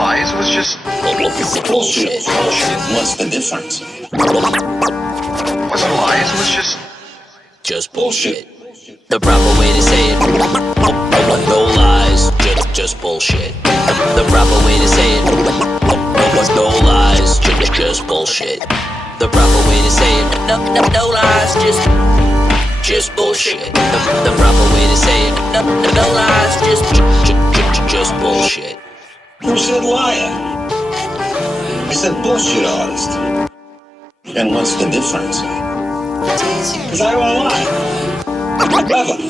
lies. It was just bullshit. What's the difference? It wasn't lies. It was just bullshit. The proper way to say it. No lies, just bullshit. The proper way to say it. No lies, just bullshit. The proper way to say it. No lies, just bullshit. The proper way to say it. No lies, just bullshit. Who said liar? I said bullshit artist. And what's the difference? Because I don't lie.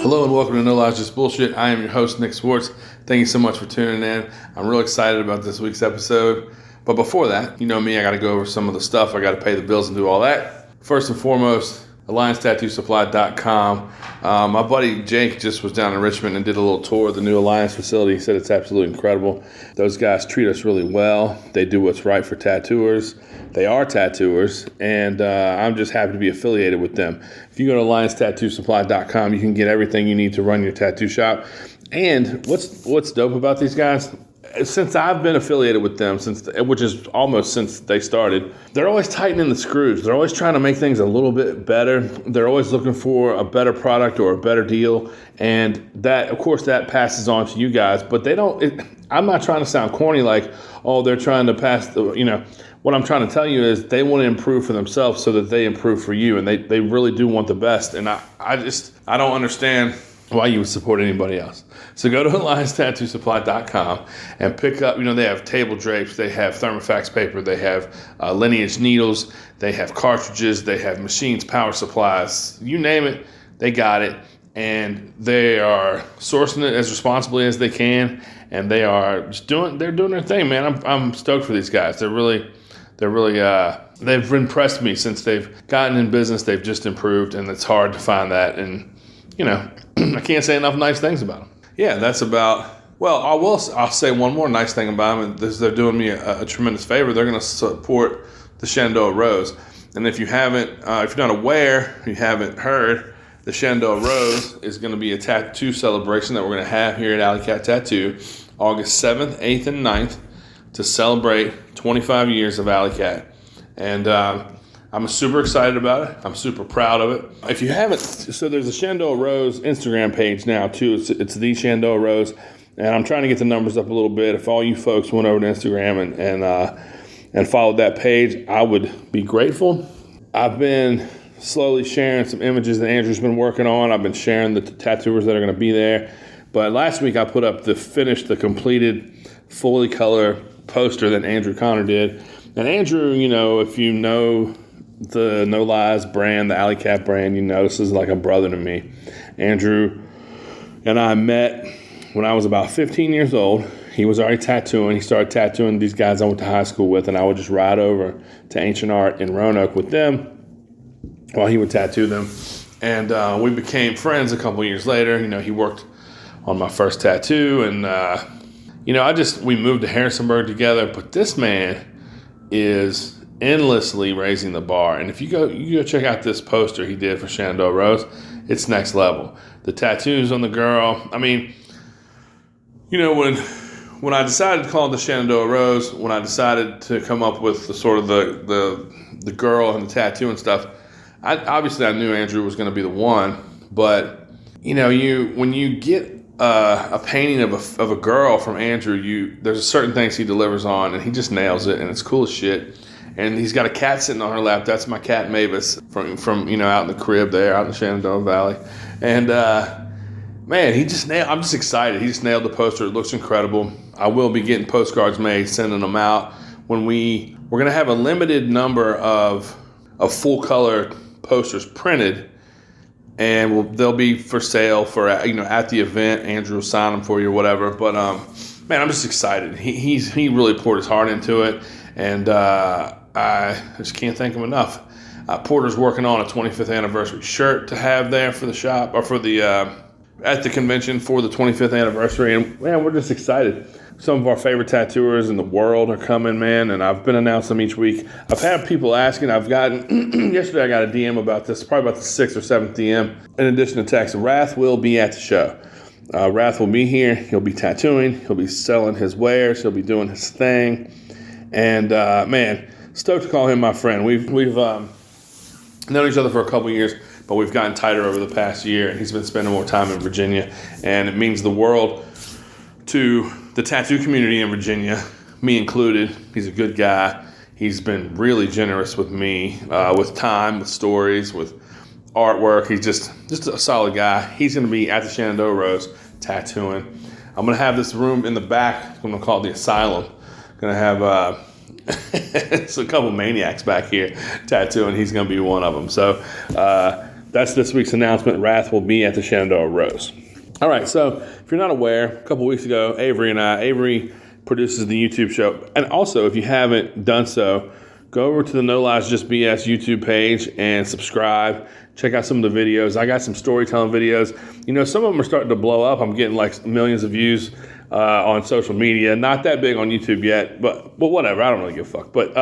Hello and welcome to No Lies, Just Bullshit. I am your host, Nick Swartz. Thank you so much for tuning in. I'm real excited about this week's episode. But before that, you know me, I got to go over some of the stuff. I got to pay the bills and do all that. First and foremost, AllianceTattooSupply.com. My buddy Jake just was down in Richmond and did a little tour of the new Alliance facility. He said it's absolutely incredible. Those guys treat us really well. They do what's right for tattooers. They are tattooers, and I'm just happy to be affiliated with them. If you go to AllianceTattooSupply.com, you can get everything you need to run your tattoo shop. And what's dope about these guys? Since I've been affiliated with them, which is almost since they started, they're always tightening the screws. They're always trying to make things a little bit better. They're always looking for a better product or a better deal. And that, of course, that passes on to you guys. But they don't, I'm not trying to sound corny like, oh, they're trying to pass the, what I'm trying to tell you is they want to improve for themselves so that they improve for you. And they really do want the best. And I don't understand why you would support anybody else. So go to AllianceTattooSupply.com and pick up, they have table drapes, they have thermofax paper, they have lineage needles, they have cartridges, they have machines, power supplies, you name it, they got it. And they are sourcing it as responsibly as they can, and they are just doing their thing, man. I'm stoked for these guys. They've impressed me since they've gotten in business. They've just improved, and it's hard to find that. And I can't say enough nice things about them. Yeah, that's about. Well, I'll say one more nice thing about them. And they're doing me a tremendous favor. They're going to support the Shenandoah Rose. And if you're not aware, you haven't heard, the Shenandoah Rose is going to be a tattoo celebration that we're going to have here at Alley Cat Tattoo, August 7th, 8th, and 9th, to celebrate 25 years of Alley Cat. And I'm super excited about it. I'm super proud of it. If you haven't, so there's a Shenandoah Rose Instagram page now too. It's the Shenandoah Rose, and I'm trying to get the numbers up a little bit. If all you folks went over to Instagram and followed that page, I would be grateful. I've been slowly sharing some images that Andrew's been working on. I've been sharing the tattooers that are going to be there. But last week I put up the completed, fully color poster that Andrew Connor did. And Andrew, if you know the No Lies brand, the Alley Cat brand, this is like a brother to me. Andrew and I met when I was about 15 years old. He was already tattooing. He started tattooing these guys I went to high school with, and I would just ride over to Ancient Art in Roanoke with them while he would tattoo them. And we became friends a couple years later. He worked on my first tattoo, and we moved to Harrisonburg together. But this man is endlessly raising the bar. And if you go check out this poster he did for Shenandoah Rose, it's next level. The tattoos on the girl. When I decided to call it the Shenandoah Rose, when I decided to come up with the sort of the girl and the tattoo and stuff, I knew Andrew was going to be the one. But when you get a painting of a girl from Andrew, there's certain things he delivers on, and he just nails it, and it's cool as shit. And he's got a cat sitting on her lap. That's my cat Mavis from out in the crib there, out in the Shenandoah Valley. And man, I'm just excited. He just nailed the poster. It looks incredible. I will be getting postcards made, sending them out. We're gonna have a limited number of full color posters printed, and they'll be for sale for at the event. Andrew will sign them for you or whatever. But man, I'm just excited. He really poured his heart into it, and I just can't thank him enough. Porter's working on a 25th anniversary shirt to have there for the shop, or for the at the convention for the 25th anniversary, and man, we're just excited. Some of our favorite tattooers in the world are coming, man, and I've been announcing them each week. I've had people asking. I've gotten yesterday I got a DM about this, probably about the 6th or 7th DM. In addition to text, Wrath will be at the show. Wrath will be here. He'll be tattooing. He'll be selling his wares. He'll be doing his thing. And man, stoked to call him my friend. We've known each other for a couple years, but we've gotten tighter over the past year, and he's been spending more time in Virginia, and it means the world to the tattoo community in Virginia, me included. He's a good guy. He's been really generous with me, with time, with stories, with artwork. He's just a solid guy. He's going to be at the Shenandoah Rose tattooing. I'm going to have this room in the back. I'm going to call it the Asylum. Going to have it's a couple maniacs back here tattooing. He's going to be one of them. So that's this week's announcement. Wrath will be at the Shenandoah Rose. All right, so if you're not aware, a couple weeks ago, Avery produces the YouTube show. And also, if you haven't done so, go over to the No Lies Just BS YouTube page and subscribe. Check out some of the videos. I got some storytelling videos. You know, some of them are starting to blow up. I'm getting like millions of views on social media. Not that big on YouTube yet, but whatever. I don't really give a fuck. But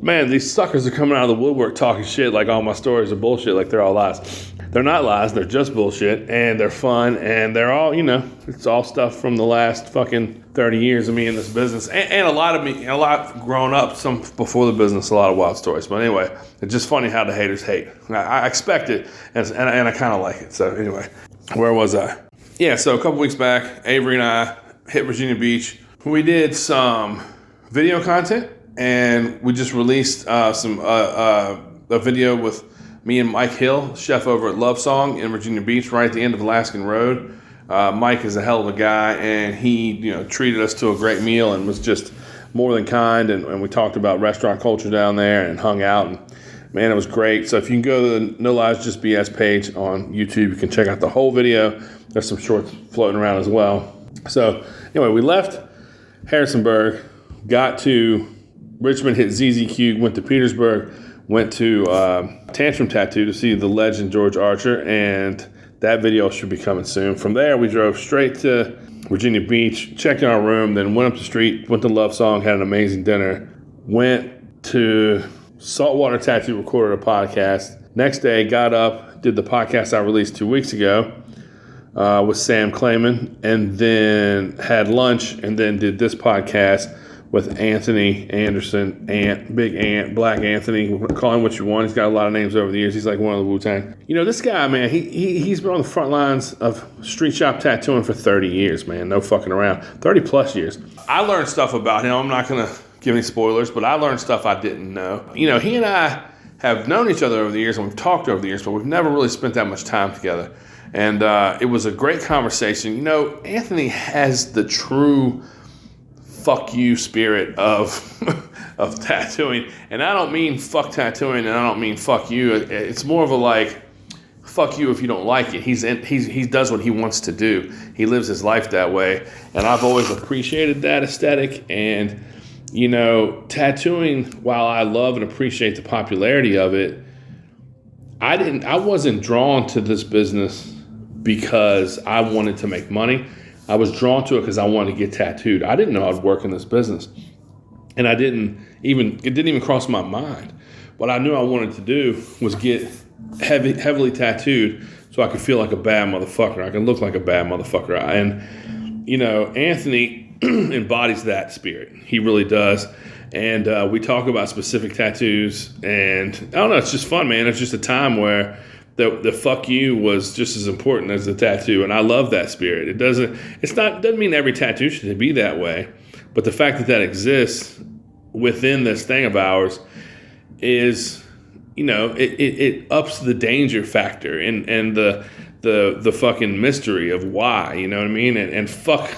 man, these suckers are coming out of the woodwork talking shit like all my stories are bullshit, like they're all lies. They're not lies. They're just bullshit, and they're fun, and they're all, you know, it's all stuff from the last fucking 30 years of me in this business, and a lot growing up, some before the business, a lot of wild stories. But anyway, it's just funny how the haters hate. I expect it, and I kind of like it. So anyway, where was I? Yeah, so a couple weeks back, Avery and I hit Virginia Beach. We did some video content, and we just released a video with me and Mike Hill, chef over at Love Song in Virginia Beach, right at the end of Alaskan Road. Mike is a hell of a guy, and he, you know, treated us to a great meal and was just more than kind. And we talked about restaurant culture down there and hung out. And man, it was great. So if you can go to the No Lies Just BS page on YouTube, you can check out the whole video. There's some shorts floating around as well. So anyway, we left Harrisonburg, got to Richmond, hit ZZQ, went to Petersburg, went to Tantrum Tattoo to see the legend George Archer, and that video should be coming soon. From there, we drove straight to Virginia Beach, checked in our room, then went up the street, went to Love Song, had an amazing dinner, went to Saltwater Tattoo, recorded a podcast. Next day, got up, did the podcast I released 2 weeks ago with Sam Clayman, and then had lunch, and then did this podcast with Anthony Anderson, Big Ant, Black Anthony. Call him what you want. He's got a lot of names over the years. He's like one of the Wu-Tang. You know, this guy, man, he's been on the front lines of street shop tattooing for 30 years, man. No fucking around. 30 plus years. I learned stuff about him. I'm not going to give any spoilers, but I learned stuff I didn't know. You know, he and I have known each other over the years, and we've talked over the years, but we've never really spent that much time together. And it was a great conversation. You know, Anthony has the true fuck you spirit of tattooing, and I don't mean fuck tattooing, and I don't mean fuck you. It's more of a like, fuck you if you don't like it. He does what he wants to do. He lives his life that way, and I've always appreciated that aesthetic. And you know, tattooing, while I love and appreciate the popularity of it, I wasn't drawn to this business because I wanted to make money. I was drawn to it because I wanted to get tattooed. I didn't know I'd work in this business, and it didn't even cross my mind. What I knew I wanted to do was get heavily tattooed so I could feel like a bad motherfucker. I could look like a bad motherfucker. And you know, Anthony embodies that spirit. He really does. And we talk about specific tattoos, and I don't know, it's just fun, man. It's just a time where the fuck you was just as important as the tattoo, and I love that spirit. It doesn't mean every tattoo should be that way, but the fact that exists within this thing of ours is, you know, it ups the danger factor and the fucking mystery of why, you know what I mean? And fuck,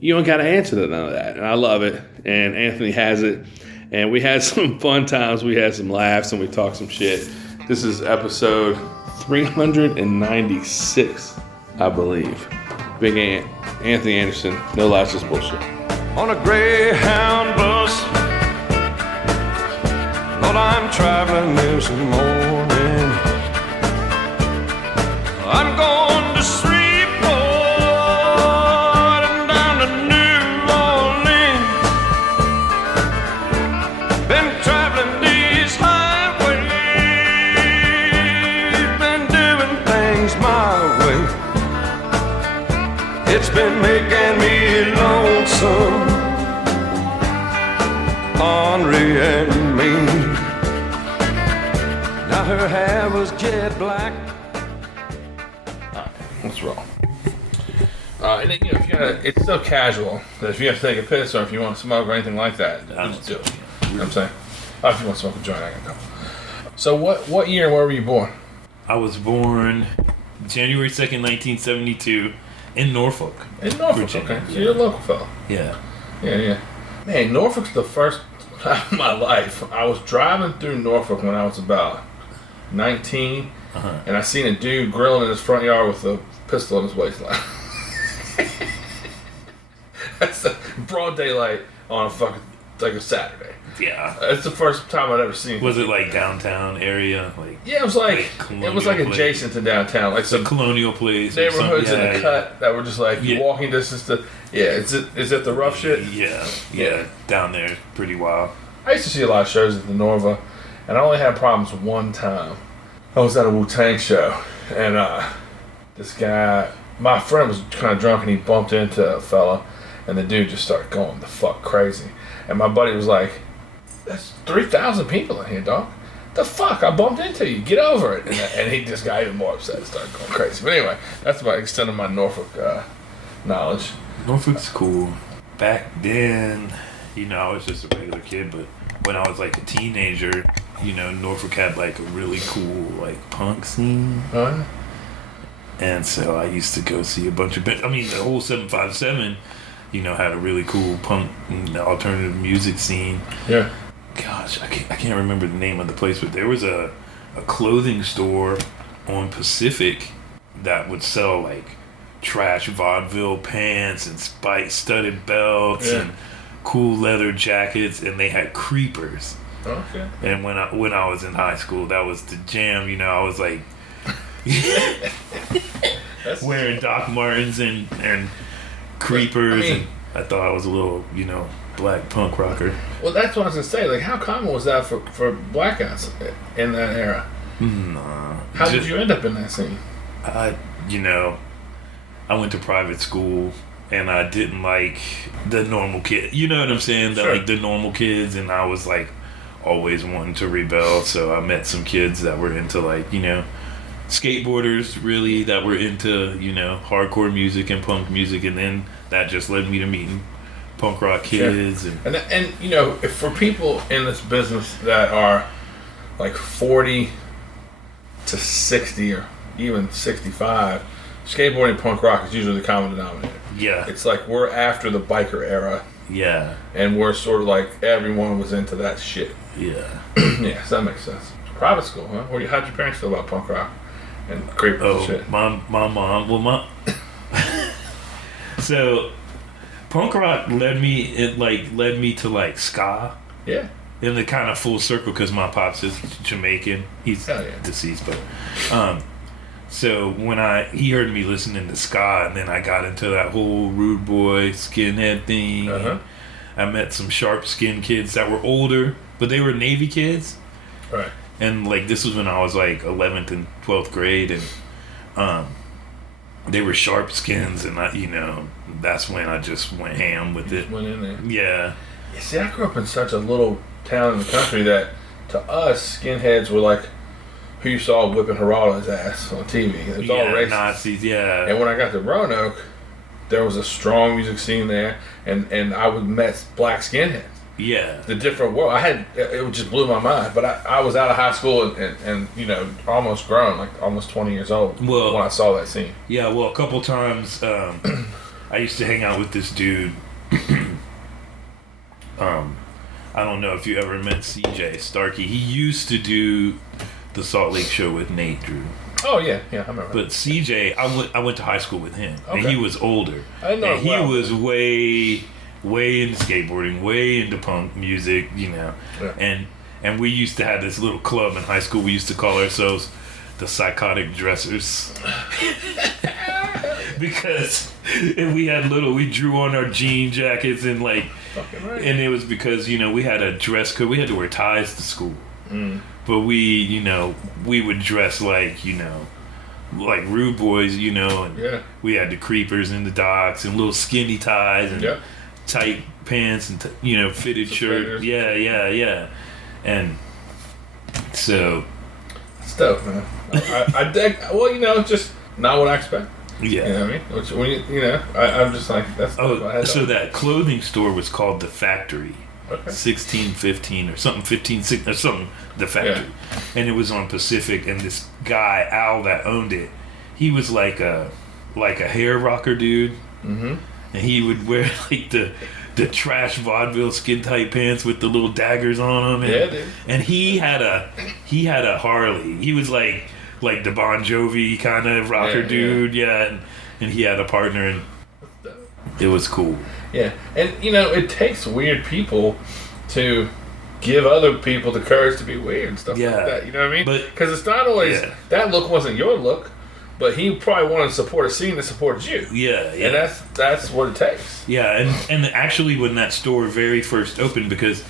you don't got to answer to none of that, and I love it. And Anthony has it, and we had some fun times. We had some laughs, and we talked some shit. This is episode 396, I believe. Big Ant, Anthony Anderson, No Lies Just Bullshit. On a Greyhound bus, Lord, I'm traveling this morning. I'm going to Shreveport and down to New Orleans. Been traveling these highways, been doing things my way. been making me lonesome. Ornery and mean. Now her hair was jet black. Let's roll. And then, you know, if you gotta, it's so casual that if you have to take a piss or if you want to smoke or anything like that, just do it. You know what I'm saying? Oh, if you want to smoke a joint, I can come. So what year and where were you born? I was born January 2nd, 1972 in Norfolk. In Norfolk, Virginia. okay. So you're a local fella. Yeah. Yeah. Man, Norfolk's the first time in my life. I was driving through Norfolk when I was about 19, and I seen a dude grilling in his front yard with a pistol in his waistline. That's a broad daylight on a fucking, like a Saturday. Yeah. It's the first time I'd ever seen. Was it like downtown area? Like Yeah, it was like colonial adjacent to downtown, like some colonial place. neighborhoods in the cut that were just like walking distance to. Yeah, is it the rough shit? Yeah. Down there, pretty wild. I used to see a lot of shows at the Norva, and I only had problems one time. I was at a Wu-Tang show, and this guy, my friend was kind of drunk, and he bumped into a fella, and the dude just started going the fuck crazy. And my buddy was like, "That's 3,000 people in here, dog. The fuck? I bumped into you. Get over it." And he just got even more upset and started going crazy. But anyway, that's about extent of my Norfolk knowledge. Norfolk's cool. Back then, you know, I was just a regular kid, but when I was like a teenager, you know, Norfolk had like a really cool like punk scene. Huh? And so I used to go see a bunch of bands. I mean, the whole 757, you know, had a really cool punk and alternative music scene. Yeah. Gosh, I can't remember the name of the place, but there was a clothing store on Pacific that would sell like trash vaudeville pants and studded belts and cool leather jackets, and they had creepers. Okay. And when I was in high school, that was the jam. You know, I was like wearing Doc Martens and creepers, and I thought I was a little, you know, black punk rocker. Well, that's what I was gonna say. Like, how common was that for black guys in that era? Nah. How did you end up in that scene? You know, I went to private school, and I didn't like the normal kid. You know what I'm saying? Sure. Like the normal kids, and I was like always wanting to rebel. So I met some kids that were into like, you know, skateboarders really that were into, you know, hardcore music and punk music, and then that just led me to meeting punk rock kids. Sure. And you know, if for people in this business that are like 40 to 60 or even 65, skateboarding punk rock is usually the common denominator. Yeah. It's like we're after the biker era. Yeah. And we're sort of like everyone was into that shit. Yeah. Yeah, so that makes sense. Private school, huh? How'd your parents feel about punk rock and creepers and shit? My mom. So punk rock led me to like ska. Yeah. In the kind of full circle, because my pops is Jamaican. He's deceased, but so when he heard me listening to ska, and then I got into that whole rude boy skinhead thing. I met some sharp skinned kids that were older, but they were Navy kids. Right. And like this was when I was like 11th and 12th grade, and they were sharp skins, and I, you know, that's when I just went ham with it. Went in there. Yeah. See, I grew up in such a little town in the country that to us, skinheads were like who you saw whipping Geraldo's ass on TV. It was all racist. Nazis, yeah. And when I got to Roanoke, there was a strong music scene there, and I would met black skinheads. Yeah. The different world. It just blew my mind. But I was out of high school and you know, almost grown, like almost 20 years old when I saw that scene. Yeah, well, a couple times I used to hang out with this dude. I don't know if you ever met CJ Starkey. He used to do the Salt Lake show with Nate Drew. Oh yeah, I remember. But CJ, I went to high school with him, and Okay. he was older. I didn't know and he was way into skateboarding, way into punk music, you know. Yeah. And we used to have this little club in high school. We used to call ourselves the Psychotic Dressers. Because if we drew on our jean jackets and like, right. And it was because, you know, we had a dress code. We had to wear ties to school. But we, you know, we would dress like, you know, like rude boys, you know, and Yeah. we had the creepers in the docks and little skinny ties and Yep. tight pants and fitted shirt. Suspenders. Yeah. And so It's dope, man. I dig. Well, just not what I expect. yeah. You know what I mean? Which, when I'm just like, that's dope. I had So that clothing store was called The Factory. Okay. 1615 or something, 15 or something, The Factory. And it was on Pacific, and this guy, Al, that owned it, he was like a hair rocker dude. Mm-hmm. And he would wear like the trash vaudeville skin tight pants with the little daggers on them. And, Yeah, dude. And he had a Harley. He was like the Bon Jovi kind of rocker dude, and he had a partner, and it was cool. Yeah, and it takes weird people to give other people the courage to be weird and stuff like that. You know what I mean? Because it's not always that look wasn't your look, but he probably wanted to support a scene that supported you. Yeah. And that's what it takes. Yeah, and actually when that store very first opened, because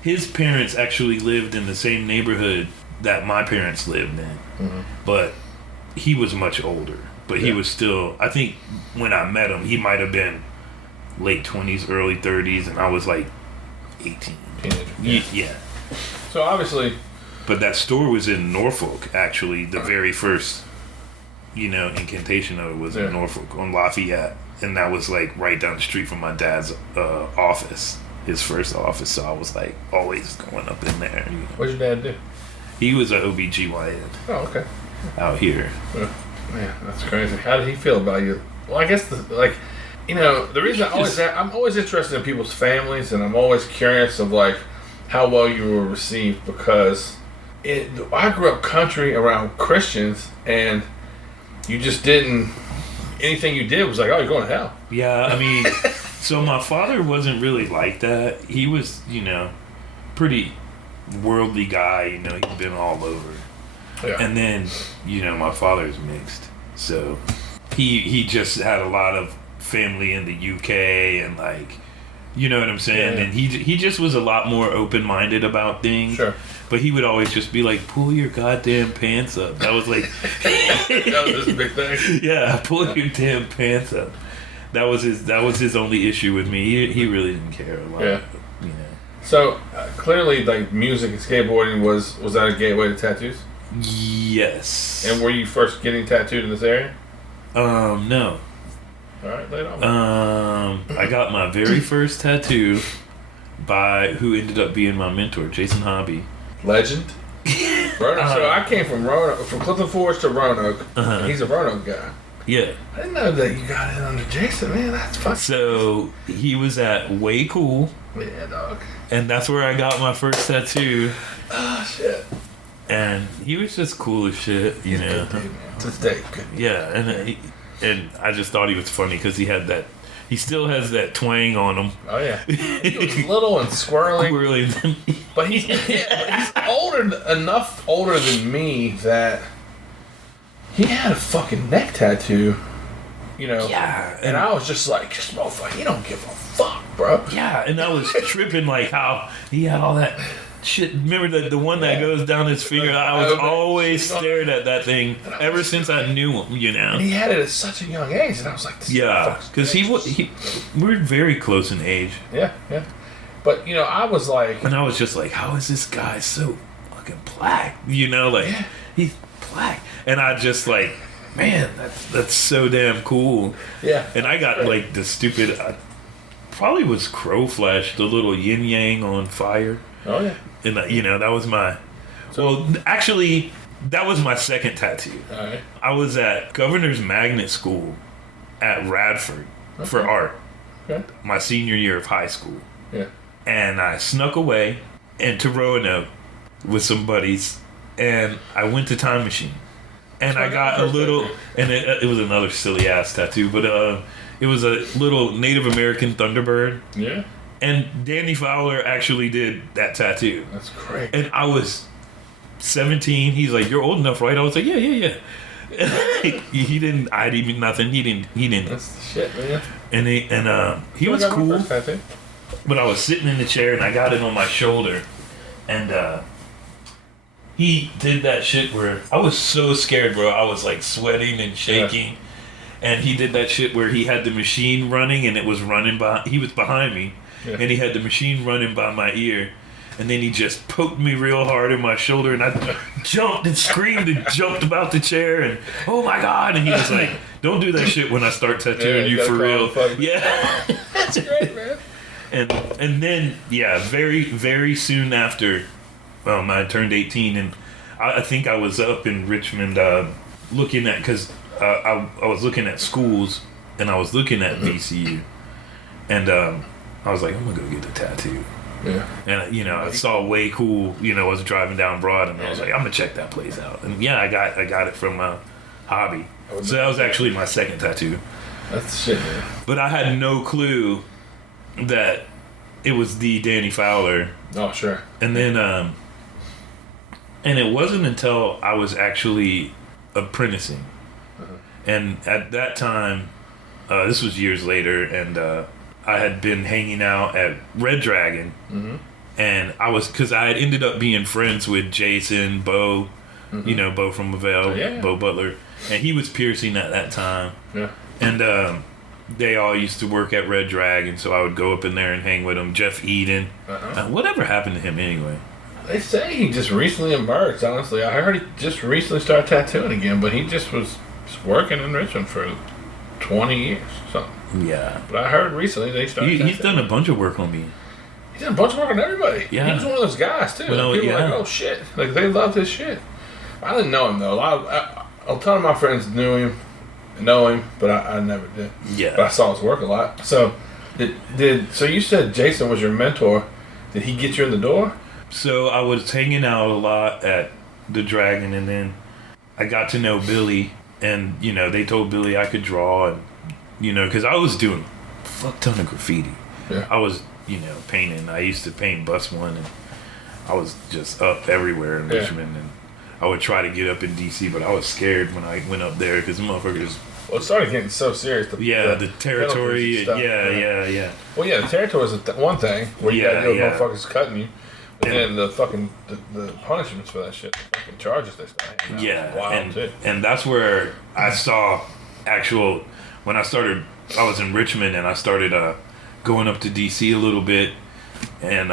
his parents actually lived in the same neighborhood that my parents lived in, but he was much older. But he was still, I think when I met him, he might have been late 20s, early 30s, and I was like 18. Teenager. Yeah. So obviously, But that store was in Norfolk, actually. The very first, incantation of it was in Norfolk on Lafayette. And that was like right down the street from my dad's office, his first office. So I was like always going up in there. what'd your dad do? He was an OBGYN Oh, okay. out here. Man, that's crazy. How did he feel about you? Well, I guess the reason I'm always interested in people's families, and I'm always curious of like how well you were received, because I grew up country around Christians, and you just didn't. Anything you did was like, oh, you're going to hell. Yeah, I mean, so my father wasn't really like that. He was, pretty worldly guy. He'd been all over. Yeah. And then, my father's mixed. So he just had a lot of family in the UK and like, you know what I'm saying? Yeah. And he just was a lot more open-minded about things. Sure. But he would always just be like, pull your goddamn pants up. That was like... That was his big thing. Yeah, pull your damn pants up. That was his only issue with me. He really didn't care a lot. Yeah. So clearly, like, music and skateboarding was that a gateway to tattoos? Yes. And were you first getting tattooed in this area? No. All right, lay it on. I got my very first tattoo by who ended up being my mentor, Jason Hobby. Legend. Roanoke. So I came from Clifton Forge to Roanoke. And he's a Roanoke guy. Yeah. I didn't know that you got in under Jason, man. That's fucking. So he was at Way Cool, Yeah, dog. and that's where I got my first tattoo. Oh, shit. And he was just cool as shit, Good dude, man. To this day, good. Yeah, and I just thought he was funny because he still has that twang on him. Oh, yeah. He was little and squirrely. Really, But he's enough older than me that he had a fucking neck tattoo, Yeah, And I was just like, this motherfucker, he don't give a fuck, bro. yeah, and I was tripping like how he had all that shit. Remember the one that goes down his finger? I was always stared at that thing ever since I knew him. And he had it at such a young age, and I was like, this Yeah, motherfucker's because we're very close in age, yeah. But I was like, and I was just like, how is this guy so fucking black? He's black, and I just like, man, that's so damn cool. yeah. And I got like the stupid, probably was Crow Flash, the little yin yang on fire. Oh yeah. And that was my. Well, actually, that was my second tattoo. All right. I was at Governor's Magnet School at Radford for art. Okay. My senior year of high school, Yeah. and I snuck away into Roanoke with some buddies, and I went to Time Machine, and I got a little, and it was another silly ass tattoo, but it was a little Native American Thunderbird. Yeah. And Danny Fowler actually did that tattoo. That's great. And I was 17. He's like, "You're old enough, right?" I was like, "Yeah." He didn't. I didn't nothing. He didn't. That's the shit, man. And he was cool. But I was sitting in the chair and I got it on my shoulder, and he did that shit where I was so scared, bro. I was like sweating and shaking. And he did that shit where he had the machine running and it was running by. He was behind me, and he had the machine running by my ear. And then he just poked me real hard in my shoulder, and I jumped and screamed and jumped about the chair, and oh my god! And he was like, "Don't do that shit when I start tattooing you for real." Yeah, That's great, man. and then very very soon after, I turned 18, and I think I was up in Richmond looking at because I was looking at schools, and I was looking at VCU, and I was like, I'm gonna go get a tattoo. Yeah. And I saw Way Cool, I was driving down Broad, and I was like, I'm gonna check that place out. And I got it from Hobby. So that was actually my second tattoo. That's the shit, man. But I had no clue that it was the Danny Fowler. Oh, sure. And then and it wasn't until I was actually apprenticing. And at that time, this was years later, and I had been hanging out at Red Dragon, and because I had ended up being friends with Jason, Bo, Bo from Mavell, Bo Butler, and he was piercing at that time. Yeah. And they all used to work at Red Dragon, so I would go up in there and hang with them. Jeff Eden. Whatever happened to him anyway? They say he just recently emerged, honestly. I heard he just recently started tattooing again, but he just was working in Richmond for 20 years or something. Yeah. But I heard recently they started He's done a bunch of work on me. He's done a bunch of work on everybody. Yeah. He was one of those guys, too. Well, People were like, oh, shit. Like, they loved his shit. I didn't know him, though. A ton of my friends know him, but I never did. Yeah. But I saw his work a lot. So, so you said Jason was your mentor. Did he get you in the door? So I was hanging out a lot at the Dragon, and then I got to know Billy, and, they told Billy I could draw, and because I was doing a fuck ton of graffiti. Yeah. I was, painting. I used to paint Bus One, and I was just up everywhere in Richmond, and I would try to get up in DC, but I was scared when I went up there because the motherfuckers. Well, it started getting so serious. The territory. Yeah. Well, the territory is one thing where you got to deal with motherfuckers cutting you. And then the fucking the punishments for that shit, the fucking charges they start handing out. Wild, and that's where I saw actual. When I was in Richmond, and I started going up to DC a little bit, and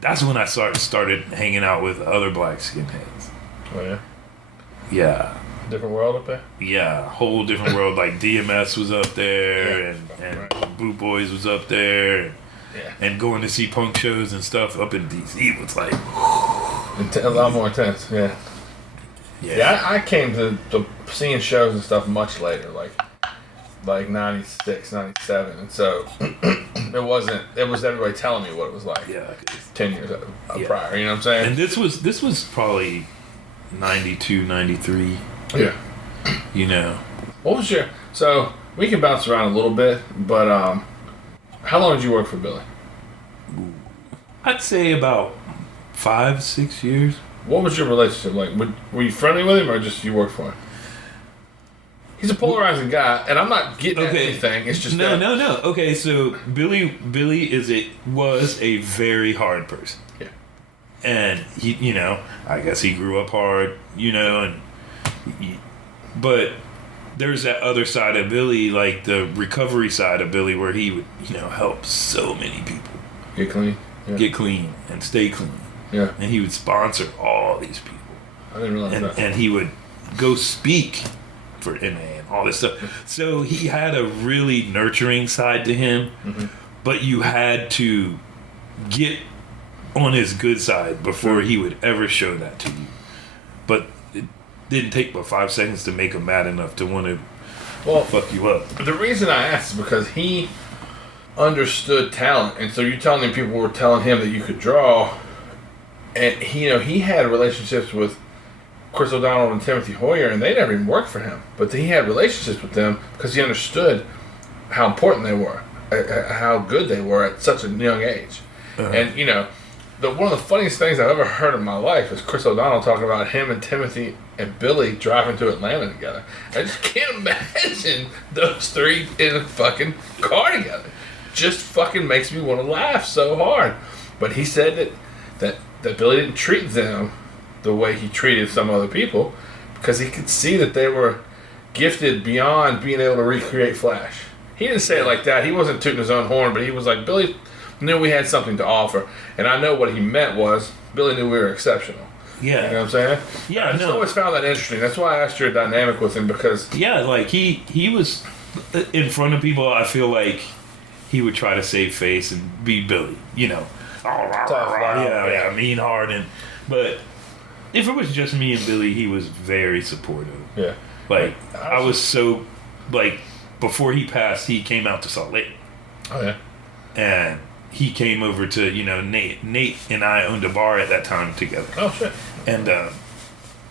that's when I started hanging out with other black skinheads. Oh yeah. Yeah. Different world up there. Yeah, whole different world. Like DMS was up there, and Boot Boys was up there. And going to see punk shows and stuff up in DC was like a lot more intense. Yeah, I came to seeing shows and stuff much later, like 96, 97, and so it was everybody telling me what it was like. 10 years prior, you know what I'm saying? And this was probably 92, 93. Yeah. What was so we can bounce around a little bit, but how long did you work for Billy? I'd say about 5-6 years. What was your relationship like? Were you friendly with him, or just you worked for him? He's a polarizing guy, and I'm not getting at anything. It's just no. Okay, so Billy was a very hard person. Yeah. And he, I guess he grew up hard, but there's that other side of Billy, like the recovery side of Billy, where he would, help so many people get clean and stay clean. Yeah. And he would sponsor all these people. I didn't realize that. And he would go speak for NA and all this stuff. So he had a really nurturing side to him, but you had to get on his good side before he would ever show that to you. But it didn't take but 5 seconds to make him mad enough to want to fuck you up. The reason I asked is because he understood talent, and so you're telling him people were telling him that you could draw, and he had relationships with Chris O'Donnell and Timothy Hoyer, and they never even worked for him, but he had relationships with them because he understood how important they were, how good they were at such a young age. And one of the funniest things I've ever heard in my life is Chris O'Donnell talking about him and Timothy and Billy driving to Atlanta together. I just can't imagine those three in a fucking car together. Just fucking makes me want to laugh so hard. But he said that Billy didn't treat them the way he treated some other people because he could see that they were gifted beyond being able to recreate Flash. He didn't say it like that. He wasn't tooting his own horn, but he was like, Billy knew we had something to offer. And I know what he meant was Billy knew we were exceptional. Yeah. You know what I'm saying? Yeah, I just always found that interesting. That's why I asked your dynamic with him because... Yeah, like he was in front of people. I feel like he would try to save face and be Billy, you know. Yeah, mean hard. But if it was just me and Billy, he was very supportive. Yeah. Like, I was so... Like, before he passed, he came out to Salt Lake. Oh, yeah. And he came over to, you know, Nate. Nate and I owned a bar at that time together. Oh, shit. And the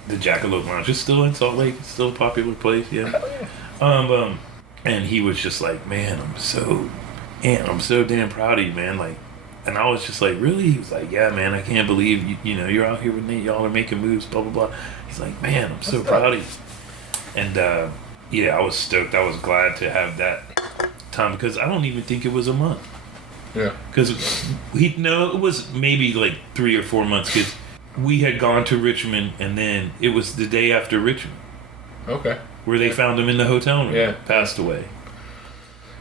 Jackalope Lounge is still in Salt Lake. It's still a popular place, yeah. And he was just like, man, I'm so damn proud of you, man. Like, and I was just like, really? He was like, yeah, man, I can't believe you know, you're out here with Nate. Y'all are making moves, blah, blah, blah. He's like, man, I'm so proud of you. And, yeah, I was stoked. I was glad to have that time because I don't even think it was a month. Yeah. Because it was maybe like 3 or 4 months because we had gone to Richmond and then it was the day after Richmond. Okay. Where they found him in the hotel room. Yeah. Passed away.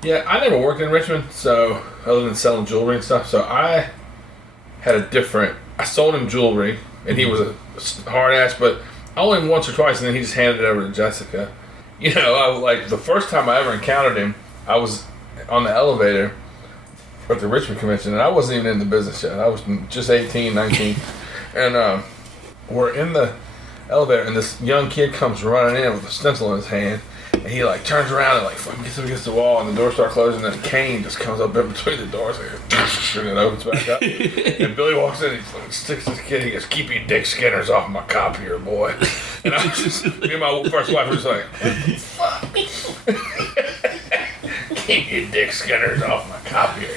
Yeah, I never worked in Richmond, so other than selling jewelry and stuff, so I had I sold him jewelry, and he was a hard ass, but I only once or twice, and then he just handed it over to Jessica. You know, like the first time I ever encountered him, I was on the elevator at the Richmond convention, and I wasn't even in the business yet. I was just 18, 19, and we're in the elevator, and this young kid comes running in with a stencil in his hand, and he like turns around and like fucking gets up against the wall, and the doors start closing, and then a cane just comes up in between the doors, and it opens back up. And Billy walks in, he fucking sticks this kid, he goes, "Keep your dick skinners off my copier, boy." And I was just, me and my first wife were just like, "What the fuck?" "Keep your dick skinners off my copier."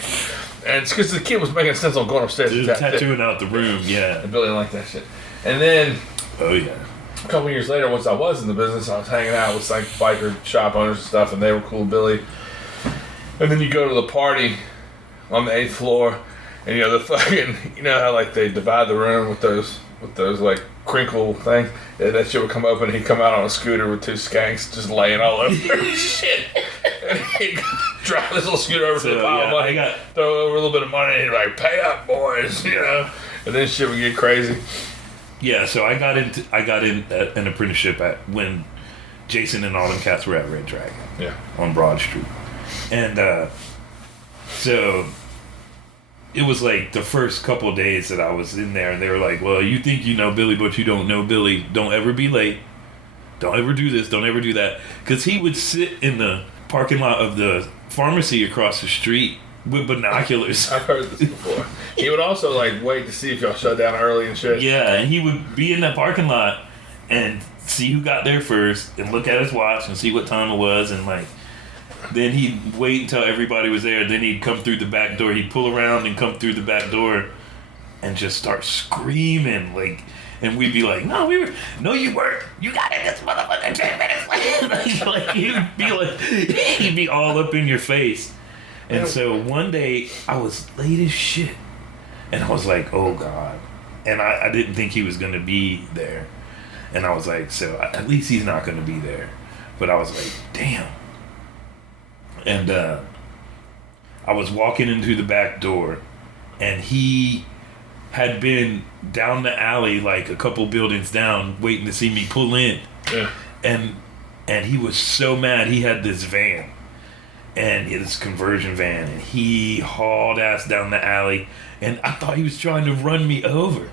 And it's because the kid was making a stencil going upstairs and tattooing out the room, yeah. And Billy didn't like that shit. And then, oh yeah, a couple years later, once I was in the business, I was hanging out with like biker shop owners and stuff, and they were cool, Billy. And then you go to the party on the 8th floor, and you know the fucking, you know how like they divide the room with those like crinkle things. Yeah, that shit would come open, and he'd come out on a scooter with 2 skanks just laying all over shit. And he'd drive this little scooter over to the pile of money, throw over a little bit of money, and he'd like, "Pay up, boys," you know. And then shit would get crazy. Yeah, so I got in an apprenticeship when Jason and all them cats were at Red Dragon. Yeah. On Broad Street. And so it was like the first couple of days that I was in there, and they were like, "Well, you think you know Billy, but you don't know Billy. Don't ever be late. Don't ever do this. Don't ever do that." Because he would sit in the parking lot of the pharmacy across the street with binoculars. I've heard this before. He would also like wait to see if y'all shut down early and shit. Yeah, and he would be in that parking lot and see who got there first and look at his watch and see what time it was, and like then he'd wait until everybody was there, then he'd come through the back door. He'd pull around and come through the back door and just start screaming, like, and we'd be like, "No, you weren't. You got in this motherfucker 10 minutes late." Like he'd be all up in your face. And so one day I was late as shit, and I was like, "Oh God," and I didn't think he was gonna be there, and I was like, "So at least he's not gonna be there," but I was like, "Damn." And I was walking into the back door, and he had been down the alley like a couple buildings down waiting to see me pull in. Yeah. And he was so mad. He had this van, and his conversion van, and he hauled ass down the alley, and I thought he was trying to run me over.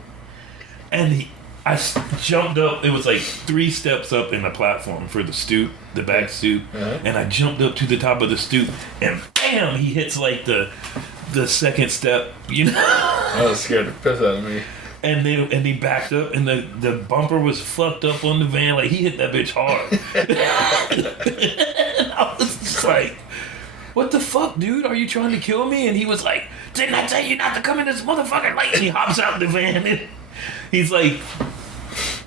And I jumped up. It was like 3 steps up in the platform for the stoop, the back stoop. Uh-huh. And I jumped up to the top of the stoop, and bam, he hits like the second step, you know. I was scared to piss out of me. And he backed up, and the bumper was fucked up on the van. Like, he hit that bitch hard. And I was just like, "What the fuck, dude? Are you trying to kill me?" And he was like, "Didn't I tell you not to come in this motherfucker late?" And he hops out the van, and he's like,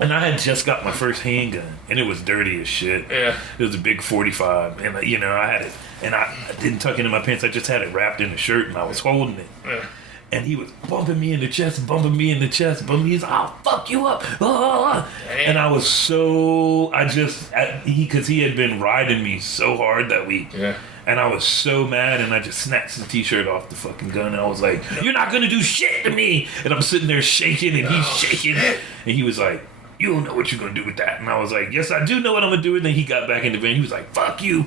and I had just got my first handgun, and it was dirty as shit. Yeah. It was a big 45, and you know, I had it, and I didn't tuck it in my pants. I just had it wrapped in a shirt, and I was holding it. Yeah. And he was bumping me in the chest, bumping me. He's like, I'll fuck you up. And I was because he had been riding me so hard that week. Yeah. And I was so mad, and I just snatched the t-shirt off the fucking gun, and I was like, you're not gonna do shit to me! And I'm sitting there shaking, and he's shaking, and he was like, you don't know what you're gonna do with that. And I was like, yes, I do know what I'm gonna do. And then he got back in the van, he was like, fuck you.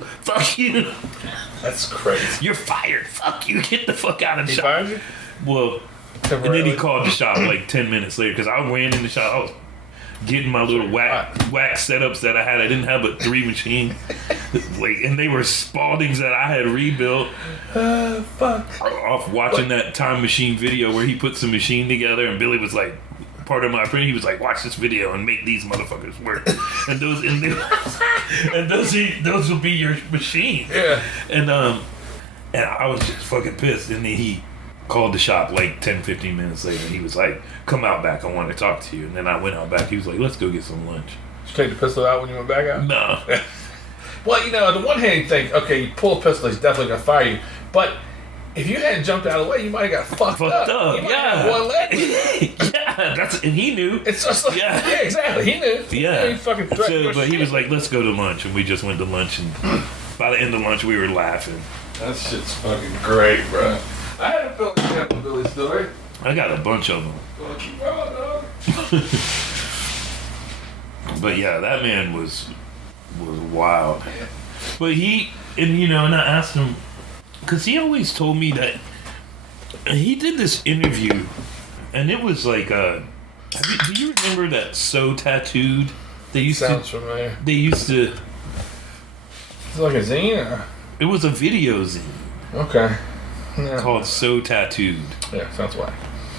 That's crazy. You're fired, fuck you, get the fuck out of the He shop. fired you? Well, and then he called the shop like 10 minutes later, because I ran in the shop, I was getting my little wax setups that I had. I didn't have but 3 machines, and they were Spaldings that I had rebuilt. Fuck. Off watching that Time Machine video where he put some machine together, and Billy was like, part of my print, he was like, watch this video and make these motherfuckers work. And those will be your machine. Yeah. And I was just fucking pissed. And then he called the shop like 10-15 minutes later, and he was like, come out back, I want to talk to you. And then I went out back. He was like, let's go get some lunch. Did you take the pistol out when you went back out? No. Well, on the one hand, you think, okay, you pull a pistol, he's definitely going to fire you. But if you hadn't jumped out of the way, you might have got fucked up. You might have one leg. Yeah, and he knew. It's just like, yeah, exactly. He knew. Yeah. He fucking threatened your but he shit. was like, let's go to lunch. And we just went to lunch. And by the end of lunch, we were laughing. That shit's fucking great, bro. I had a feeling you had a Billy story. I got a bunch of them. Well, keep going, dog. But yeah, that man was wild. But and I asked him, because he always told me that he did this interview, and it was like, do you remember that So Tattooed? Sounds familiar. They used to. Is it like a zine? Or? It was a video zine. Okay. Yeah. Called So Tattooed. Yeah, sounds whack.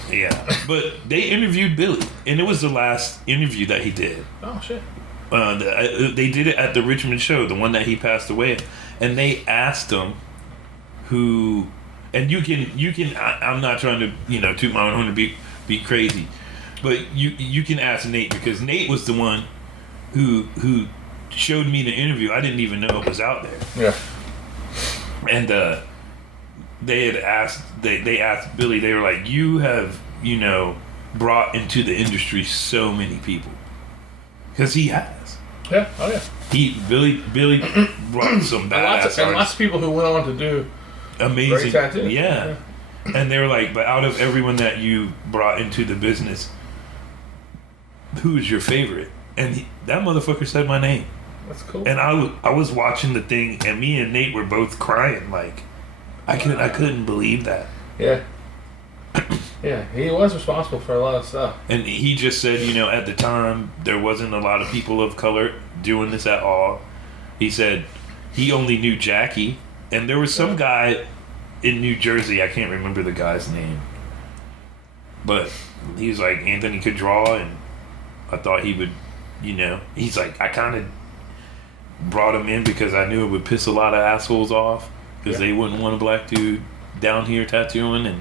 Yeah, but they interviewed Billy, and it was the last interview that he did. Oh shit. They did it at the Richmond show, the one that he passed away at, and they asked him who, and you can. I'm not trying to toot my own horn to be crazy, but you can ask Nate, because Nate was the one who showed me the interview. I didn't even know it was out there. Yeah. And they had asked Billy, they were like, you have brought into the industry so many people, because he has. Yeah. Oh yeah. Billy brought some badass and lots of people who went on to do amazing great tattoos. yeah. And they were like, but out of everyone that you brought into the business, who's your favorite? And that motherfucker said my name. That's cool. And I was watching the thing, and me and Nate were both crying, like I couldn't believe that. Yeah. Yeah, he was responsible for a lot of stuff. And he just said, at the time there wasn't a lot of people of color doing this at all. He said he only knew Jackie, and there was some guy in New Jersey, I can't remember the guy's name, but he's like, Anthony could draw, and I thought he would, he's like, I kind of brought him in because I knew it would piss a lot of assholes off, because they wouldn't want a black dude down here tattooing,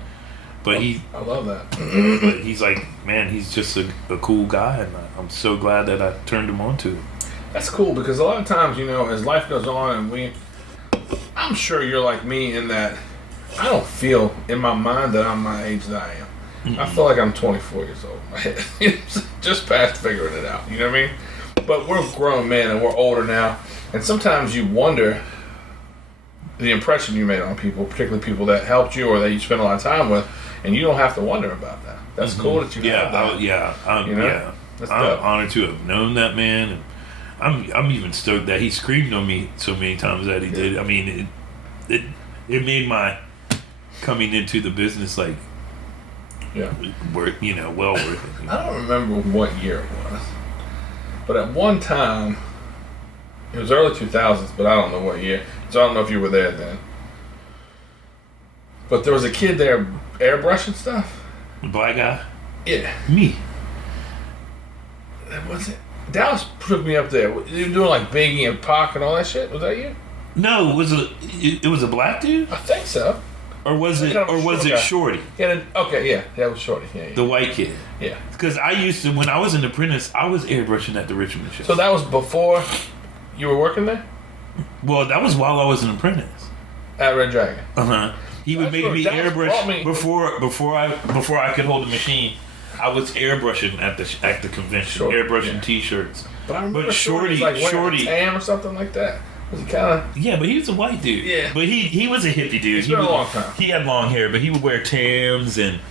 but I love that. But he's like, man, he's just a cool guy, and I'm so glad that I turned him on to him. That's cool, because a lot of times, as life goes on, and I'm sure you're like me in that I don't feel in my mind that I'm my age that I am. Mm-hmm. I feel like I'm 24 years old. Just past figuring it out, you know what I mean? But we're grown men, and we're older now, and sometimes you wonder the impression you made on people, particularly people that helped you or that you spent a lot of time with, and you don't have to wonder about that. That's cool that you have that. I'm honored to have known that man, and I'm even stoked that he screamed on me so many times that he did. I mean, it made my coming into the business well worth it. I don't remember what year it was, but at one time, it was early 2000s, but I don't know what year, so I don't know if you were there then. But there was a kid there airbrushing stuff. The black guy? Yeah. Me. Was it? Dallas took me up there. You were doing like Biggie and Pac and all that shit. Was that you? No, it was a black dude? I think so. Or was it Shorty? Yeah. Okay. Yeah. That was Shorty. Yeah. The white kid. Yeah. Because I used to, when I was an apprentice, I was airbrushing at the Richmond show. So that was before you were working there? Well, that was while I was an apprentice. At Red Dragon. Uh-huh. He would make me airbrush before I could hold the machine. I was airbrushing at the convention, airbrushing T-shirts. But I remember Shorty, he was like wearing a tam or something like that. Was he kind of? Yeah, but he was a white dude. Yeah, but he was a hippie dude. It's been a long time. He had long hair, but he would wear tams and.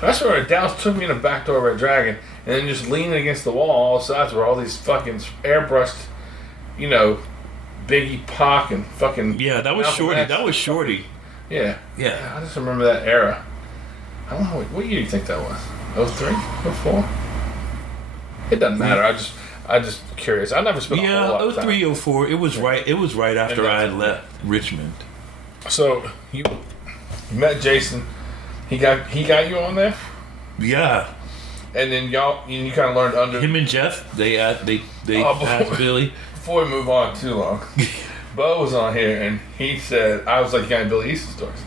That's where Dallas took me in the back door of Red Dragon, and then just leaning against the wall, all sides were all these fucking airbrushed, you know, Biggie, Pac, and fucking. Yeah, that was Malcolm Shorty. X. That was Shorty. Yeah. Yeah. I just remember that era. I don't know what year do you think that was. 03? 04? It doesn't matter. I just curious. I never spent a whole lot of time. 03, 04. It was right. It was right after I had left Richmond. So you met Jason. He got you on there. Yeah. And then you kind of learned under Him and Jeff. They asked Billy. Before we move on too long, Bo was on here and he said, I was like, you got any Billy Easton stories?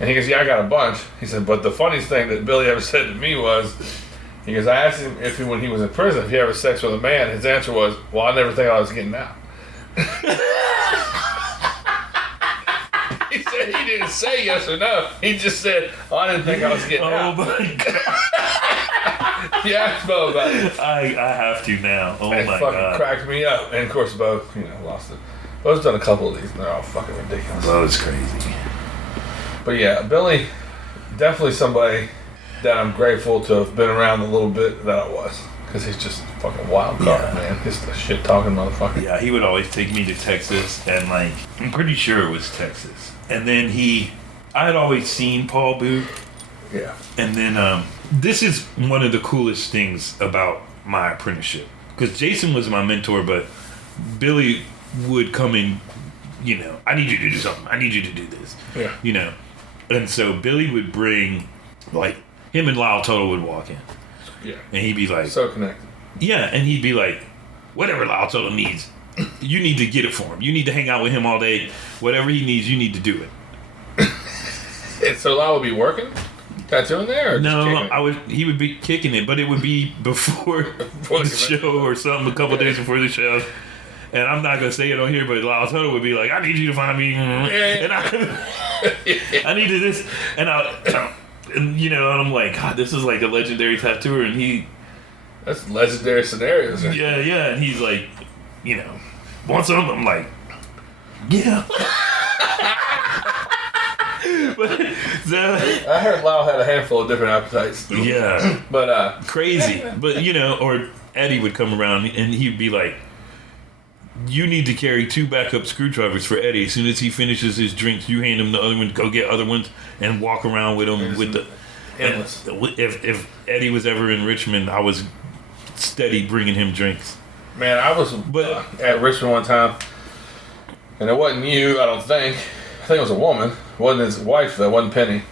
And he goes, yeah, I got a bunch. He said, but the funniest thing that Billy ever said to me was, he goes, I asked him if when he was in prison, if he ever had sex with a man. His answer was, well, I never think I was getting out. He said he didn't say yes or no. He just said, oh, I didn't think I was getting out. Oh my god. Yeah, ask Bo about it. I have to now. Oh It my fucking god. cracked me up. And of course, Bo, lost it. Bo's done a couple of these and they're all fucking ridiculous. That was crazy. But yeah, Billy, definitely somebody that I'm grateful to have been around a little bit that I was. Because he's just a fucking wild card, man. Just a shit talking motherfucker. Yeah, he would always take me to Texas, and like, I'm pretty sure it was Texas. And then I had always seen Paul Booth. Yeah. And then, this is one of the coolest things about my apprenticeship. Because Jason was my mentor, but Billy would come in, I need you to do something. I need you to do this. Yeah. And so Billy would bring, like, him and Lyle Tuttle would walk in. Yeah. And he'd be like... So connected. Yeah, and he'd be like, whatever Lyle Tuttle needs, you need to get it for him. You need to hang out with him all day. Whatever he needs, you need to do it. And so Lyle would be working? Tattooing there? Or No, he would be kicking it, but it would be before the show or something, a couple days before the show. And I'm not going to say it on here, but Lyle Tuttle would be like, I need you to find me. And I needed this. And I'm like, God, this is like a legendary tattooer. And that's legendary scenarios. Right? Yeah. And he's like, want some? I'm like, yeah. I heard Lyle had a handful of different appetites. Yeah. But, crazy. But, or Eddie would come around and he'd be like, you need to carry 2 backup screwdrivers for Eddie. As soon as he finishes his drinks, you hand him the other one, go get other ones, and walk around with him with the... endless. If Eddie was ever in Richmond, I was steady bringing him drinks. Man, I was at Richmond one time, and it wasn't you, I don't think. I think it was a woman. It wasn't his wife, though. It wasn't Penny.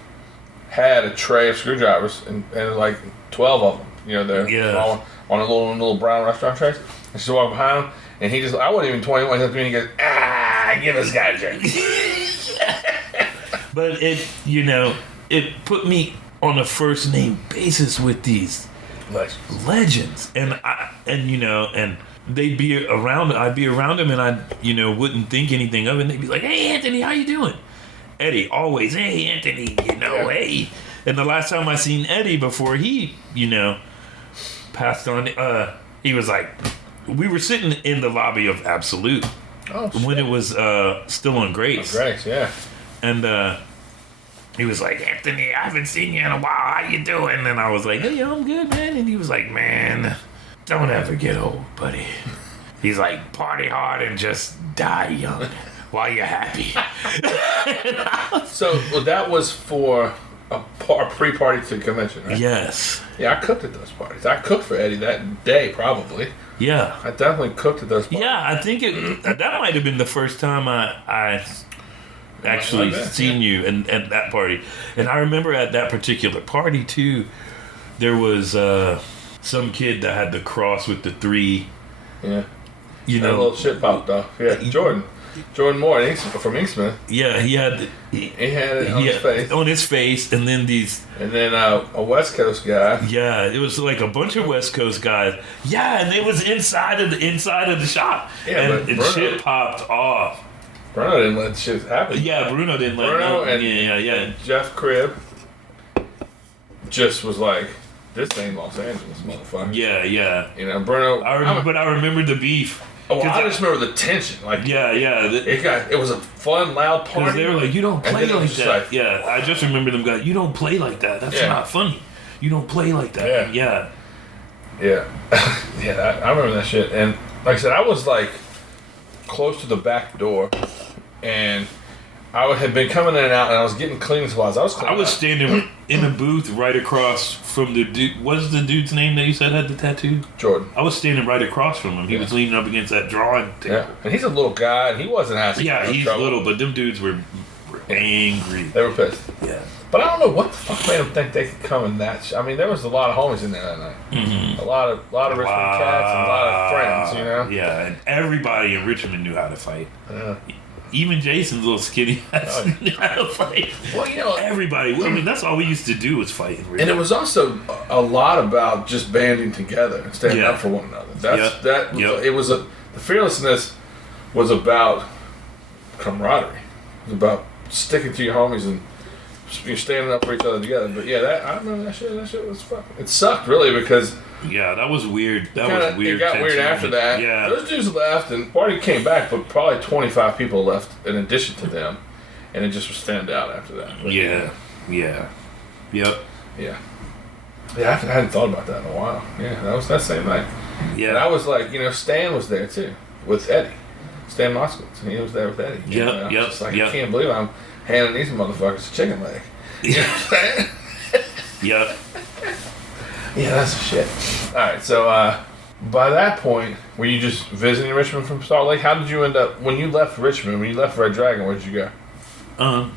Had a tray of screwdrivers, and like 12 of them. They're all on a little brown restaurant trays. And she walked behind him, and he just, I wasn't even 21. He goes, give this guy a drink. But it put me on a first name basis with these legends. And they'd be around, I'd be around them and I, wouldn't think anything of it. And they'd be like, hey, Anthony, how you doing? Eddie, always, hey, Anthony, hey. And the last time I seen Eddie before he, passed on, he was like, we were sitting in the lobby of Absolute when it was still on Grace. Grace, yeah. And he was like, Anthony, I haven't seen you in a while. How you doing? And I was like, hey, I'm good, man. And he was like, man, don't ever get old, buddy. He's like, party hard and just die young while you're happy. So that was for a pre-party to convention, right? Yes. Yeah, I cooked at those parties. I cooked for Eddie that day, probably. Yeah. I definitely cooked at those parties. Yeah, I think that might have been the first time I actually seen you at that party. And I remember at that particular party, too, there was some kid that had the cross with the 3. Yeah. A little shit popped off. Yeah, Jordan Moore from Inksmith. Yeah, he had it on his face. On his face, and then these... And then a West Coast guy. Yeah, it was like a bunch of West Coast guys. Yeah, and it was inside of the shop. Yeah, and shit popped off. Bruno didn't let shit happen. Yeah, Bruno didn't let Bruno and yeah. Jeff Cribb just was like, this ain't Los Angeles, motherfucker. Yeah. You know, Bruno. I remember the beef. Oh, I just remember the tension. Like, yeah. It was a fun, loud party. Because they were like, you don't play like that. Like, yeah, I just remember them going, you don't play like that. That's not funny. You don't play like that. Yeah. I remember that shit. And like I said, I was like close to the back door, and I had been coming in and out, and I was getting cleaning supplies. I was standing in a booth right across from the dude. What's the dude's name that you said had the tattoo? Jordan. I was standing right across from him. He was leaning up against that drawing table. Yeah, and he's a little guy, and he wasn't asking. Yeah, he's trouble. little, but them dudes were angry. They were pissed. Yeah. But I don't know what the fuck made them think they could come in that. I mean, there was a lot of homies in there that night. Mm-hmm. A lot of Richmond cats and a lot of friends, you know. Yeah, and everybody in Richmond knew how to fight. Yeah. Even Jason's little skinny ass knew how to fight. Well, you know, everybody. I mean, that's all we used to do was fight in Richmond. And it was also a lot about just banding together and standing up for one another. It was the fearlessness was about camaraderie. It was about sticking to your homies and you're standing up for each other together. But yeah, I remember that shit. That shit was fucking. It sucked really because. Yeah, that was weird. That was weird. It got weird after that. Yeah. Those dudes left and the party came back, but probably 25 people left in addition to them, and it just was thinned out after that. But, Yep. Yeah, I hadn't thought about that in a while. Yeah, that was that same night. Yeah. And I was like, Stan was there too with Eddie. Stan Moskowitz, and he was there with Eddie. Yep. Just like, I can't believe I'm handing these motherfuckers a chicken leg. You know what I'm saying? Yep. Yeah, that's the shit. Alright, so by that point, were you just visiting Richmond from Salt Lake? How did you end up, when you left Richmond, when you left Red Dragon, where did you go?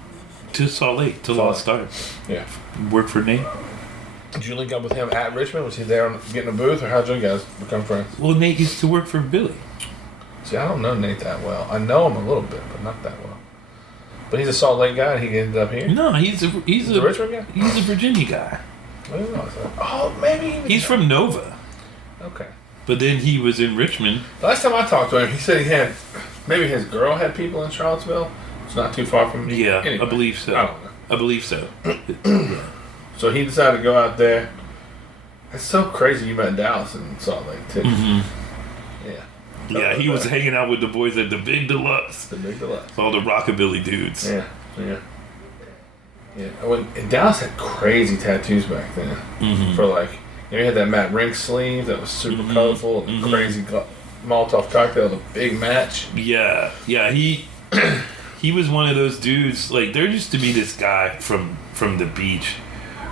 To Salt Lake, to Lost Stars. Yeah. Work for Nate. Did you link up with him at Richmond? Was he there getting a booth, or how'd you guys become friends? Well, Nate used to work for Billy. See, I don't know Nate that well. I know him a little bit, but not that well. But he's a Salt Lake guy, and he ended up here? No, he's a Richmond guy? He's a Virginia guy. I didn't know that. Oh, maybe he's from Nova. Okay. But then he was in Richmond. The last time I talked to him, he said he had, maybe his girl had people in Charlottesville. It's not too far from me. Yeah, anyway, I believe so. I don't know. I believe so. So he decided to go out there. It's so crazy you met Dallas in Salt Lake, too. Mm-hmm. Yeah. Yeah, he was hanging out with the boys at the Big Deluxe. The Big Deluxe. All the rockabilly dudes. Yeah. And Dallas had crazy tattoos back then. Mm-hmm. For like, you had that Matt Rink sleeve that was super colorful, and crazy Molotov cocktail, the big match. Yeah, he was one of those dudes. Like, there used to be this guy from the beach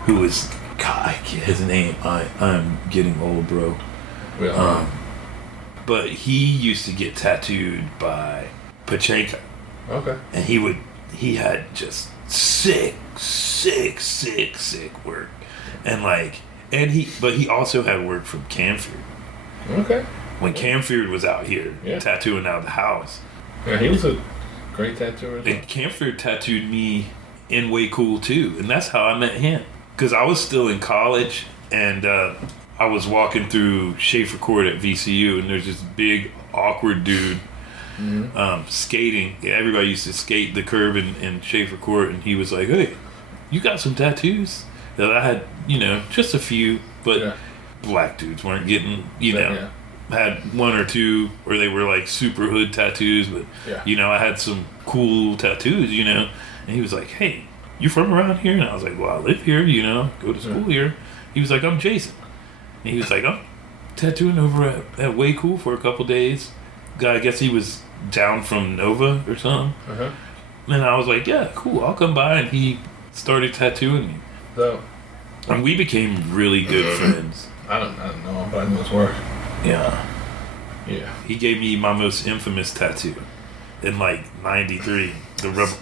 who was, God, I can't his name. I'm getting old, bro. But he used to get tattooed by Pachenko. Okay. And he had just sick work. And he also had work from Camford. Okay. When Camford was out here tattooing out the house. Yeah, he was a great tattooer. And Camford tattooed me in Way Cool too. And that's how I met him. Because I was still in college and I was walking through Schaefer Court at VCU and there's this big awkward dude skating. Yeah, everybody used to skate the curb in Schaefer Court, and he was like, "Hey, you got some tattoos?" That I had, just a few, but black dudes weren't getting, had one or two, or they were like super hood tattoos, but I had some cool tattoos, and he was like, "Hey, you from around here?" And I was like, "Well, I live here, go to school here." He was like, "I'm Jason," and he was like, "I'm tattooing over at Way Cool for a couple days." Guy, I guess he was down from Nova or something. Uh-huh. And I was like, "Yeah, cool, I'll come by." And he started tattooing me. So, and we became really good friends. I don't know, but I knew his work. Yeah. Yeah. He gave me my most infamous tattoo in like '93. The rebel.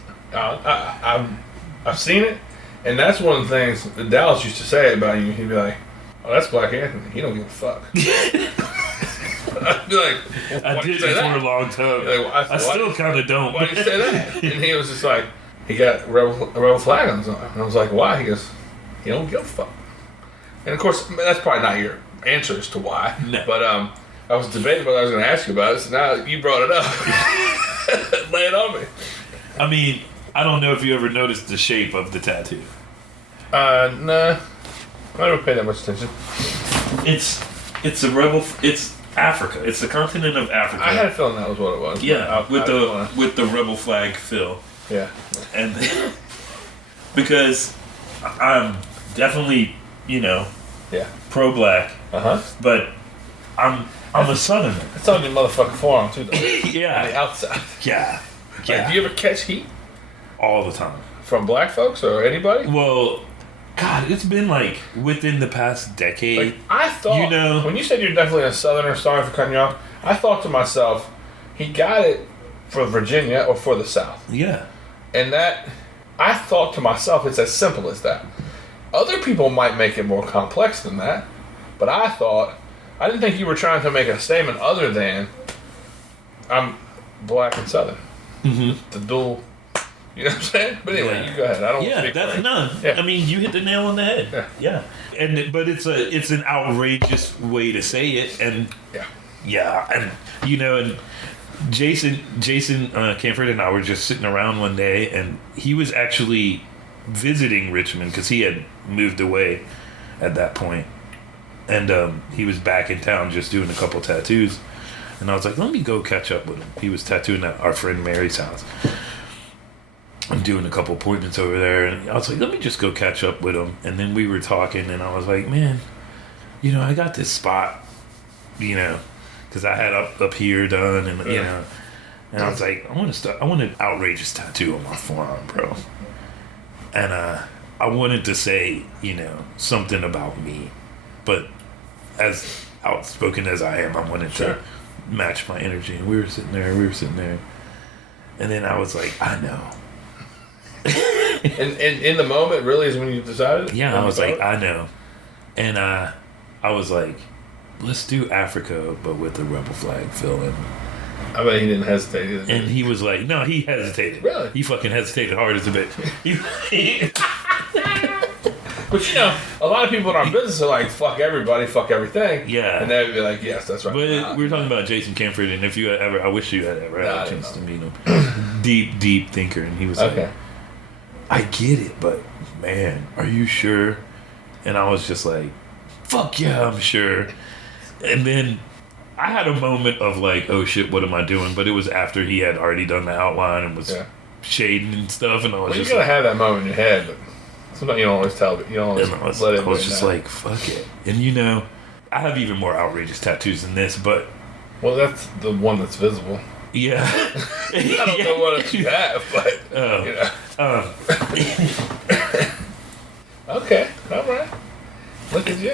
I've seen it, and that's one of the things that Dallas used to say about you. He'd be like, "Oh, that's Black Anthony. He don't give a fuck." I'd be like, I did it for a long time. Like, I still kind of don't. Why do you say that? And he was just like, he got a rebel flag on his arm. And I was like, why? He goes, he don't give a fuck. And of course, that's probably not your answer as to why. No. But I was debating whether I was going to ask you about it, so now you brought it up. Lay it on me. I mean, I don't know if you ever noticed the shape of the tattoo. Nah. I don't pay that much attention. It's a rebel. It's Africa. It's the continent of Africa. I had a feeling that was what it was. Yeah, with the rebel flag fill. Yeah. And because I'm definitely, Yeah. pro-black, but I'm a Southerner. It's on your motherfucking forearm too, though. Yeah. On the outside. Yeah. Like, do you ever catch heat All the time. from black folks or anybody? Well, God, it's been like within the past decade. Like, I thought, when you said you're definitely a Southerner, sorry for cutting you off, I thought to myself, he got it for Virginia or for the South. Yeah. And that, I thought to myself, it's as simple as that. Other people might make it more complex than that, but I didn't think you were trying to make a statement other than, I'm black and Southern. Mm-hmm. The dual, you know what I'm saying? But anyway, you go ahead. I don't want to speak that's for you. none. Yeah. I mean, you hit the nail on the head. Yeah. But it's an outrageous way to say it, and and and Jason Camford and I were just sitting around one day, and he was actually visiting Richmond because he had moved away at that point, and he was back in town just doing a couple tattoos, and I was like, let me go catch up with him. He was tattooing at our friend Mary's house. I'm doing a couple appointments over there, and I was like, let me just go catch up with him. And then we were talking, and I was like, man, I got this spot, because I had up here done, and and I was like, I want an outrageous tattoo on my forearm, bro. And I wanted to say, something about me, but as outspoken as I am, I wanted to match my energy. And we were sitting there, and then I was like, I know. And in the moment, really, is when you decided? Yeah, I was like, I know. And I was like, let's do Africa, but with the rebel flag fill in. I bet he didn't hesitate either. And he was like, no, he hesitated. Really? He fucking hesitated hard as a bitch. But a lot of people in our business are like, fuck everybody, fuck everything. Yeah. And they'd be like, yes, that's right. But we were talking about Jason Camford, and if you had ever, I wish you had ever had a chance to meet him. Deep thinker. And he was like, I get it, but man, are you sure? And I was just like, fuck yeah, I'm sure. And then I had a moment of like, oh shit, what am I doing? But it was after he had already done the outline and was shading and stuff, and I was just you gotta have that moment in your head, but sometimes you don't always tell it. You don't always let it. I was just like, fuck it. And I have even more outrageous tattoos than this, but that's the one that's visible. Yeah. I don't know what else you have, but okay, all right. Look at you.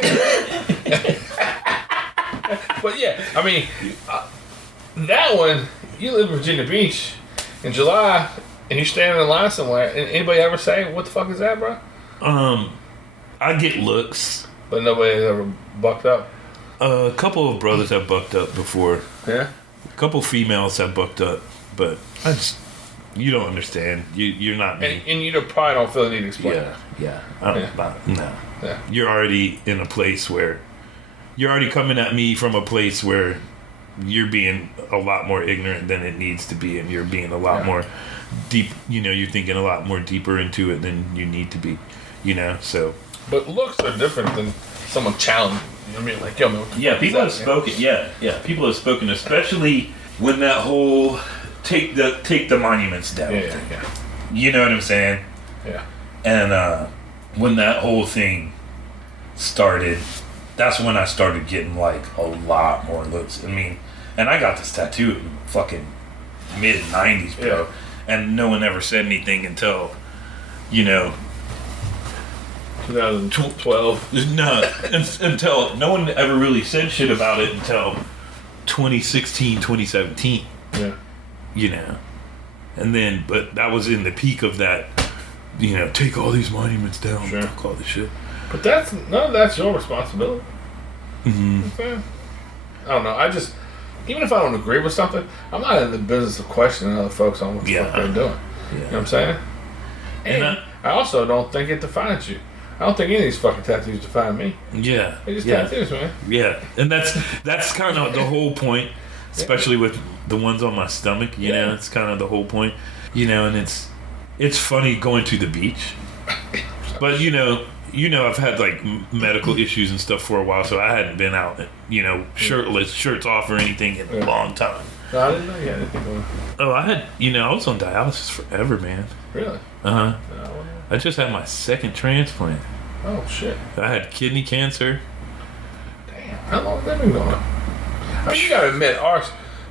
But I mean, that one, you live in Virginia Beach in July, and you're standing in line somewhere, and anybody ever say, what the fuck is that, bro? I get looks. But nobody has ever bucked up? A couple of brothers have bucked up before. Yeah? A couple females have bucked up, but you don't understand. You're not me. And you probably don't feel the need to explain. No. Yeah. You're already in a place where you're already coming at me from a place where you're being a lot more ignorant than it needs to be, and you're being a lot more deep. You're thinking a lot more deeper into it than you need to be. So. But looks are different than someone challenging. You know what I mean? Like, yo, man. Yeah, people have spoken. Yeah, people have spoken, especially when that whole take the monuments down. Yeah. You know what I'm saying? Yeah. And when that whole thing started, that's when I started getting like a lot more looks. I mean, and I got this tattoo in fucking mid '90s, bro, and no one ever said anything until 2012. No, until no one ever really said shit about it until 2016, 2017. Yeah. And then, but that was in the peak of that, take all these monuments down, fuck all this shit. But none of that's your responsibility. Mm-hmm. Okay. I don't know. Even if I don't agree with something, I'm not in the business of questioning other folks on what the fuck they're doing. You know what I'm saying? And I also don't think it defines you. I don't think any of these fucking tattoos define me. Yeah. They're just tattoos, man. Yeah. And that's kind of the whole point, especially with the ones on my stomach. You know, it's kind of the whole point. You know, and it's funny going to the beach, but you know, I've had like medical issues and stuff for a while, so I hadn't been out, you know, shirtless, shirts off or anything in a long time. No, I didn't know you had anything going on. Oh, I was on dialysis forever, man. Really? Uh huh. I just had my second transplant. Oh shit! I had kidney cancer. Damn, how long has that been going on? I mean, you gotta admit, our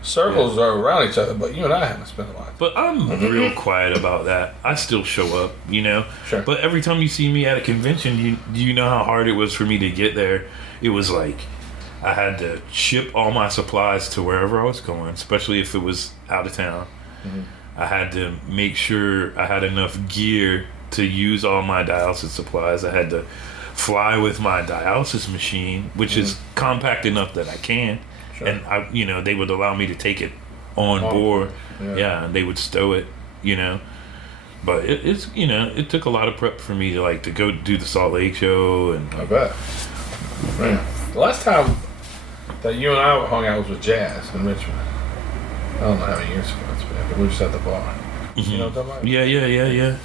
circles are around each other, but you and I haven't spent a lot. But I'm real quiet about that. I still show up, you know. Sure. But every time you see me at a convention, you know how hard it was for me to get there. It was like I had to ship all my supplies to wherever I was going, especially if it was out of town. Mm-hmm. I had to make sure I had enough gear to use all my dialysis supplies. I had to fly with my dialysis machine, which is compact enough that I can. Sure. And they would allow me to take it on board. Yeah, and they would stow it, you know. But it took a lot of prep for me to go do the Salt Lake show. And I bet. Man, the last time that you and I hung out was with Jazz in Richmond. I don't know how many years ago it's been, but we were just at the bar. Mm-hmm. You know what I'm talking about? Yeah.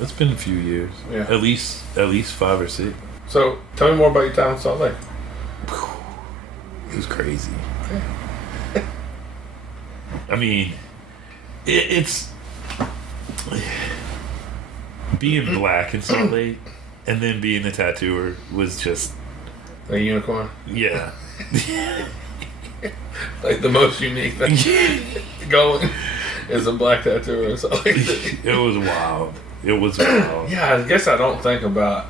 It's been a few years. Yeah. At least 5 or 6. So tell me more about your time in Salt Lake. It was crazy. I mean, it's being black in Salt Lake and then being a tattooer was just a unicorn. Yeah. Like the most unique thing going is a black tattooer in Salt Lake. It was wild. It was wild. Yeah, I guess I don't think about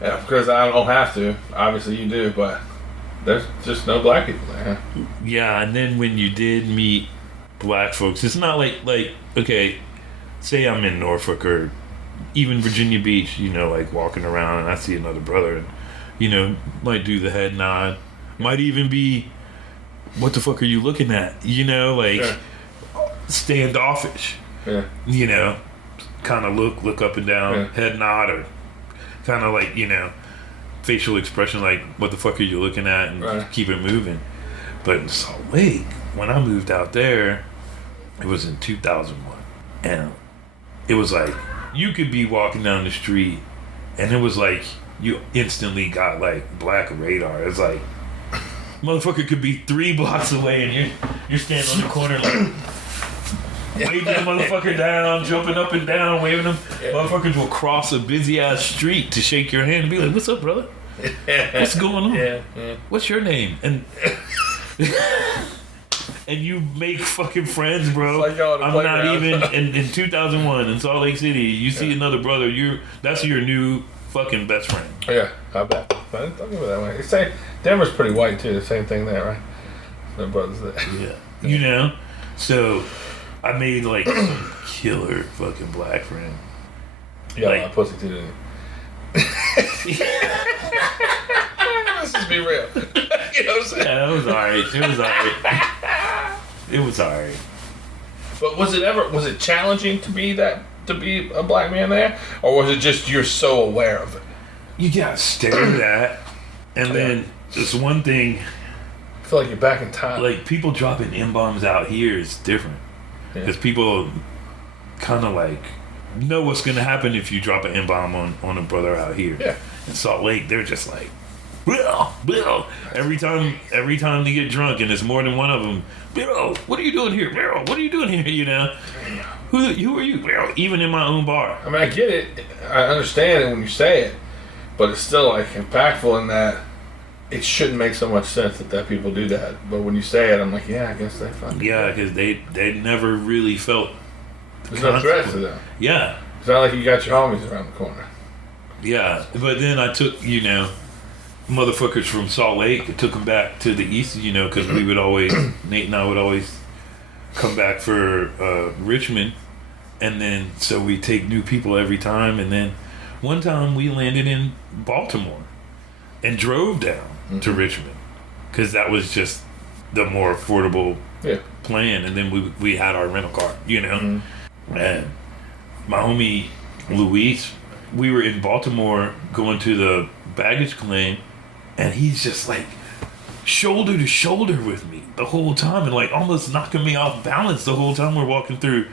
because I don't have to. Obviously, you do, but there's just no black people there. Huh? Yeah, and then when you did meet black folks, it's not like okay, say I'm in Norfolk or even Virginia Beach, like walking around and I see another brother and might do the head nod, might even be, what the fuck are you looking at? Standoffish. Yeah. Kind of look up and down, head nod, or kind of facial expression like, what the fuck are you looking at, and keep it moving. But in Salt Lake, when I moved out there, it was in 2001, and it was like you could be walking down the street and it was like you instantly got black radar. It's like motherfucker could be 3 blocks away and you're standing on the corner waving the motherfucker down, jumping up and down, waving them. Motherfuckers will cross a busy ass street to shake your hand and be like, "What's up, brother? What's going on? What's your name?" And and you make fucking friends, bro. I'm not even in 2001 in Salt Lake City. You see another brother, that's your new fucking best friend. Yeah, I bet. I didn't think of it that way. It's Denver's pretty white too. The same thing there, right? My brothers there. Yeah, so I made some killer fucking black friend. Yeah, my pussy too, didn't you? Let's just be real. You know what I'm saying? Yeah, it was alright. It was alright. But was it challenging to be a black man there? Or was it just you're so aware of it? You got stared at, and then this one thing, I feel like you're back in time. People dropping M-bombs out here is different. Because people kind of know what's going to happen if you drop an M-bomb on a brother out here. Yeah. In Salt Lake, they're just like, Bill. Every time they get drunk and it's more than one of them, Bill, what are you doing here? Bill, what are you doing here? Who are you? Bill, even in my own bar. I mean, I get it. I understand it when you say it. But it's still impactful in that it shouldn't make so much sense that people do that. But when you say it, I'm like, yeah, I guess they fucking because they never really felt there's no threat to them. Yeah. It's not like you got your homies around the corner. Yeah, but then I took, motherfuckers from Salt Lake, I took them back to the east, because we would always, Nate and I would always come back for Richmond. And then, so we take new people every time. And then one time we landed in Baltimore and drove down to Richmond because that was just the more affordable plan. And then we had our rental car, And my homie Luis, we were in Baltimore going to the baggage claim, and he's just like, shoulder to shoulder with me the whole time and like almost knocking me off balance the whole time we're walking through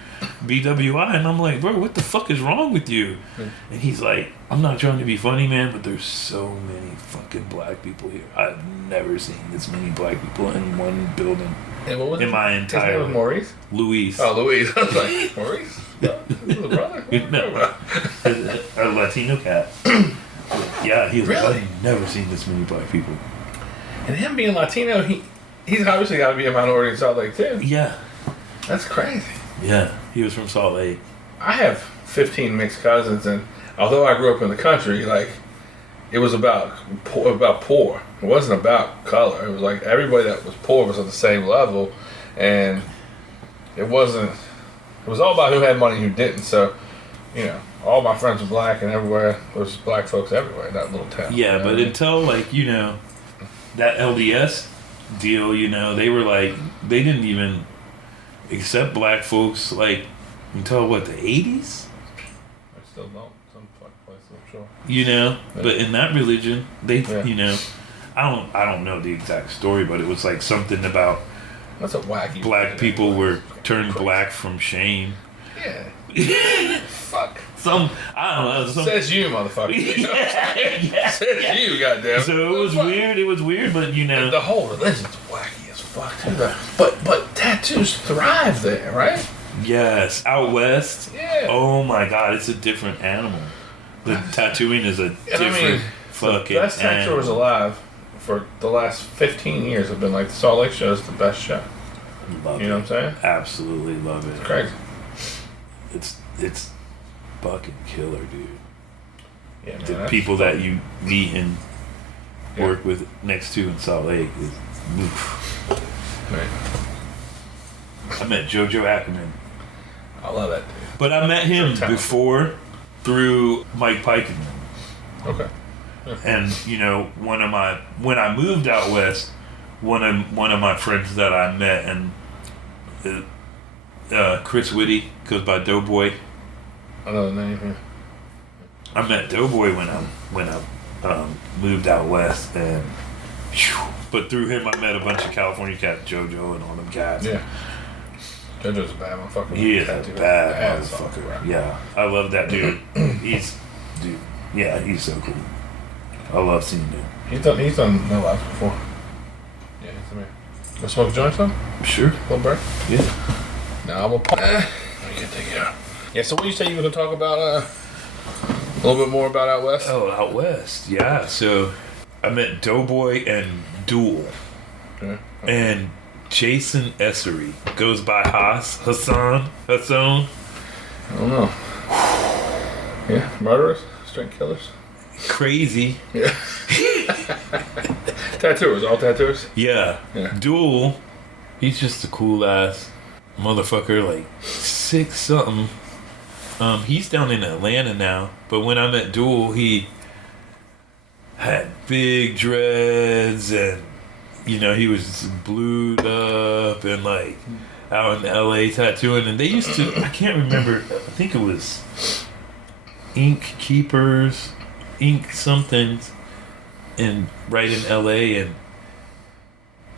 BWI, and I'm like, bro, what the fuck is wrong with you? And he's like, I'm not trying to be funny, man, but there's so many fucking black people here. I've never seen this many black people in one building And what was in my entire his name was Maurice? Luis. Oh, Louise. I was like, Maurice? This is a brother? No, a Latino cat. Yeah, he was like, Really? I've never seen this many black people. And him being Latino, he's obviously got to be a minority in Salt Lake, too. Yeah, That's crazy. yeah, he was from Salt Lake. I have 15 mixed cousins, and although I grew up in the country, like, it was about poor. It wasn't about color. It was like everybody that was poor was at the same level, and it was all about who had money and who didn't. So, you know, all my friends were black, and everywhere there was black folks everywhere in that little town. Yeah, you know but what I mean? until like, you know, that LDS deal, you know, they were like, they didn't even accept black folks like until what, the 80s? I still don't. Some fuck places, I'm sure. You know, Yeah. but in that religion, they, Yeah. you know, I don't know the exact story, but it was like something about That's a wacky. black religion. people were turned black from shame. Yeah. Fuck. I don't know. Says you, motherfucker. You know what I'm saying? yeah. Says you, goddamn. So it was weird. It was weird, but you know, The whole religion's wacky as fuck too. But tattoos thrive there, right? yes, out west. Yeah. Oh my God, it's a different animal. The tattooing is a And different the fucking best tattooers animal. alive for the last 15 years have been like the Salt Lake show is the best show. Love You know what I'm it. saying? Absolutely love it. It's crazy. It's fucking killer, dude. Yeah, man. The that's people fucking- that you meet and Yeah. work with next to in Salt Lake is. Oof. Right. I met JoJo Ackerman, I love that dude. but I met him So talented. before through Mike Pikeman. Okay. And you know, when I moved out west, one of my friends that I met, and Chris Whitty goes by Doughboy. I know the name here. I met Doughboy when I moved out west, and whew, but through him I met a bunch of California cats, JoJo and all them cats. Yeah. JoJo's a bad motherfucker. He is a Tattoo. bad Ass off, motherfucker. right. Yeah, I love that dude. He's so cool. I love seeing him. He's done no lives before. Yeah, he's me. Go smoke a joint, son? Sure. Little break? Yeah. No, I'm a. We can take it out. Yeah. So what you say you were gonna talk about? A little bit more about out west. Oh, out west. Yeah. So I met Doughboy and Duel. Okay. And Jason Essery goes by Hassan. I don't know. Yeah, murderers, straight killers. Crazy. Yeah. Tattooers, all tattooers. Yeah. Yeah. Duel, he's just a cool ass motherfucker, like 6 something. He's down in Atlanta now, but when I met Duel, he had big dreads and, you know, he was just blued up and like out in LA tattooing. And they used to, I can't remember, I think it was Ink Keepers, Ink something, and right in LA. And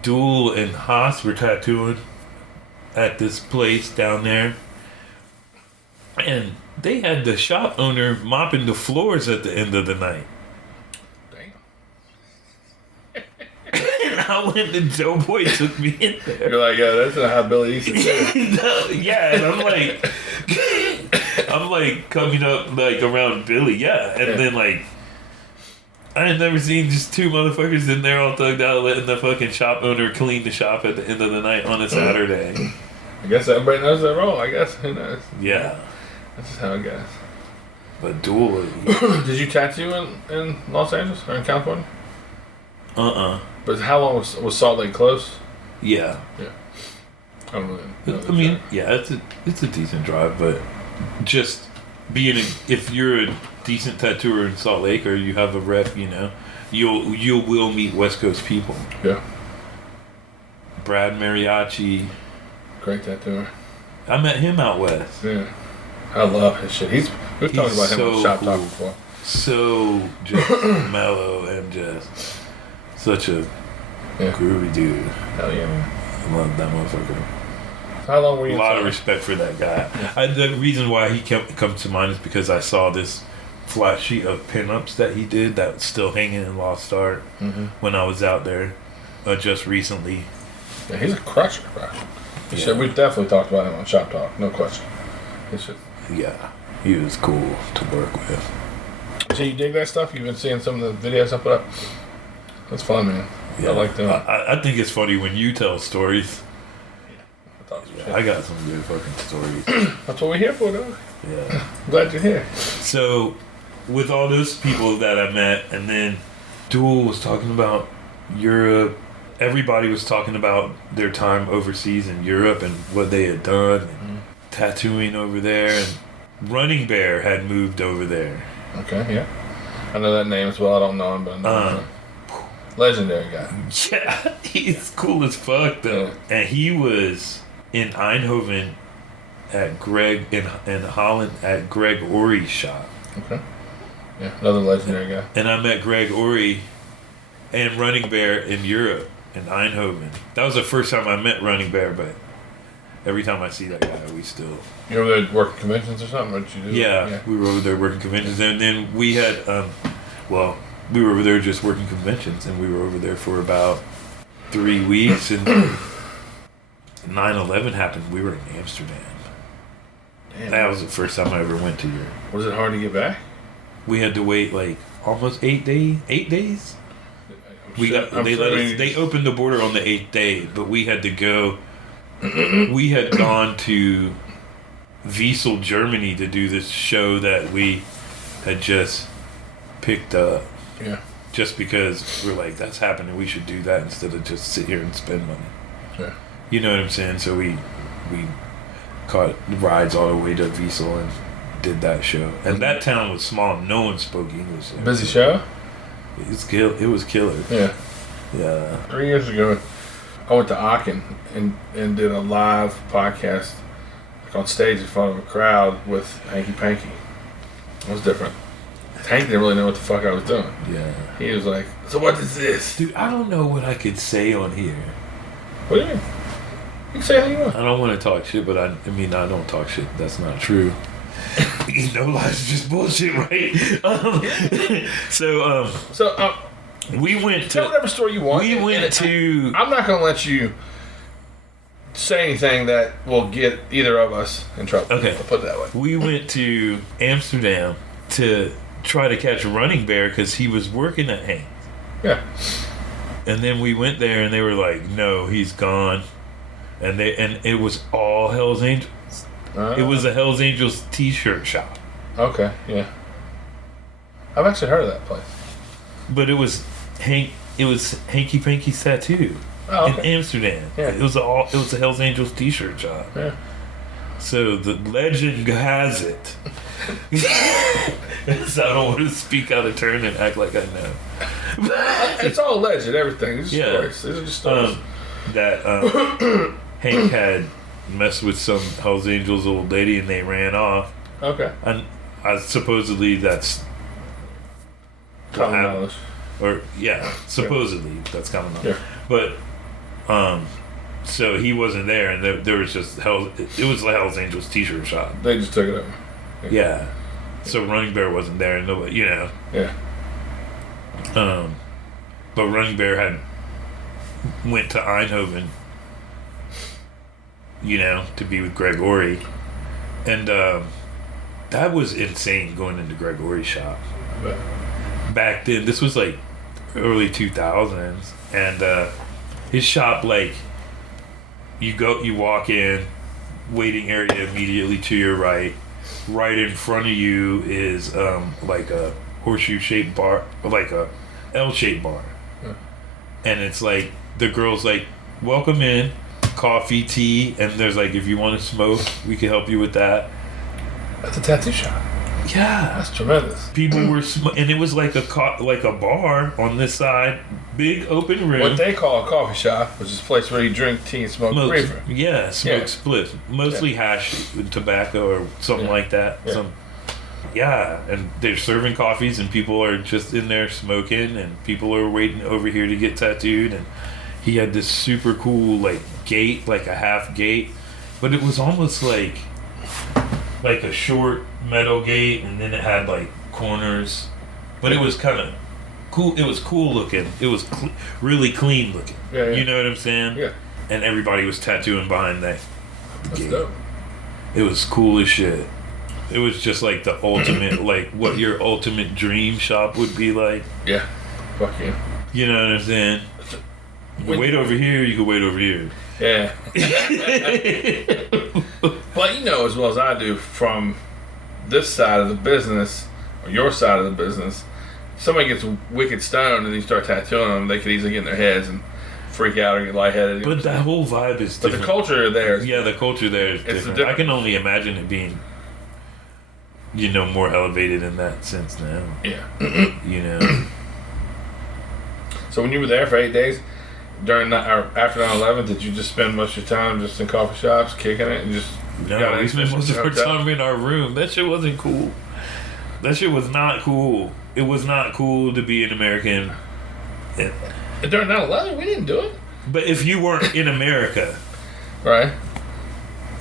Duel and Haas were tattooing at this place down there. And they had the shop owner mopping the floors at the end of the night. Damn. And I went and Doughboy took me in there. You're like, that's not how Billy used to say it. No, yeah, and I'm like coming up like around Billy, yeah, and Yeah. then like I had never seen just 2 motherfuckers in there all thugged out letting the fucking shop owner clean the shop at the end of the night on a Saturday. I guess everybody knows their role. I guess who knows? Yeah, That's just how it goes. but Duel, Did you tattoo in Los Angeles or in California? But how long was Salt Lake close? yeah. I don't really know. I mean, yeah, it's a decent drive, but just being if you're a decent tattooer in Salt Lake or you have a rep, you know, you will meet West Coast people. Yeah. Brad Mariachi, Great tattooer. I met him out west. Yeah. I love his shit. We've talked about him on so Shop cool. Talk before. So just mellow and just such a Yeah. Groovy dude. Hell yeah, man. I love that motherfucker. How long were you? A lot of respect for that guy. The reason why he comes to mind is because I saw this flat sheet of pinups that he did that's still hanging in Lost Art when I was out there just recently. Yeah, he's a crusher, bro. Yeah. We've definitely talked about him on Shop Talk, no question. Yeah, he was cool to work with. So you dig that stuff? You've been seeing some of the videos I put up? That's fun, man. Yeah. I like them. I think it's funny when you tell stories. Yeah, I got some good fucking stories. That's what we're here for, though. Yeah. I'm glad you're here. So, with all those people that I met, and then Duel was talking about Europe. Everybody was talking about their time overseas in Europe and what they had done, and tattooing over there, and Running Bear had moved over there. Okay, yeah. I know that name as well. I don't know him, but I know him. Legendary guy. Yeah, he's cool as fuck, though. Yeah. And he was in Eindhoven at in Holland at Greg Ory's shop. Okay. Yeah, another legendary guy. And I met Greg Ory and Running Bear in Europe, in Eindhoven. That was the first time I met Running Bear, but every time I see that guy, we still... You over there working conventions or something? What did you do? Yeah, we were over there working conventions. And then we had, we were over there just working conventions, and we were over there for about 3 weeks, and 9/11 happened. We were in Amsterdam. Damn. That was the first time I ever went to Europe. Was it hard to get back? We had to wait like almost 8 days. 8 days? They opened the border on the 8th day, but we had to go. We had gone to Wiesel, Germany, to do this show that we had just picked up. Yeah. Just because we're like, that's happening, we should do that instead of just sit here and spend money. Yeah. You know what I'm saying? So we caught rides all the way to Wiesel and did that show. And that town was small. No one spoke English. Busy show? It was killer. Yeah. Yeah. 3 years ago, I went to Aachen and did a live podcast on stage in front of a crowd with Hanky Panky. It was different. Hank didn't really know what the fuck I was doing. Yeah. He was like, so what is this? Dude, I don't know what I could say on here. What do you mean? You can say anything you want. I don't want to talk shit, but I don't talk shit. That's not true. No lies, just bullshit, right? We went to... Tell whatever story you want. We went to... I'm not going to let you say anything that will get either of us in trouble. Okay. I'll put it that way. We went to Amsterdam to try to catch a Running Bear because he was working at Hank. Yeah. And then we went there and they were like, no, he's gone. And it was all Hell's Angels. It was a Hell's Angels t-shirt shop. Okay, yeah. I've actually heard of that place. But it was Hanky Panky's Tattoo in Amsterdam. Yeah. It was a Hell's Angels t-shirt shop. Yeah. So the legend has it. So I don't want to speak out of turn and act like I know. It's all alleged, everything. It's just stories. These are just stories. That Hank had messed with some Hell's Angels old lady and they ran off. Okay. And supposedly that's common knowledge. Or supposedly that's common knowledge. Yeah. But so he wasn't there, and there was just it was the Hell's Angels t-shirt shop. They just took it over. Yeah. So Running Bear wasn't there, and nobody, Yeah. But Running Bear went to Eindhoven, to be with Greg Ory, and that was insane going into Greg Ory's shop. Back then, this was like early 2000s, and his shop, like, you walk in, waiting area immediately to your right. Right in front of you is like a horseshoe-shaped bar, like a L-shaped bar. Yeah. And it's like, the girl's like, welcome in, coffee, tea, and there's like, if you want to smoke, we can help you with that. That's a tattoo shop. Yeah. That's tremendous. People were and it was like a bar on this side, big open room. What they call a coffee shop, which is a place where you drink tea and smoke reefer. Yeah, smoke spliffs. Mostly hash with tobacco or something like that. Yeah. And they're serving coffees and people are just in there smoking and people are waiting over here to get tattooed, and he had this super cool like gate, like a half gate, but it was almost like a short metal gate, and then it had like corners, but it was kind of cool. It was cool looking. It was really clean looking. Yeah, yeah. You know what I'm saying? Yeah. And everybody was tattooing behind that That's gate. dope. It was cool as shit. It was just like the ultimate, like what your ultimate dream shop would be like. Yeah. Fuck yeah. You know what I'm saying? You can wait over here, you can wait over here. Yeah. But you know as well as I do, from this side of the business, or your side of the business, somebody gets wicked stoned and you start tattooing them, they could easily get in their heads and freak out or get lightheaded. But that whole vibe is But different. the culture there is... Yeah, the culture there is different. I can only imagine it being, you know, more elevated in that sense now. Yeah. You know? So when you were there for 8 days, during or after 9/11, did you just spend most of your time just in coffee shops, kicking it, and just... No, we spent most of our time in our room. That shit wasn't cool. That shit was not cool. It was not cool to be an American. And during 9/11, we didn't do it. But if you weren't in America, Right.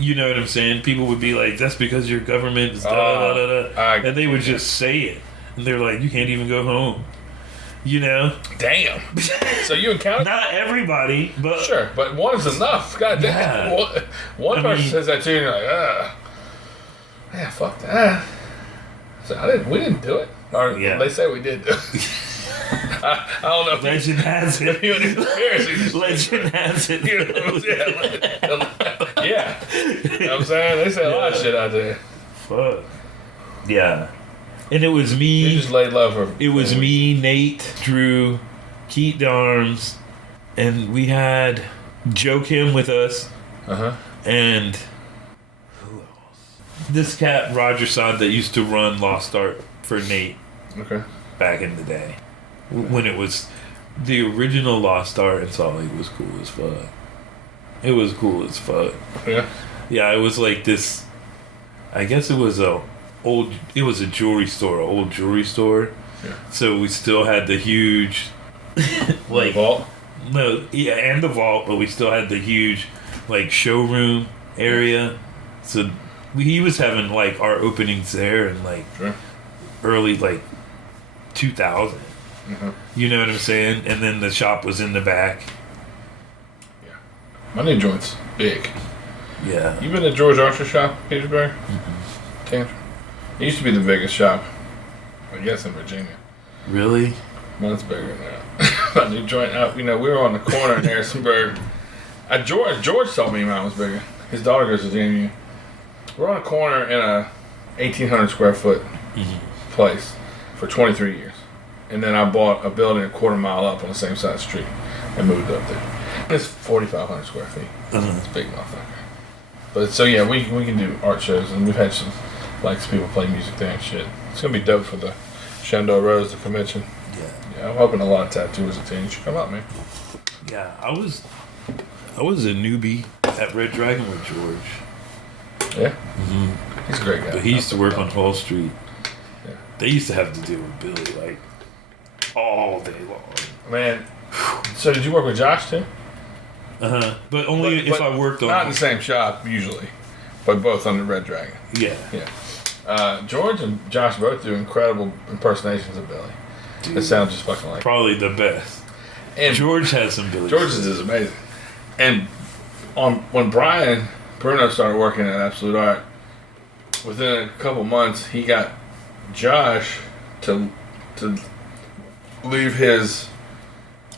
you know what I'm saying? People would be like, that's because your government is da da da da. And they would just say it. And they're like, you can't even go home. You know? Damn. So you encountered... Not everybody, but... Sure, but one is enough. God damn. Yeah. One person says that to you and you're like, yeah, fuck that. So we didn't do it. Or Yeah. they say we did do it. I don't know. Legend has it. You and conspiracies. Legend has it. Yeah. You know what I'm saying? They say a lot of shit out there. Fuck. Yeah. And it was me. You just laid low for... It was me, Nate, Drew, Keith Darms, and we had Joe Kim with us. Uh-huh. And who else? This cat, Roger Sod, that used to run Lost Art for Nate Okay. back in the day. When it was the original Lost Art in Salt Lake was cool as fuck. It was cool as fuck. Yeah. Yeah, it was like this. I guess it was a jewelry store, an old jewelry store. Yeah. So we still had the huge, like Vault? no, yeah, and the vault, but we still had the huge, like showroom area. So he was having like our openings there in like Sure. early like 2000. Mm-hmm. You know what I'm saying? And then the shop was in the back. Yeah. My new joint's big. Yeah. You been to George Archer's shop, Petersburg? Tantrum. It used to be the biggest shop, I guess, in Virginia. Really? Mine's bigger now. My new joint out. You know, we were on the corner in Harrisonburg. George told me mine was bigger. His daughter goes to JMU. We're on a corner in a 1,800 square foot place for 23 years. And then I bought a building a quarter mile up on the same side of the street and moved up there. It's 4,500 square feet. It's a big motherfucker. But so yeah, we can do art shows, and we've had some people play music there and shit. It's gonna be dope for the Shenandoah Rose, the convention. Yeah, I'm hoping a lot of tattooers and should come out, man. Yeah, I was a newbie at Red Dragon with George. Yeah, he's a great guy. But he used to work on Hall Street. Yeah. They used to have to deal with Billy like all day long. Man, so did you work with Josh too? But only if I worked on. Not in the same shop usually, but both under Red Dragon. Yeah. Yeah. George and Josh both do incredible impersonations of Billy. Dude, It sounds just fucking like. probably the best. And George has some Billy. George's is amazing. And when Brian Bruno started working at Absolute Art, within a couple months he got Josh to leave his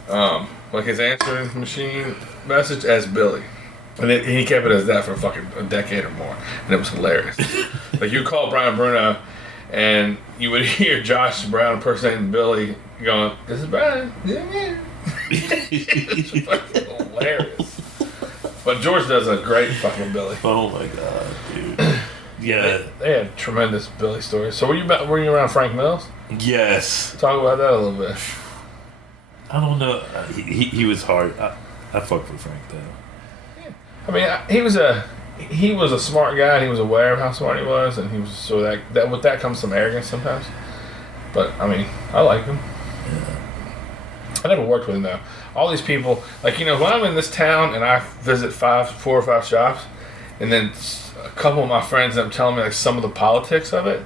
his answering machine message as Billy. And he kept it as that for fucking a decade or more. And it was hilarious. Like, you call Brian Bruno and you would hear Josh Brown impersonating Billy going, "This is Brian." Yeah. It's fucking hilarious. But George does a great fucking Billy. Oh my god, dude. Yeah. They had tremendous Billy stories. So were you around Frank Mills? Yes. Talk about that a little bit. I don't know. He was hard. I fucked with Frank though. I mean, he was a smart guy. And he was aware of how smart he was, and he was so that with that comes some arrogance sometimes. But I mean, I like him. I never worked with him though. All these people, like, you know, when I'm in this town and I visit 4 or 5 shops, and then a couple of my friends end up telling me like some of the politics of it,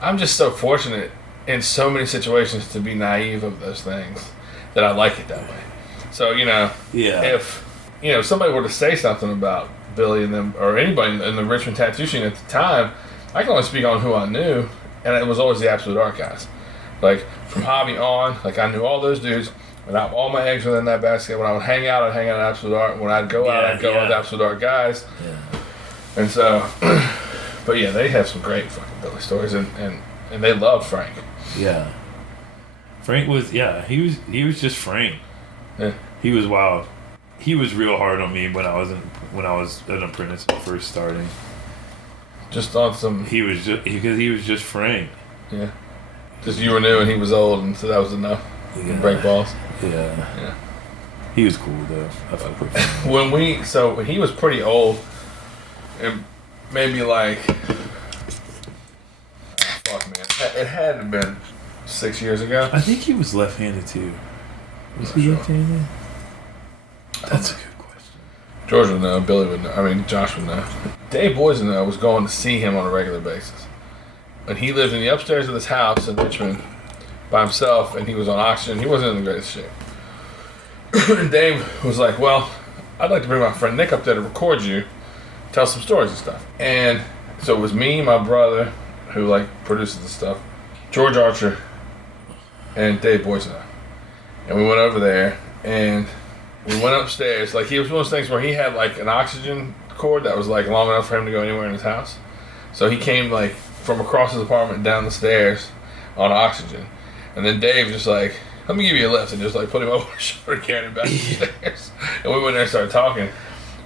I'm just so fortunate in so many situations to be naive of those things that I like it that way. So, you know, if, you know, somebody were to say something about Billy and them, or anybody in the Richmond tattoo scene at the time, I can only speak on who I knew, and it was always the Absolute Art guys. Like, from hobby on, like, I knew all those dudes, and all my eggs were in that basket. When I would hang out, I'd hang out at Absolute Art. When I'd go out, I'd go with Absolute Art guys. Yeah. And so, but yeah, they have some great fucking Billy stories, and they loved Frank. Yeah. Frank was, he was just Frank. Yeah. He was wild. He was real hard on me when I was an apprentice first starting. Just on some. He was just Frank. Yeah. Just you were new and he was old, and so that was enough. Yeah. Break balls. Yeah. He was cool though. I fuck with him. So he was pretty old, and maybe like, fuck man, it had to have been 6 years ago. I think he was left-handed too. Was he left-handed? That's a good question. George would know. Billy would know. I mean, Josh would know. Dave Boysen was going to see him on a regular basis. And he lived in the upstairs of this house in Richmond by himself, and he was on oxygen. He wasn't in the greatest shape. And Dave was like, well, I'd like to bring my friend Nick up there to record you, tell some stories and stuff. And so it was me, my brother, who like produces the stuff, George Archer, and Dave Boysen. And we went over there, and we went upstairs. Like, he was one of those things where he had like an oxygen cord that was like long enough for him to go anywhere in his house. So he came like from across his apartment down the stairs on oxygen. And then Dave just like, let me give you a lift, and just like put him over his shoulder, carrying him back the stairs. And we went there and started talking.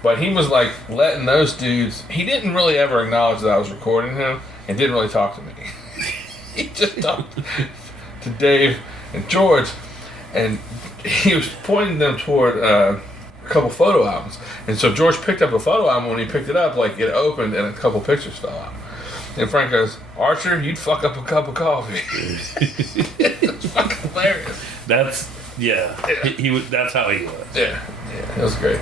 But he was like letting those dudes, he didn't really ever acknowledge that I was recording him, and didn't really talk to me. He just talked to Dave and George, and he was pointing them toward a couple photo albums. And so George picked up a photo album. When he picked it up, like, it opened and a couple pictures fell out. And Frank goes, Archer, you'd fuck up a cup of coffee. It's fucking hilarious. That's, he was, that's how he was. Yeah, it was great.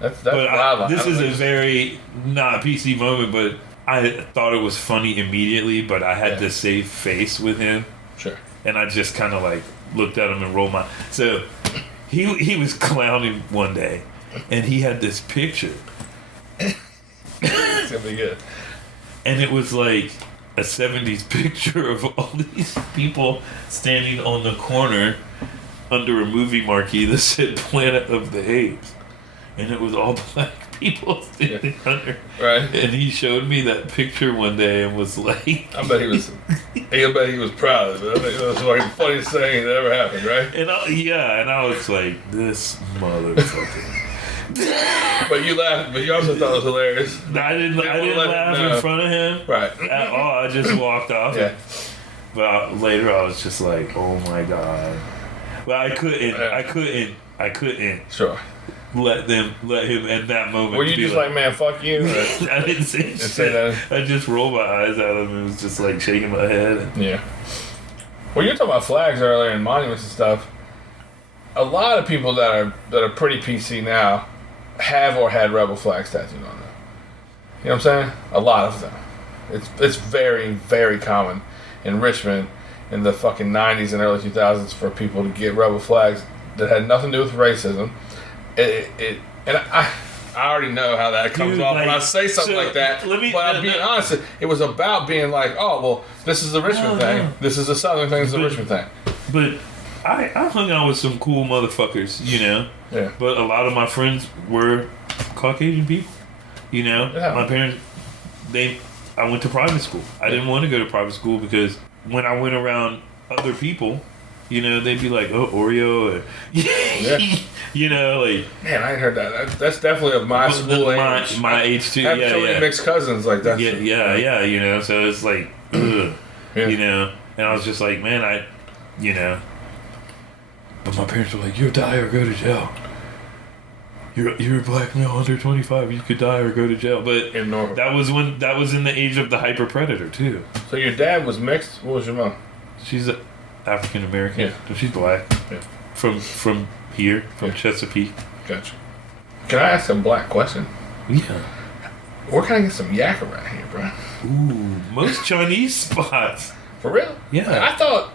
That's wild. This is a very not PC moment, but I thought it was funny immediately, but I had to save face with him. Sure. And I just kind of like looked at him and rolled my... So he was clowning one day, and he had this picture. It's going to be good. And it was like a 70s picture of all these people standing on the corner under a movie marquee that said Planet of the Apes. And it was all black people standing under. Right. And he showed me that picture one day and was like... I bet he was proud of it. I think it was like the funniest thing that ever happened, right? And I was like, this motherfucker. But you laughed, but you also thought it was hilarious. I didn't laugh in front of him. Right. At all. I just walked off. Yeah. But later I was just like, oh my God. But I couldn't. Sure. Let him at that moment. Were you just like, man, fuck you? I didn't say shit. I just rolled my eyes at him and was just like shaking my head. Yeah. Well, you were talking about flags earlier and monuments and stuff. A lot of people that are pretty PC now have or had rebel flags tattooed on them. You know what I'm saying? A lot of them. It's very, very common in Richmond in the fucking 90s and early 2000s for people to get rebel flags that had nothing to do with racism. And I already know how that comes off when I say something like that. But I'm being honest, it was about being like, oh, well, this is the Richmond thing. No. This is the Southern thing. This is the Richmond thing. But I hung out with some cool motherfuckers, you know. Yeah. But a lot of my friends were Caucasian people, you know. Yeah. My parents, I went to private school. I didn't want to go to private school because when I went around other people, you know, they'd be like, oh, Oreo, or, you know, like... Man, I ain't heard that. That's definitely of my school age. My age, too, I have so many mixed cousins like that. Yeah, you know, so it's like, ugh, you know. And I was just like, man, you know. But my parents were like, you'll die or go to jail. You're a black male under 25. You could die or go to jail. But that was in the age of the hyper predator too. So your dad was mixed. What was your mom? She's African American. Yeah. So she's black. Yeah. From here, from Chesapeake. Gotcha. Can I ask a black question? Yeah. Where can I get some yak around here, bro? Ooh, most Chinese spots. For real? Yeah. I thought.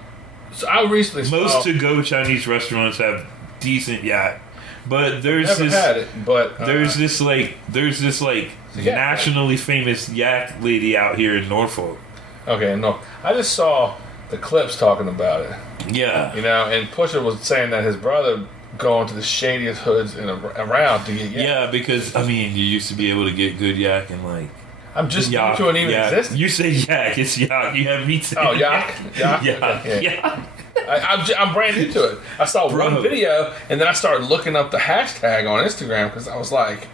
So I recently saw. Most to-go Chinese restaurants have decent yak, but there's Never this. had it, but There's this yak nationally famous yak lady out here in Norfolk. Okay, no, I just saw the clips talking about it. Yeah. You know, and Pusha was saying that his brother going to the shadiest hoods around to get yak. Yeah, because I mean, you used to be able to get good yak and like. I'm just Yak, to it even yak. exist. You say yak, it's yak. You have me say. Oh, yak, yak, Yeah, okay, yeah. I'm brand new to it. I saw Bro. one video, and then I started looking up the hashtag on Instagram because I was like,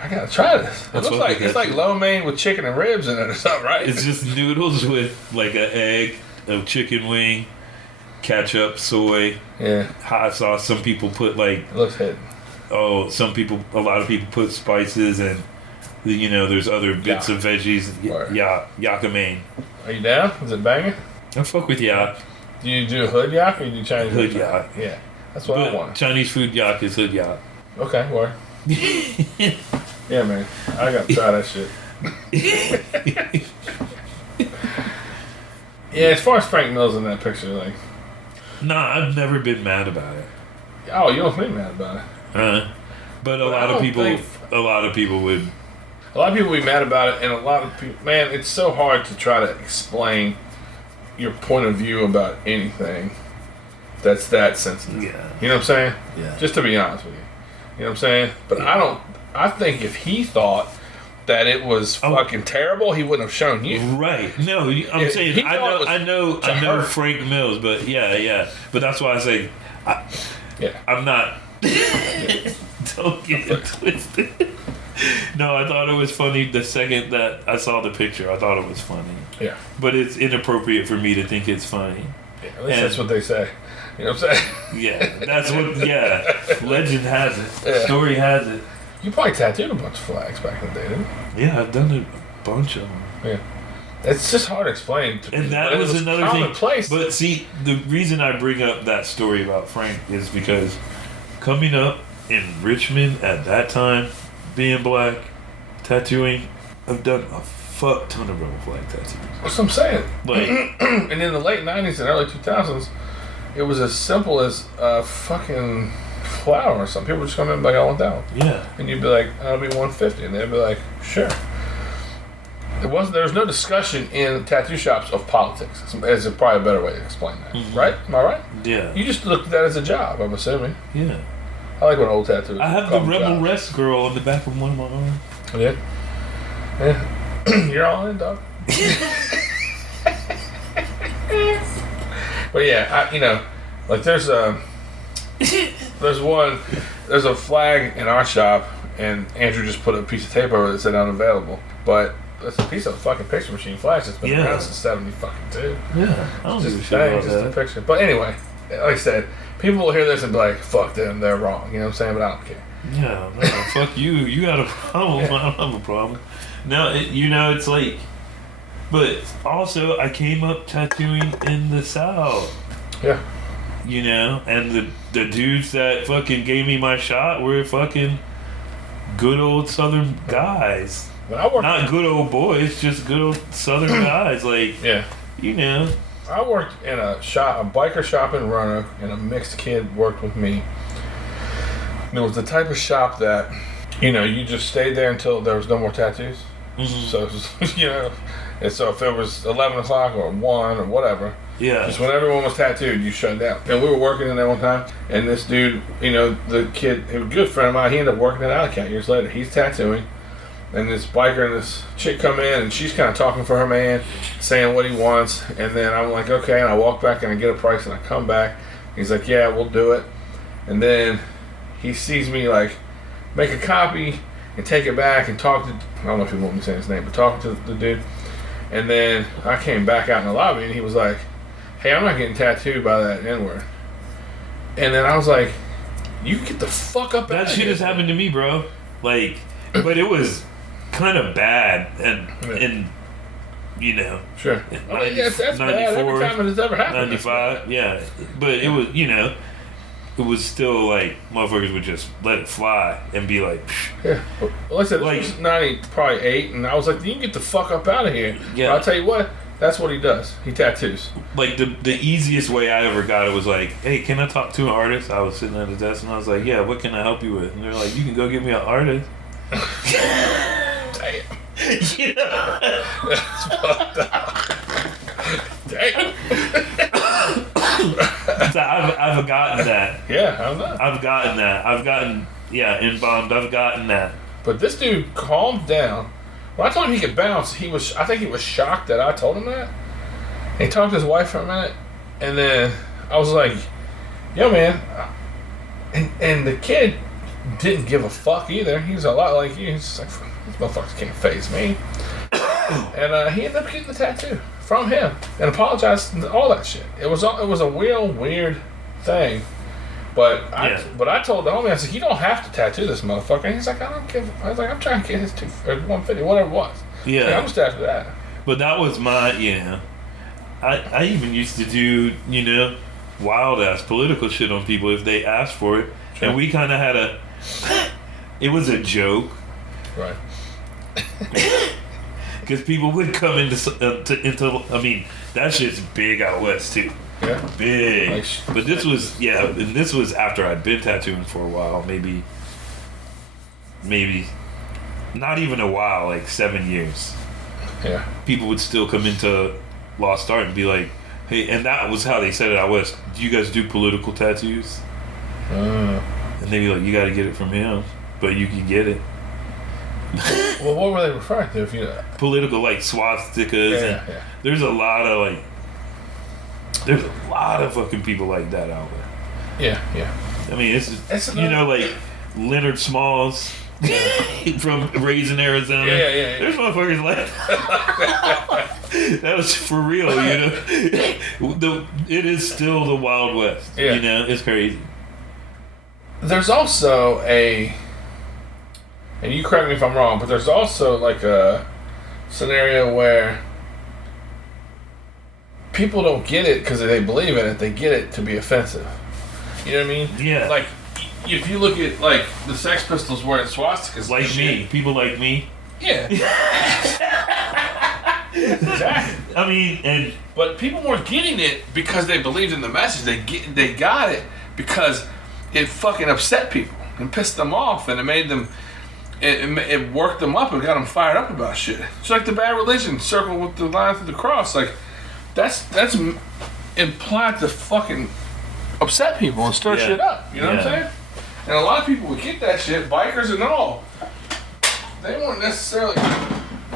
I gotta try this. It Let's looks look like at it's that like shit. lo mein with chicken and ribs in it or something, right? It's just noodles with like an egg, a chicken wing, ketchup, soy, yeah, hot sauce. Some people put like it looks hidden. a lot of people put spices and there's other bits Yak. of veggies. Word. Yakamain. Are you down? Is it banging? I fuck with yak. Do you do hood yak or you do Chinese Hood food? yak. Yeah, that's what I But want. Chinese food yak is hood yak. Okay, word. Yeah, man, I gotta try that shit. Yeah, as far as Frank Mills in that picture, like, Nah, I've never been mad about it. oh, you don't think mad about it. But a But I lot of don't people think- would. A lot of people be mad about it, and a lot of people, man, it's so hard to try to explain your point of view about anything that's that sensitive. Yeah. You know what I'm saying? Yeah. Just to be honest with you. You know what I'm saying? But I think if he thought that it was fucking terrible, he wouldn't have shown you. Right. No, I'm If saying he thought it I know to hurt. Frank Mills, but yeah. But that's why I say Yeah. I'm not. Don't get it twisted. No, I thought it was funny the second that I saw the picture. I thought it was funny. Yeah. But it's inappropriate for me to think it's funny. Yeah, at least And- that's what they say. You know what I'm saying? Yeah, that's what. Yeah, legend has it. Yeah. Story has it. You probably tattooed a bunch of flags back in the day, didn't you? Yeah, I've done a bunch of them. Yeah. It's just hard to explain to And people, that but it was another thing. commonplace. But see, the reason I bring up that story about Frank is because coming up in Richmond at that time, being black, tattooing, I've done a fuck ton of rebel flag tattoos. That's what I'm saying. Like, And in the late 90s and early 2000s, it was as simple as a fucking flower or something. People would just come in and be like, I want that one. yeah. And you'd be like, that'll be 150. And they'd be like, sure. There was no discussion in tattoo shops of politics. Is probably a better way to explain that. Mhm. Right? Am I right? Yeah. You just looked at that as a job, I'm assuming. Yeah. I like when old tattoos I have the call them Rebel jobs. Rest girl on the back of one of my arms. Yeah. Yeah. You're all in, dog. But yeah, like there's a flag in our shop, and Andrew just put a piece of tape over it that said unavailable. But it's a piece of fucking picture machine flash that's been Yeah. around since 70 Yeah. I don't give a Just, shit about just a that. picture. But anyway, like I said, people will hear this and be like, "Fuck them, they're wrong." You know what I'm saying? But I don't care. Yeah, no, fuck you. You got a problem. Yeah. I don't have a problem. No, it's like, but also I came up tattooing in the South, Yeah. and the dudes that fucking gave me my shot were fucking good old Southern guys. When I worked, Not good old boys, just good old Southern guys. Like, yeah. I worked in a biker shop in Roanoke, and a mixed kid worked with me. And it was the type of shop that, you just stayed there until there was no more tattoos. Mhm. So, it was, and so if it was 11 o'clock or 1 or whatever, yeah, just when everyone was tattooed, you shut down. And we were working in there one time, and this dude, the kid, he was a good friend of mine, he ended up working at Alley years later. He's tattooing. And this biker and this chick come in, and she's kind of talking for her man, saying what he wants. And then I'm like, okay. And I walk back and I get a price, and I come back. He's like, yeah, we'll do it. And then he sees me like make a copy and take it back and talk to, I don't know if he wants me to say his name, but talking to the dude. And then I came back out in the lobby, and he was like, hey, I'm not getting tattooed by that N-word. And then I was like, you get the fuck up out that of shit here. has happened to me, bro. Like, but it was kind of bad, and Sure. in I mean, that's bad every 94, time it has ever happened. 95, yeah. But it was, it was still like motherfuckers would just let it fly and be like, psh. Yeah. Well, like I said, this was 90, probably 8, and I was like, you can get the fuck up out of here. Yeah. But I'll tell you what, that's what he does. He tattoos. Like the easiest way I ever got it was like, hey, can I talk to an artist? I was sitting at the desk and I was like, yeah, what can I help you with? And they're like, you can go get me an artist. Damn. You know? That's fucked up. Damn. So I've gotten that. Yeah, I don't know. I've gotten that. Embalmed. I've gotten that. But this dude calmed down. When I told him he could bounce, I think he was shocked that I told him that. And he talked to his wife for a minute, and then I was like, yo, man. And the kid didn't give a fuck either. He was a lot like you. He's just like, these motherfuckers can't faze me. And he ended up getting the tattoo from him and apologized and all that shit. It was a real weird thing. But I told the homie, I said, you don't have to tattoo this motherfucker. And he's like, I don't give. I was like, I'm trying to get his 150, whatever it was. Yeah. Like, I'm just after that. But that was my I even used to do, wild ass political shit on people if they asked for it. Sure. And we kind of had it was a joke. Right. Because people would come into I mean, that shit's big out west too. Yeah. Big. Like, but this was, and this was after I'd been tattooing for a while, maybe not even a while, like 7 years. Yeah. People would still come into Lost Art and be like, hey, and that was how they said it out west. Do you guys do political tattoos? And they'd be like, you got to get it from him, but you can get it. Well, what were they referring to? If you Political, like swastikas, and there's a lot of fucking people like that out there. Yeah. I mean, it's like Leonard Smalls from Raisin, Arizona. Yeah. There's motherfuckers like that was for real, it is still the Wild West. Yeah. It's crazy. There's also and you correct me if I'm wrong, but there's also like a scenario where people don't get it because they believe in it. They get it to be offensive. You know what I mean? Yeah. Like, if you look at, like, the Sex Pistols wearing swastikas. Like me. People like me. Yeah. Exactly. I mean, but people weren't getting it because they believed in the message. They got it because it fucking upset people and pissed them off, and it made them... It worked them up and got them fired up about shit. It's like the Bad Religion circle with the line through the cross. Like, that's implied to fucking upset people and stir shit up. You know what I'm saying? And a lot of people would get that shit, bikers and all. They weren't necessarily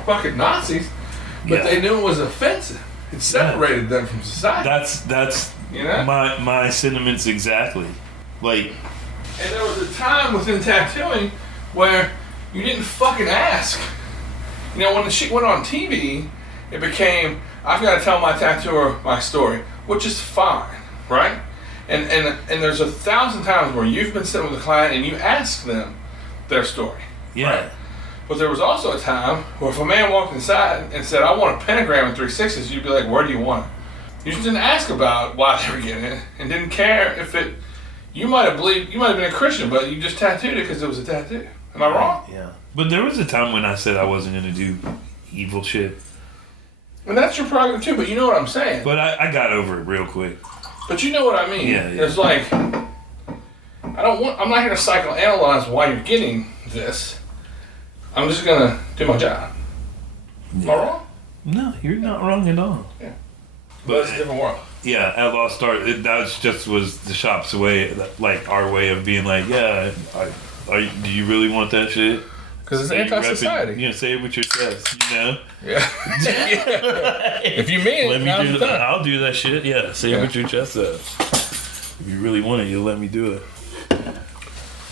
fucking Nazis, but they knew it was offensive. It separated them from society. That's my sentiments exactly. Like, and there was a time within tattooing where you didn't fucking ask. When the shit went on TV, it became, I've got to tell my tattooer my story, which is fine, right? And there's 1,000 times where you've been sitting with a client and you ask them their story. Yeah. Right? But there was also a time where if a man walked inside and said, I want a pentagram and 3 6s, you'd be like, where do you want it? You just didn't ask about why they were getting it and didn't care if it, you might have been a Christian, but you just tattooed it because it was a tattoo. Am I wrong? Yeah. But there was a time when I said I wasn't going to do evil shit. And that's your prerogative too, but you know what I'm saying. But I got over it real quick. But you know what I mean. Yeah. It's like, I'm not here to psychoanalyze why you're getting this. I'm just going to do my job. Am I wrong? No, you're not wrong at all. Yeah. But it's a different world. Yeah, at Lost Art, that was the shop's way, like our way of being like, do you really want that shit? Because it's anti-society. Say it with your chest, Yeah. If you mean it, I'll do that shit. Yeah, say it with your chest up. If you really want it, you'll let me do it.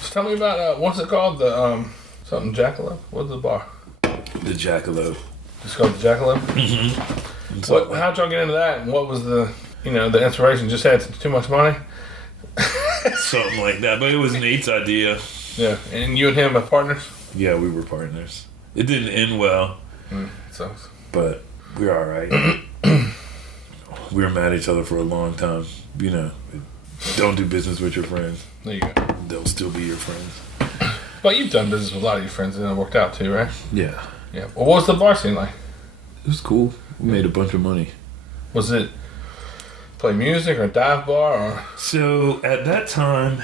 So tell me about, what's it called? The, something Jackalope? What's the bar? The Jackalope. It's called the Jackalope? Mm-hmm. How'd y'all get into that? And what was the inspiration? Just had too much money? Something like that. But it was Nate's idea. Yeah. And you and him are partners? Yeah, we were partners. It didn't end well. It sucks. But we're alright. We were mad at each other for a long time. Don't do business with your friends. There you go. They'll still be your friends. But you've done business with a lot of your friends, and it worked out too, right? Yeah. Yeah. Well, what was the bar scene like? It was cool. We made a bunch of money. Was it play music or dive bar or? So at that time,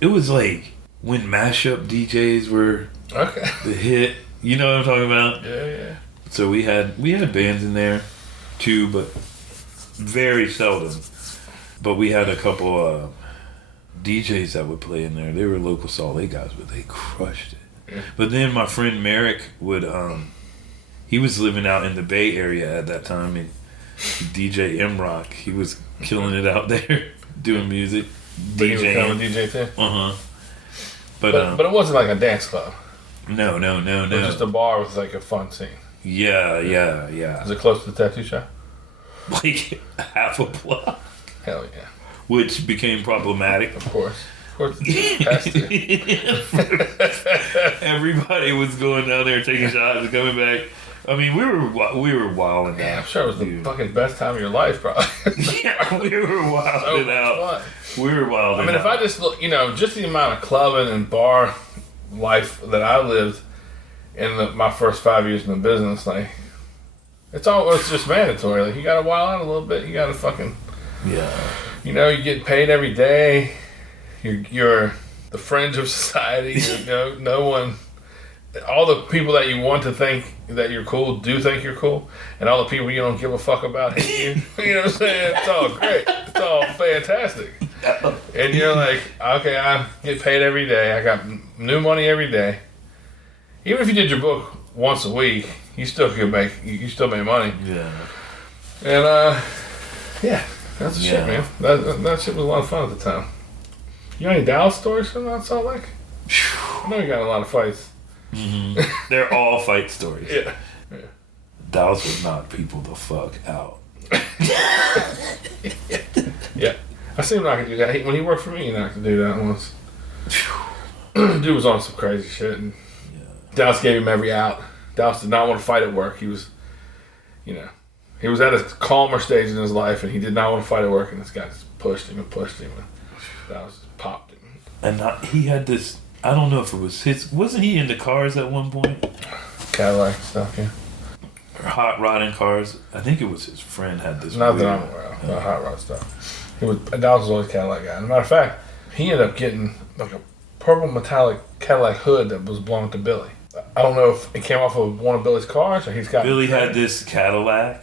it was like when mashup DJs were Okay. the hit. You know what I'm talking about? Yeah. So we had bands in there too, but very seldom. But we had a couple DJs that would play in there. They were local Salt Lake guys, but they crushed it. Yeah. But then my friend Merrick would he was living out in the Bay Area at that time, and DJ M-Rock, he was killing it out there doing music. But he was kind of a DJ too. But it wasn't like a dance club. No. It was just a bar with like a fun scene. Yeah. Is it close to the tattoo shop? Like half a block, Hell yeah. which became problematic. Of course. It has to. Everybody was going down there taking shots and coming back. I mean, we were wilding Yeah, out. I'm sure it was the fucking best time of your life, probably. Yeah, we were wilding out. Fun. We were wilding out. I mean, if I just look, just the amount of clubbing and bar life that I lived in my first 5 years in the business, like, it's just mandatory. Like, you gotta wild out a little bit. You gotta fucking, you get paid every day. You're the fringe of society. No one. All the people that you want to think that you're cool do think you're cool, and all the people you don't give a fuck about hate you. You know what I'm saying? It's all great. It's all fantastic. And you're like, okay, I get paid every day. I got new money every day. Even if you did your book once a week, you still could make money. Yeah. And yeah, that's the shit, man. That shit was a lot of fun at the time. You got any Dallas stories from that Salt Lake? I know you got a lot of fights. Mm-hmm. They're all fight stories. Yeah. Dallas would knock people the fuck out. Yeah. I seen him not do that. When he worked for me, he not to do that once. Dude was on some crazy shit, and Dallas gave him every out. Dallas did not want to fight at work. He was, he was at a calmer stage in his life, and he did not want to fight at work, and this guy just pushed him, and Dallas just popped him. And he had this, I don't know if it was his, wasn't he into cars at one point? Cadillac stuff, yeah. Or hot rodding cars. I think it was his friend had this. Not that I'm aware of, the hot rod stuff. Dallas was always a Cadillac guy. As a matter of fact, he ended up getting like a purple metallic Cadillac hood that was belonged to Billy. I don't know if it came off of one of Billy's cars or he's got... Billy had this Cadillac.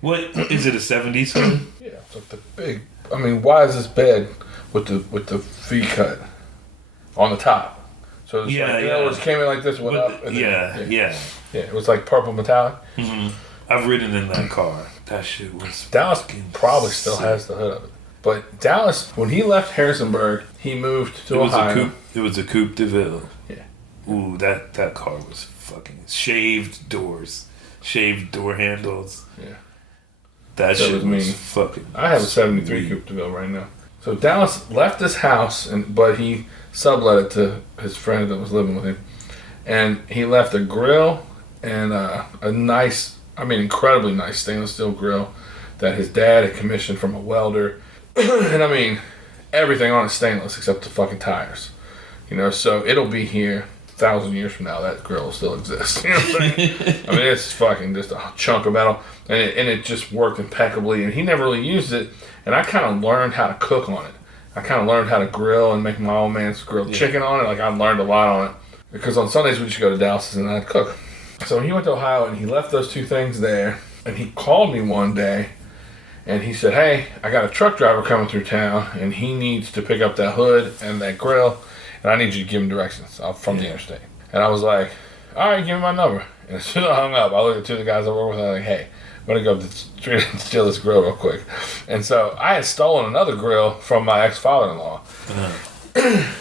What, is it a 70s hood? Yeah, it's like the big... I mean, why is this bed with the V cut on the top? So it's it came in like this, went up. And yeah. Yeah, it was like purple metallic. Mm-hmm. I've ridden in that car. That shit was... Dallas probably still has the hood of it. But Dallas, when he left Harrisonburg, he moved to Ohio. It was a Coupe de Ville. Yeah. Ooh, that car was fucking... Shaved doors. Shaved door handles. Yeah. That shit was fucking... I have a 73 Coupe de Ville right now. So Dallas left his house, but he sublet it to his friend that was living with him. And he left a grill and a nice, incredibly nice stainless steel grill that his dad had commissioned from a welder. And everything on it's stainless except the fucking tires. So it'll be here 1,000 years from now. That grill will still exist. You know what I'm saying? It's fucking just a chunk of metal. And it just worked impeccably. And he never really used it. And I kind of learned how to cook on it. I kind of learned how to grill and make my own man's grilled chicken on it. Like, I learned a lot on it. Because on Sundays, we just go to Dallas and I'd cook. So he went to Ohio and he left those two things there. And he called me one day. And he said, hey, I got a truck driver coming through town. And he needs to pick up that hood and that grill. And I need you to give him directions from the interstate. And I was like, all right, give me my number. And as soon as I hung up, I looked at two of the guys I work with. And I was like, hey, I'm going to go up the street and steal this grill real quick. And so I had stolen another grill from my ex-father-in-law.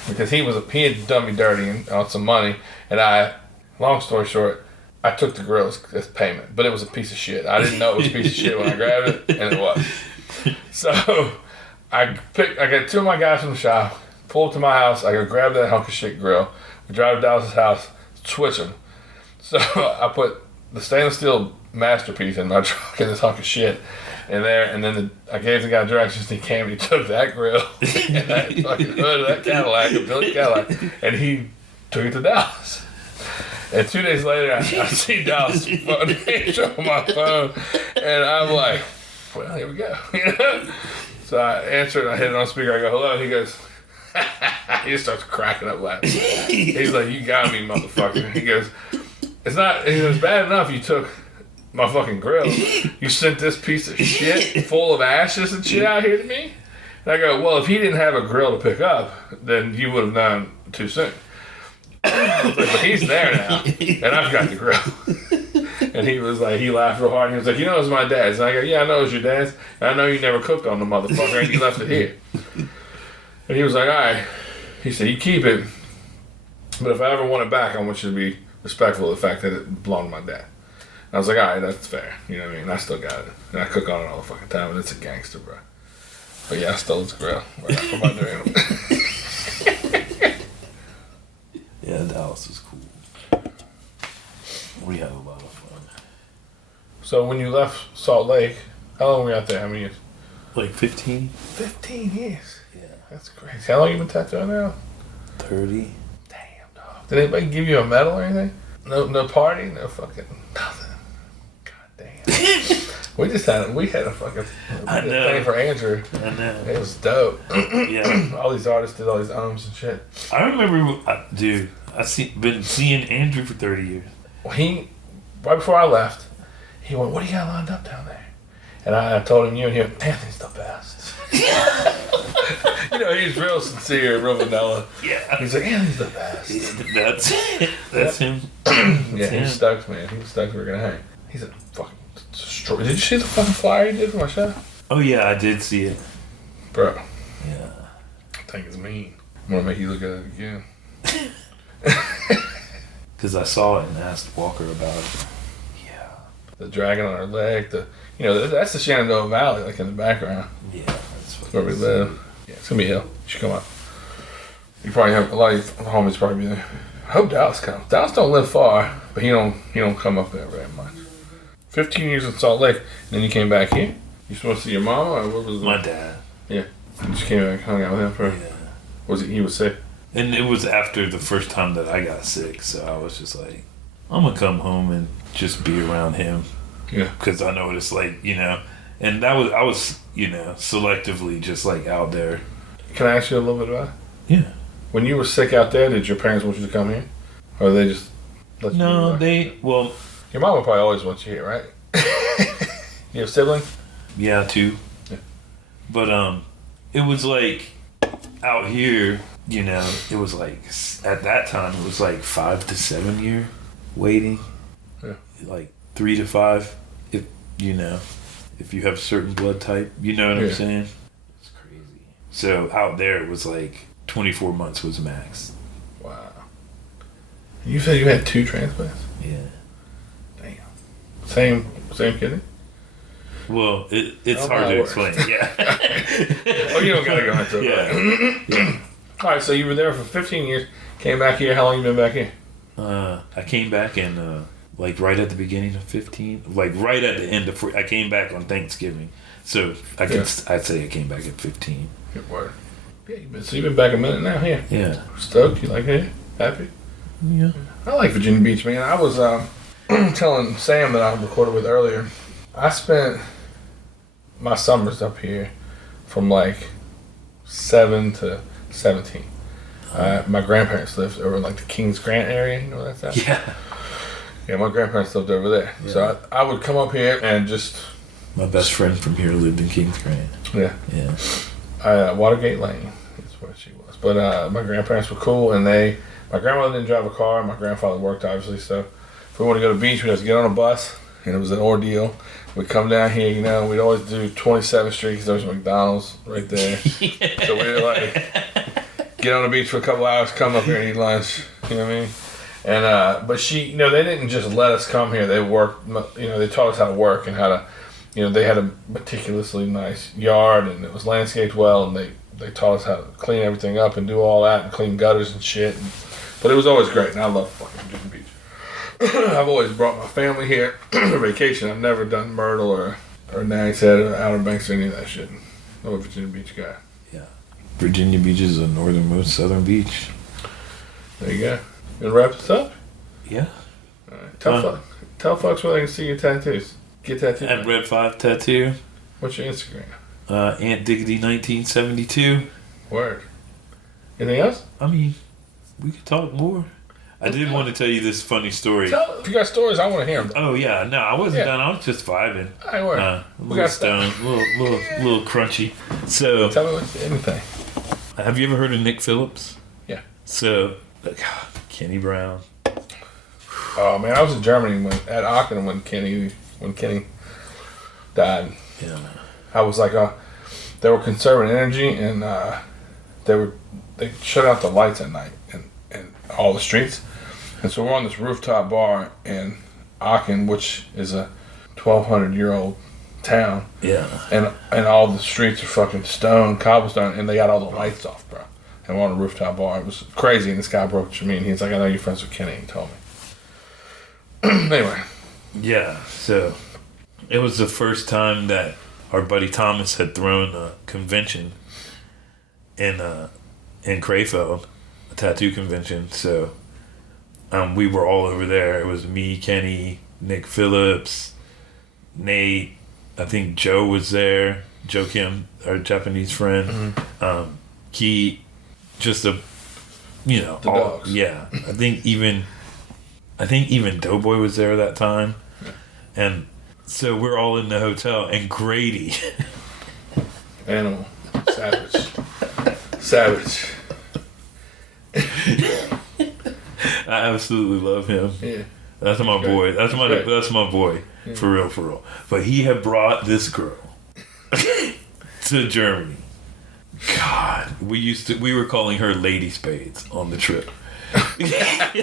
Because he had done me dirty on some money. And long story short, I took the grill as payment. But it was a piece of shit. I didn't know it was a piece of shit when I grabbed it. And it was. So I got two of my guys from the shop. Pull up to my house. I go grab that hunk of shit grill. We drive to Dallas' house. Switch them. So I put the stainless steel masterpiece in my truck and this hunk of shit. And then I gave the guy directions. He came. He took that grill and that fucking hood of that Cadillac, a Billy Cadillac, and he took it to Dallas. And 2 days later, I see Dallas' name show on my phone, and I'm like, well, here we go. So I answered. I hit it on speaker. I go, hello. He goes. He just starts cracking up laughing. He's like, you got me, motherfucker. He goes, it's bad enough you took my fucking grill. You sent this piece of shit full of ashes and shit out here to me? And I go, well, if he didn't have a grill to pick up, then you would have known too soon. I was like, but he's there now, and I've got the grill. And he was like, he laughed real hard, and he was like, you know, it was my dad's. And I go, yeah, I know it was your dad's, and I know you never cooked on the motherfucker, and you left it here. And he was like, all right. He said, you keep it, but if I ever want it back, I want you to be respectful of the fact that it belonged to my dad. And I was like, all right, that's fair. You know what I mean? I still got it. And I cook on it all the fucking time, and it's a gangster, bro. But yeah, I stole his grill right from my dream. Yeah, Dallas is cool. We have a lot of fun. So when you left Salt Lake, how long were you out there? How many years? Like 15? 15 years. Yeah. That's crazy. How long you been tattooing now? 30. Damn, dog. Did anybody give you a medal or anything? No party? No fucking nothing. God damn. we had a fucking thing for Andrew. I know. It was dope. Yeah. All these artists did all these ums and shit. I remember, dude, been seeing Andrew for 30 years. Well, right before I left, he went, what do you got lined up down there? And I told him, you, and he went, Anthony's the best. You know, he's real sincere, real vanilla. Yeah. He's like, Anthony's the best. That's him. Yeah, he's stoked, man. He was stoked we were going to hang. He's a fucking destroyer. Did you see the fucking flyer he did for my show? Oh, yeah, I did see it. Bro. Yeah. I think it's mean. I'm going to make you look at it again. Because I saw it and asked Walker about it. Yeah. The dragon on her leg. That's the Shenandoah Valley, like in the background. Yeah, that's where we live. Yeah, it's going to be a hill. You should come up. You probably have a lot of your homies probably be there. I hope Dallas comes. Dallas don't live far, but he don't come up there very much. 15 years in Salt Lake, and then you came back here. You supposed to see your mama, or what was it? My dad. Yeah. You just came back, hung out with him for. Yeah. He was sick? And it was after the first time that I got sick, so I was just like, I'm gonna come home and just be around him. Yeah. Because I know what it's like, And I was, selectively just like out there. Can I ask you a little bit about it? Yeah. When you were sick out there, did your parents want you to come here? Or they just let you No, Your mama probably always wants you here, right? You have siblings? Yeah, 2. Yeah. But it was like out here, it was like at that time it was like 5 to 7 year waiting. Yeah. Like 3 to 5 if if you have a certain blood type, you know what I'm saying? It's crazy. So out there it was like 24 months was max. Wow. You said you had 2 transplants? Yeah. Damn. Same kidney? Well, it's hard to explain. Yeah. Oh, you don't gotta go into it. Yeah. All right, so you were there for 15 years. Came back here. How long you been back here? I came back in like right at the beginning of 15, like right at the end of. I came back on Thanksgiving, so I'd say I came back at 15. Good word. Yeah, you've been back a minute now. Here. Yeah. Stoked? You like it? Happy? Yeah. I like Virginia Beach, man. I was telling Sam that I recorded with earlier. I spent my summers up here from like 7 to 17. My grandparents lived over in like the Kings Grant area. You know where that's at? Yeah. Yeah, my grandparents lived over there. Yeah. So I would come up here and just... My best friend from here lived in Kings Grant. Yeah. Yeah. Watergate Lane is where she was. But my grandparents were cool, and my grandmother didn't drive a car. My grandfather worked, obviously, so if we wanted to go to the beach, we'd have to get on a bus, and it was an ordeal. We'd come down here, we'd always do 27th Street because there was McDonald's right there. Yeah. So we'd like get on the beach for a couple hours, come up here and eat lunch. You know what I mean? And but she, they didn't just let us come here. They worked, they taught us how to work and how to, they had a meticulously nice yard and it was landscaped well, and they taught us how to clean everything up and do all that and clean gutters and shit. But it was always great, and I love fucking Virginia Beach. I've always brought my family here for vacation. I've never done Myrtle or or Nags Head or Outer Banks or any of that shit. I'm a Virginia Beach guy. Yeah. Virginia Beach is the northernmost southern beach. There you go. You want to wrap this up? Yeah. All right. Tell folks where they can see your tattoos. Get tattooed. At Red 5 Tattoo. What's your Instagram? Aunt Diggity 1972. Word. Anything else? I mean, we could talk more. I did want to tell you this funny story. If you got stories, I want to hear them. Oh yeah, no, I wasn't done. I was just vibing. I were. A We little got stoned, little crunchy. So, Tell me anything. have you ever heard of Nick Phillips? Yeah. So, Kenny Brown. Oh man, I was in Germany at Aachen when Kenny died. Yeah. I was like, they were conserving energy, and they shut out the lights at night and all the streets, and so we're on this rooftop bar in Aachen, which is a 1,200-year-old town. Yeah. And all the streets are fucking stone, cobblestone, and they got all the lights off, bro. And we're on a rooftop bar. It was crazy, and this guy broke to me, and he's like, I know you're friends with Kenny, he told me. Anyway. Yeah, so it was the first time that our buddy Thomas had thrown a convention in Krefeld, a tattoo convention. So we were all over there. It was me, Kenny, Nick Phillips, Nate. I think Joe was there. Joe Kim, our Japanese friend. Mm-hmm. Key, just the dogs. Yeah, I think even Doughboy was there that time, and so we're all in the hotel, and Grady, Animal, savage. I absolutely love him. Yeah, that's my boy. That's my boy. Yeah. For real. But he had brought this girl to Germany. God, we were calling her Lady Spades on the trip. Yeah,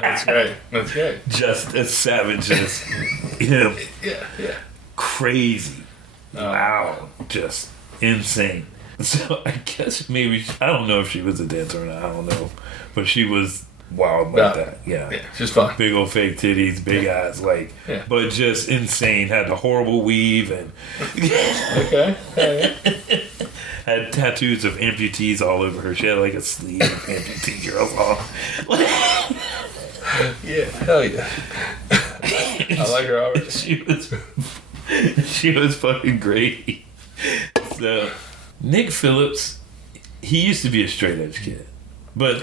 that's great. Just as savage as him. Yeah. Crazy. Wow. Just insane. So I guess maybe, I don't know if she was a dancer or not, I don't know. But she was wild like that. Yeah. She's fun. Big old fake titties, big eyes, but just insane. Had the horrible weave and Okay. had tattoos of amputees all over her. She had like a sleeve of amputee girls all. Yeah, hell yeah. I like her already. She was fucking great. So Nick Phillips, he used to be a straight edge kid. But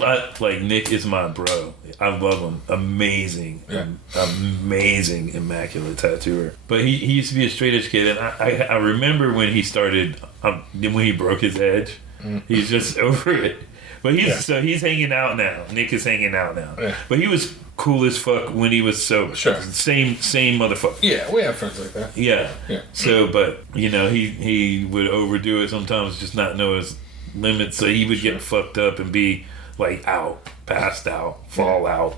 Nick is my bro. I love him. Amazing, immaculate tattooer. But he used to be a straight edge kid, and I remember when he started, when he broke his edge. He's just over it. But he's hanging out now. Nick is hanging out now. Yeah. But he was cool as fuck when he was sober. Sure. Same motherfucker. Yeah, we have friends like that. Yeah. Yeah. So, but he would overdo it sometimes, just not know his limits. So he would get fucked up and be passed out, fall out.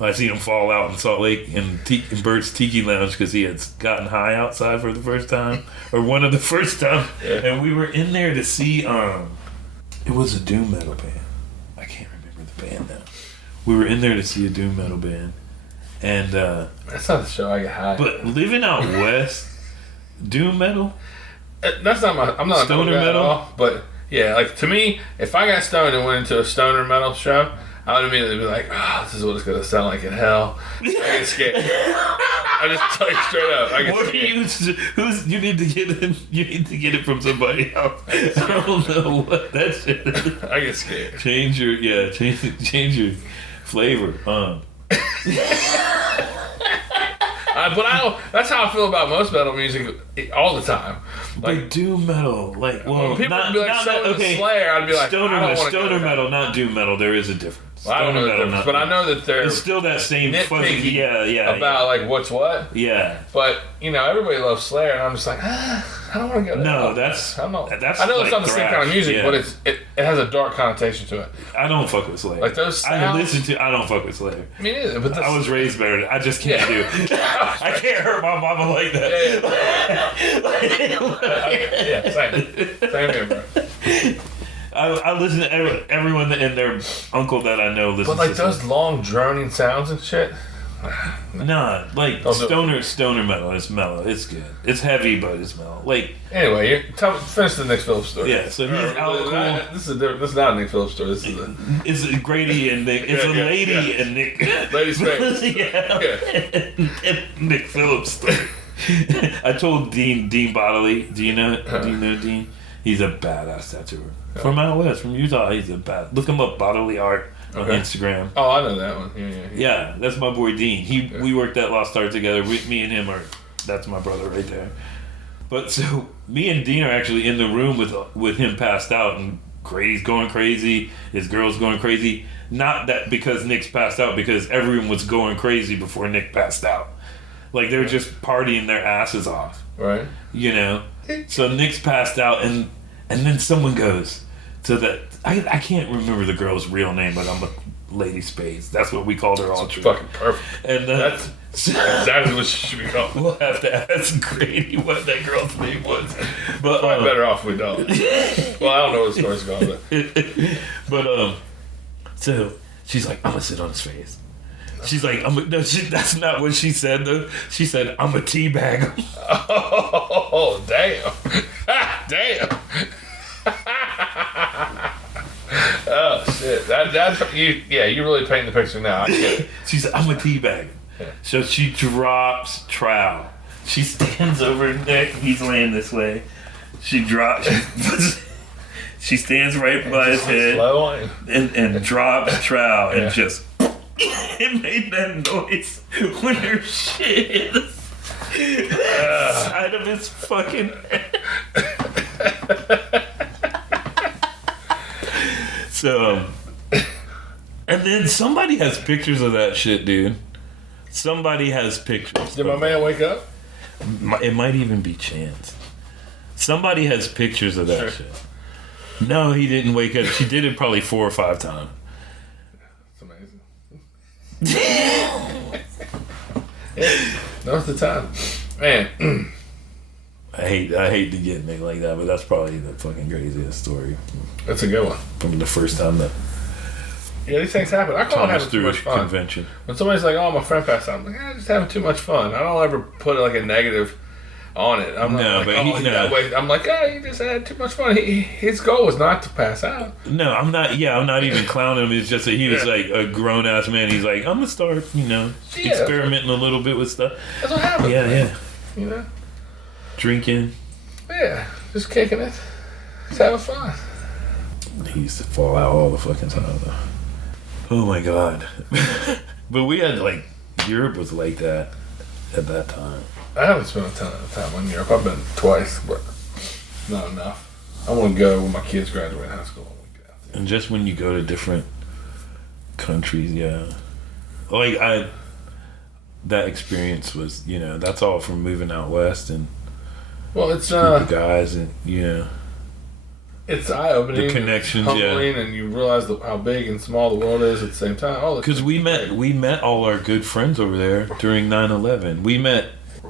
I seen him fall out in Salt Lake in Bert's Tiki Lounge because he had gotten high outside for the first time, or one of the first time, and we were in there to see. It was a doom metal band. I can't remember the band now. We were in there to see a doom metal band, and that's not the show I get high. But living out west, doom metal. That's not my. I'm not stoner metal. At all, but yeah, like to me, if I got stoned and went into a stoner metal show, I would immediately be like, "Oh, this is what it's gonna sound like in hell." I get scared. I just tell you straight up. I get scared. You need to get it. You need to get it from somebody else. I don't know what that shit is. I get scared. Change your flavor. But I don't. That's how I feel about most metal music all the time. Like doom metal, when people would be like, "So is Slayer," I'd be like, stoner metal, not doom metal. There is a difference. Well, I don't know the difference, but I know that it's still that same fuzzy, about like what's what. Yeah. But everybody loves Slayer, and I'm just like, I don't want to go there. No, that's. I know it's not the same kind of music, but it has a dark connotation to it. I don't fuck with Slayer. Like those sounds, I don't fuck with Slayer. Me neither. But I was raised better. I just can't do it. I can't hurt my mama like that. Same here, bro. I listen to everyone and their uncle that I know listens. But like those long droning sounds and shit, Nah, like Don't do it. stoner metal. It's mellow. It's good. It's heavy, but it's mellow. Like Anyway, finish the Nick Phillips story. yeah. So he's out cool. This is not a Nick Phillips story. This is a It's Grady and Nick. It's a lady and Nick. Lady Space. And Nick Phillips story. I told Dean Bodley. Do you know Dean? He's a badass tattooer from out west, from Utah. He's a bad. Look him up, Bodily Art on Instagram. Oh, I know that one. Yeah, that's my boy Dean. We worked at Lost Art together. Me and him that's my brother right there. But so me and Dean are actually in the room with him passed out, and Grady's going crazy. His girl's going crazy. Not that because Nick's passed out, because everyone was going crazy before Nick passed out. Like they were just partying their asses off. Right. You know. So Nick's passed out, and then someone goes to the. I can't remember the girl's real name, but I'm a Lady Spades. That's what we called her all It's true. fucking perfect. And That's exactly what she should be called. we'll have to ask Grady what that girl's name was. But Probably better off we don't. Well, I don't know what the story's going, but so she's like, I'm gonna sit on his face. She's like, that's not what she said though. She said, I'm a teabag him. oh damn, damn. Oh shit! That's you. Yeah, you really paint the picture now. I get it. She said, I'm a teabag him. So she drops trowel. She stands over Nick. He's laying this way. She drops. She stands right by his head Slow and drops trowel and just. It made that noise when her shit hit the side of his fucking head. So, and then somebody has pictures of that shit, dude. Somebody has pictures. Did my man wake up? It might even be Chance. Somebody has pictures of that shit. No, he didn't wake up. She did it probably 4 or 5 times. It's amazing. Now's the time, man. I hate to get Nick like that, but that's probably the fucking craziest story That's a good one. from the first time that Yeah, these things happen. I call it Thomas having too threw a much fun. convention. When somebody's like, "Oh, my friend passed out," I'm like, "I'm just having too much fun." I don't ever put like a negative on it. I'm not No, like, but "Oh, he- he's no. that way." I'm like, "Oh, he just had too much fun." His goal was not to pass out. No, I'm not. Yeah, I'm not even clowning him. It's just that he was like a grown ass man. He's like, I'm gonna start, Yeah. experimenting a little bit with stuff. That's what happens. Yeah. You know. Drinking. Yeah, just kicking it, just having fun. He used to fall out all the fucking time though. Oh my god. But we had like Europe was like that at that time. I haven't spent a ton of time in Europe. I've been twice, but not enough. I want to go when my kids graduate high school. I want to get out there. And just when you go to different countries, yeah. Like that experience was, that's all from moving out west and Well, it's group of guys and it's eye opening, the connections, humbling, and you realize how big and small the world is at the same time. Because we met all our good friends over there during 9/11. We met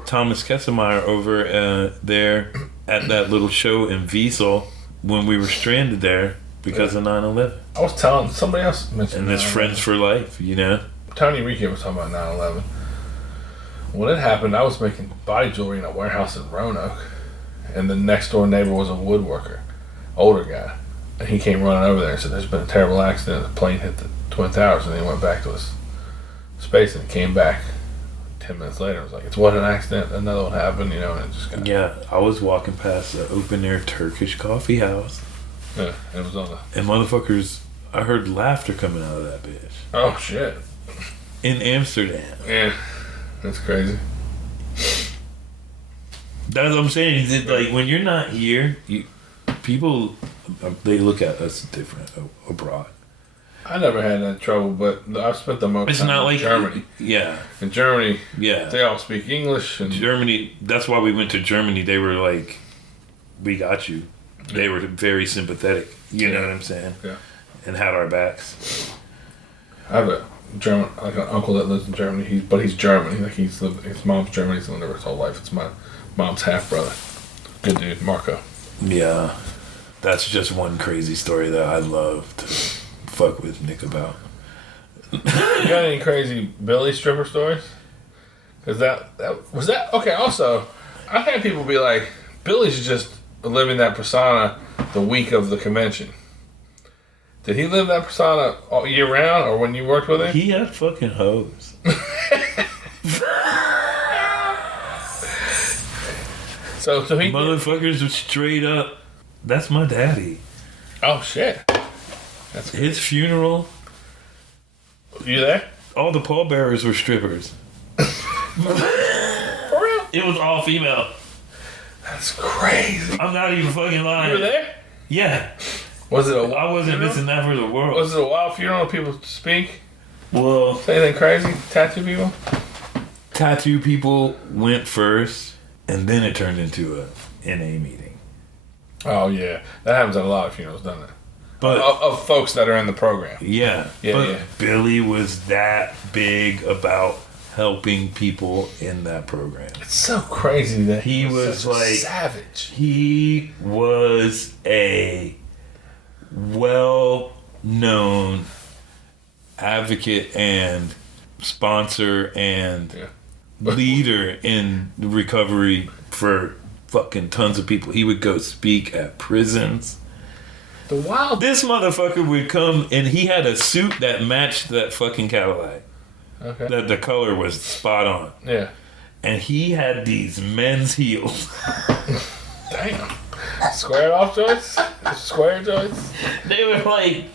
Thomas Kesselmeyer over there at that little show in Wiesel when we were stranded there because of 9/11. I was telling somebody else mentioned, And there's 9/11. friends for life, Tony Ricky was talking about 9/11. When it happened, I was making body jewelry in a warehouse in Roanoke, and the next door neighbor was a woodworker, older guy, and he came running over there and said, "There's been a terrible accident. The plane hit the Twin Towers," and he went back to his space and came back 10 minutes later. It was like, "It's what an accident. Another one happened," and it just got Yeah, I was walking past the open air Turkish coffee house, yeah. It was on the and motherfuckers, I heard laughter coming out of that bitch oh shit in Amsterdam. yeah. That's crazy. That's what I'm saying. Is it like when you're not here, people they look at us different abroad. I never had that trouble, but I've spent the most It's time not in like Germany. Yeah, In Germany, yeah. they all speak English, and Germany. That's why we went to Germany. They were like, "We got you." They were very sympathetic. You know what I'm saying? Yeah. And had our backs. I have a German, like an uncle that lives in Germany. He's German. Like his mom's German. He's lived there his whole life. It's my mom's half brother. Good dude, Marco. Yeah, that's just one crazy story that I love to fuck with Nick about. You got any crazy Billy stripper stories? Because that was that. Okay, also, I've had people be like, Billy's just living that persona the week of the convention. Did he live that persona all year round, or when you worked with him? He had fucking hoes. So he Motherfuckers was straight up. That's my daddy. Oh shit! That's His funeral. You there? All the pallbearers were strippers. For real? It was all female. That's crazy. I'm not even fucking lying. You were there? Yeah. Was it a? I wasn't funeral? missing that for the world. Was it a wild funeral? People speak? Well, Say anything crazy? Tattoo people? tattoo people went first, and then it turned into a NA meeting. Oh yeah, that happens at a lot of funerals, doesn't it? But Of folks that are in the program. yeah, but Billy was that big about helping people in that program. It's so crazy that He was such a like savage. He was a well-known advocate and sponsor and leader in recovery for fucking tons of people. He would go speak at prisons. The wild. This motherfucker would come and he had a suit that matched that fucking Cadillac. Okay. That the color was spot on. Yeah. And he had these men's heels. Damn. Squared off joints? Square joints? They were like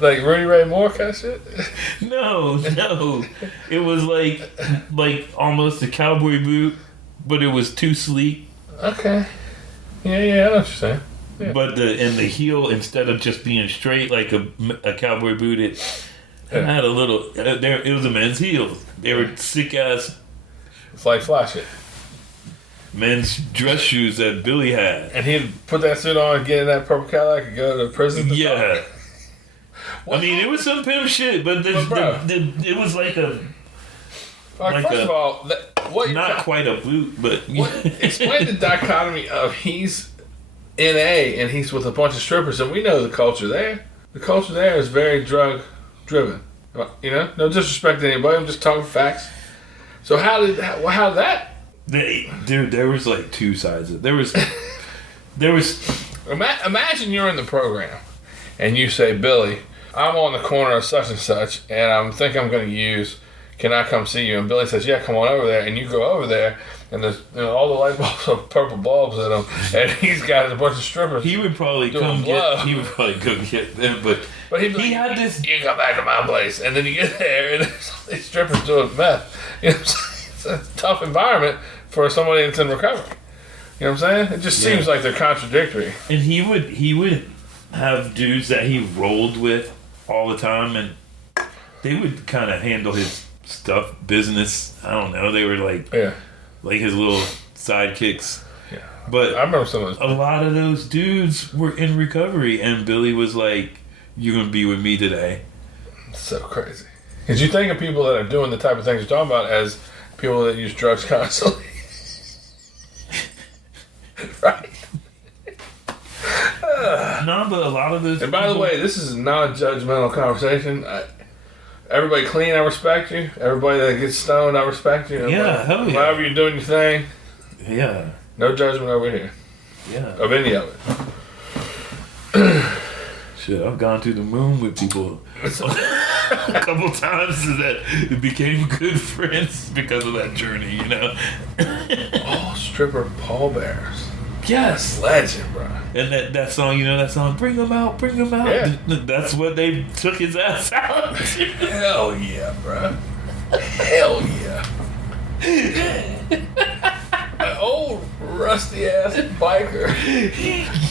Like Rudy Ray Moore kind of shit? no. It was like almost a cowboy boot, but it was too sleek. Okay. Yeah, I know what you're saying. Yeah. But the heel, instead of just being straight like a cowboy boot, it had a little. It was a men's heel. They were sick ass It's like flash it. men's dress shoes that Billy had. And he'd put that suit on and get in that purple Cadillac and go to prison. Yeah. I mean, it was some pimp shit, but it was like a. Like, first of all, not quite a boot, but explain the dichotomy of he's NA and he's with a bunch of strippers, and we know the culture there. The culture there is very drug driven. You know, no disrespect to anybody. I'm just talking facts. So how did that? Dude, there was like two sides. There was. Imagine you're in the program, and you say, Billy, I'm on the corner of such and such, and I think I'm going to use. Can I come see you? And Billy says, yeah, come on over there. And you go over there, and there's all the light bulbs have purple bulbs in them, and he's got a bunch of strippers. He would probably go get them, but he had this. You come back to my place, and then you get there, and there's all these strippers doing meth. You know what I'm saying? It's a tough environment for somebody that's in recovery. You know what I'm saying? It just seems like they're contradictory. And he would have dudes that he rolled with all the time, and they would kind of handle his stuff, business. I don't know. They were like his little sidekicks. Yeah. But I remember some of those. A lot of those dudes were in recovery, and Billy was like, "You're gonna be with me today." It's so crazy. Because you think of people that are doing the type of things you're talking about as people that use drugs constantly, right? No, but a lot of those. And by the way, this is not a judgmental conversation. Everybody clean, I respect you. Everybody that gets stoned, I respect you. Yeah, hell yeah. However you're doing your thing. Yeah. No judgment over here. Yeah. Of any of it. Shit, I've gone to the moon with people a couple times that became good friends because of that journey, you know? All stripper pallbearers. Yes. Legend, bro. And that song, you know that song, Bring 'em Out, Bring 'em Out? Yeah. That's what they took his ass out. Hell yeah, bro. Hell yeah. An old rusty ass biker.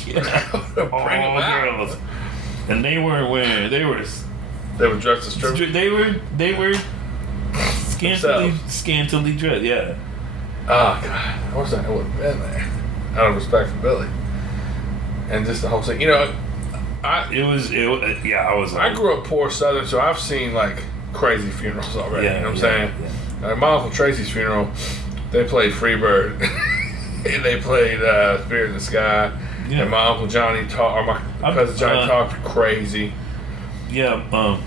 Bring 'em out. Girls. And they weren't wearing, they were dressed as strippers? They were scantily dressed, yeah. Oh, God. I wish I would have been there. Out of respect for Billy. And just the whole thing. You know, I grew up poor Southern, so I've seen, like, crazy funerals already. You know what I'm saying? Yeah. My Uncle Tracy's funeral, they played Freebird. And they played Spirit in the Sky. Yeah. And my Uncle Johnny my cousin Johnny talked crazy. Yeah,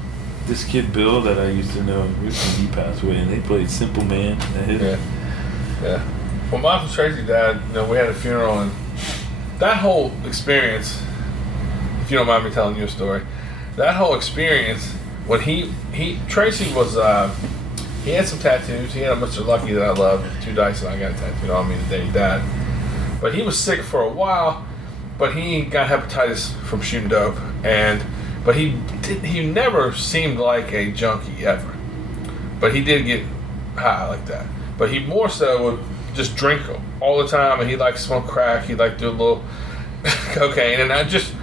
this kid Bill that I used to know, he passed away, and they played Simple Man. Yeah. Well, my Uncle Tracy died, we had a funeral, and that whole experience, if you don't mind me telling you a story, that whole experience, when Tracy was, he had some tattoos. He had a Mr. Lucky that I loved, 2 dice, and I got tattooed on me the day he died. But he was sick for a while, but he got hepatitis from shooting dope, but he never seemed like a junkie ever. But he did get high like that. But he more so would just drink all the time, and he liked to smoke crack. He liked to do a little cocaine, and I just,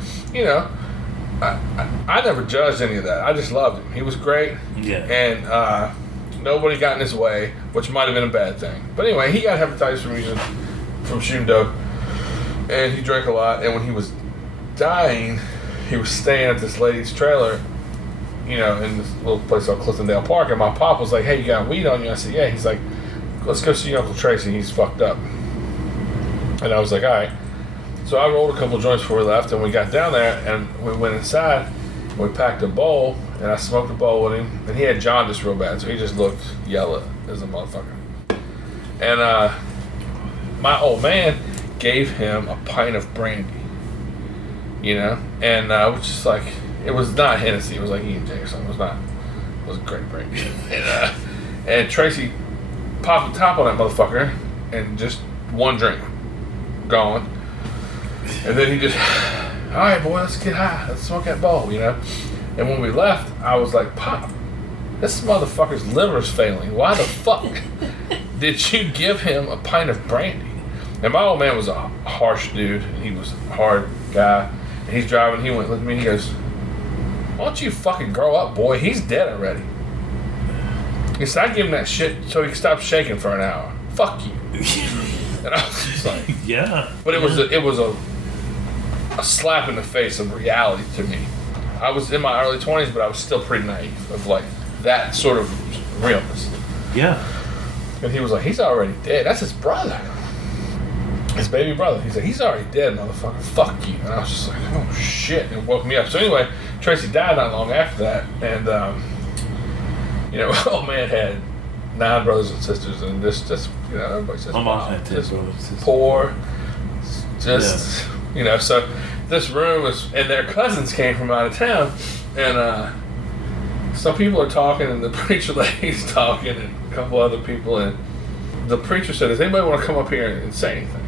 I never judged any of that. I just loved him. He was great. Yeah. And nobody got in his way, which might have been a bad thing. But anyway, he got hepatitis from shooting dope, and he drank a lot. And when he was dying, he was staying at this lady's trailer, in this little place called Cliftondale Park. And my pop was like, "Hey, you got weed on you?" I said, "Yeah." He's like, "Let's go see Uncle Tracy. He's fucked up." And I was like, "All right." So I rolled a couple joints before we left, and we got down there, and we went inside. We packed a bowl, and I smoked a bowl with him, and he had jaundice real bad, so he just looked yellow as a motherfucker. And my old man gave him a pint of brandy, and which is like, it was not Hennessy, it was like E&J or something. It was great brandy. And Tracy popped the top on that motherfucker, and just one drink, gone. And then he just, "All right, boy, let's get high. Let's smoke that bowl, And when we left, I was like, "Pop, this motherfucker's liver's failing. Why the fuck did you give him a pint of brandy?" And my old man was a harsh dude. He was a hard guy. And he's driving. He went with me. He goes, "Why don't you fucking grow up, boy? He's dead already." He said, "I give him that shit so he can stop shaking for an hour. Fuck you." And I was just like, Yeah. But it was a slap in the face of reality to me. I was in my early 20s, but I was still pretty naive of like that sort of realness. Yeah. And he was like, "He's already dead. That's his brother. His baby brother." He's like, "He's already dead, motherfucker. Fuck you." And I was just like, "Oh shit." And it woke me up. So anyway, Tracy died not long after that. And, old man had 9 brothers and sisters. And just everybody says, My mom had 10 just brothers and sisters. poor. Just, so this room was, and their cousins came from out of town. And some people are talking, and the preacher lady's talking, and a couple other people. And the preacher said, "Does anybody want to come up here and say anything?"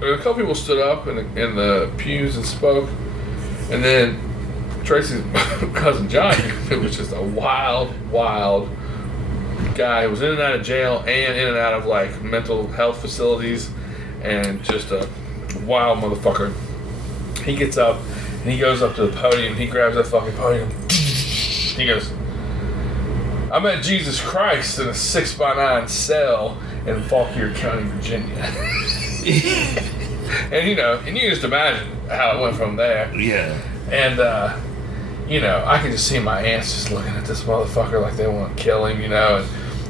And a couple people stood up in the pews and spoke. And then Tracy's cousin Johnny, who was just a wild guy, who was in and out of jail and in and out of like mental health facilities, and just a wild motherfucker. He gets up and he goes up to the podium. He grabs that fucking podium. He goes, "I met Jesus Christ in a 6x9 cell in Fauquier County, Virginia." And and you just imagine how it went from there. Yeah. And I could just see my aunts just looking at this motherfucker like they want to kill him,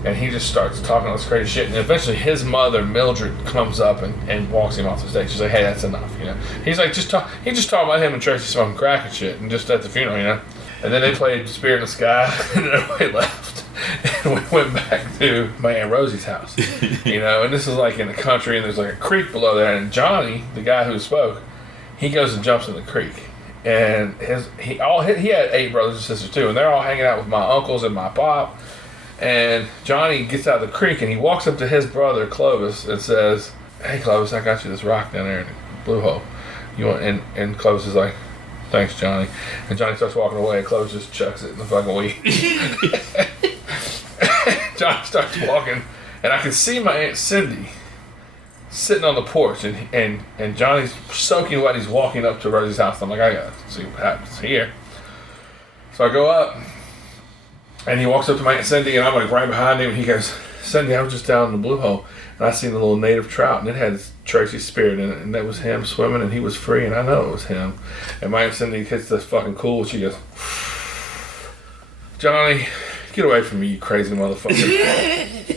and he just starts talking all this crazy shit. And eventually his mother, Mildred, comes up and walks him off the stage. She's like, "Hey, that's enough," He's like, he just talked about him and Tracy smoking crack and shit, and just at the funeral, And then they played Spirit in the Sky, and then everybody left. And we went back to my Aunt Rosie's house, and this is like in the country, and there's like a creek below there. And Johnny, the guy who spoke, he goes and jumps in the creek. And he had 8 brothers and sisters too, and they're all hanging out with my uncles and my pop. And Johnny gets out of the creek, and he walks up to his brother Clovis and says, "Hey Clovis, I got you this rock down there in the blue hole. You want?" And Clovis is like, "Thanks, Johnny." And Johnny starts walking away, and Clovis just chucks it in the fucking weed. Johnny starts walking, and I can see my Aunt Cindy sitting on the porch, and Johnny's soaking wet. He's walking up to Rosie's house. I'm like, I gotta see what happens here. So I go up, and he walks up to my Aunt Cindy, and I'm like right behind him. He goes, "Cindy, I was just down in the blue hole, and I seen a little native trout, and it had Tracy's spirit in it, and that was him swimming, and he was free, and I know it was him." And my Aunt Cindy hits this fucking cool. She goes, "Johnny, get away from me, you crazy motherfucker."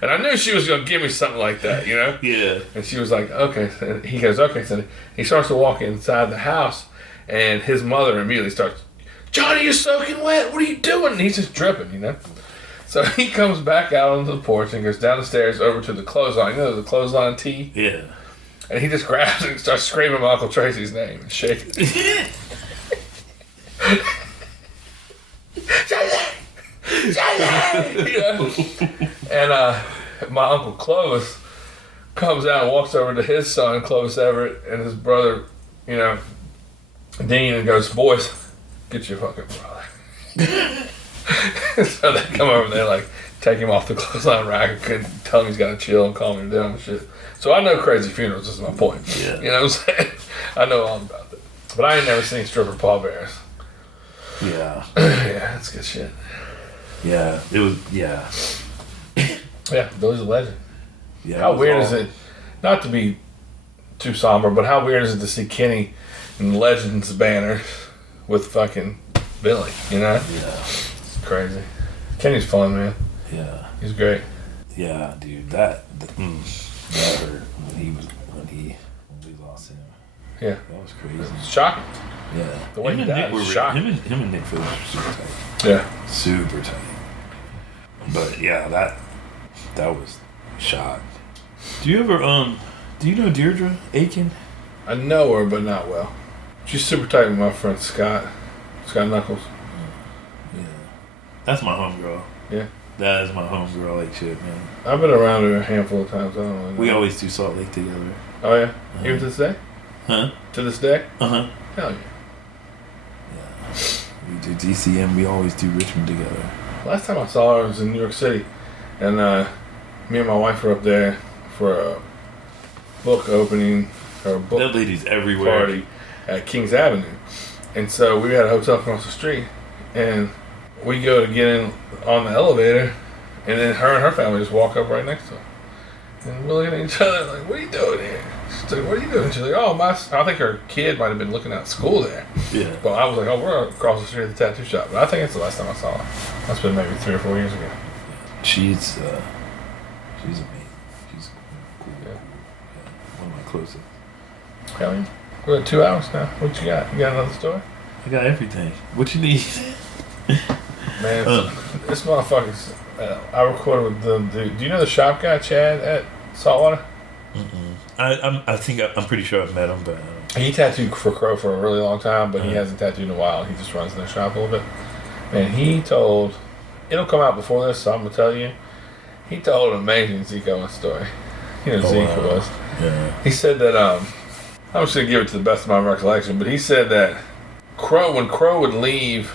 And I knew she was going to give me something like that, Yeah. And she was like, "Okay." And he goes, "Okay." So he starts to walk inside the house, and his mother immediately starts, Johnny, you're soaking wet. What are you doing? And he's just dripping, you know? So he comes back out onto the porch and goes down the stairs over to the clothesline. You know the clothesline tee? Yeah. And he just grabs it and starts screaming Uncle Tracy's name and shaking it. You know? And my Uncle Clovis comes out and walks over to his son, Clovis Everett, and his brother, you know, Dean, and goes, boys, get your fucking brother. So they come over and they like take him off the clothesline rack and tell him he's got to chill and calm him down and shit. So I know crazy funerals is my point. Yeah. You know what I'm saying? I know all about that. But I ain't never seen stripper pallbearers. Yeah. Yeah, that's good shit. Yeah. It was, yeah. Yeah, Billy's a legend. Yeah. How weird is it, not to be too somber, but how weird is it to see Kenny in the Legends banner with fucking Billy, you know? Yeah. It's crazy. Kenny's fun, man. Yeah. He's great. Yeah, dude. That hurt when we lost him. Yeah. That was crazy. It's shocking. Yeah. The way him he and died Nick were was shocking. him and Nick Phillips were super tight. Yeah. Super tight. But yeah, that was shock. Do you ever do you know Deirdre Aiken? I know her, but not well. She's super tight with my friend Scott Knuckles. Yeah. That's my homegirl. Yeah. That is my homegirl like shit, man. I've been around her a handful of times. I don't know. We always do Salt Lake together. Oh, yeah? Even to this day? Huh? To this day? Uh-huh. Hell yeah. We do DCM, we always do Richmond together. Last time I saw her was in New York City, and me and my wife were up there for a book opening, or a book That lady's everywhere. party at Kings Avenue. And so we had a hotel across the street, and we go to get in on the elevator, and then her and her family just walk up right next to her. And we're looking at each other like, what are you doing here? She's like, what are you doing? She's like, oh, I think her kid might have been looking at school there. Yeah. But I was like, oh, we're across the street at the tattoo shop. But I think it's the last time I saw her. That's been maybe 3 or 4 years ago. She's amazing. She's cool. Yeah. One of my closest. Hell yeah. We're at 2 hours now. What you got? You got another story? I got everything. What you need? Man, this motherfucker's... I recorded with them. Do you know the shop guy, Chad, at Saltwater? I think I'm pretty sure I've met him, but He tattooed for Crow for a really long time, but he hasn't tattooed in a while. He just runs their shop a little bit. Man, he told... It'll come out before this, so I'm going to tell you. He told an amazing Zeke Owens story. You know who Zeke was. Yeah. He said that... I'm just going to give it to the best of my recollection, but he said that when Crow would leave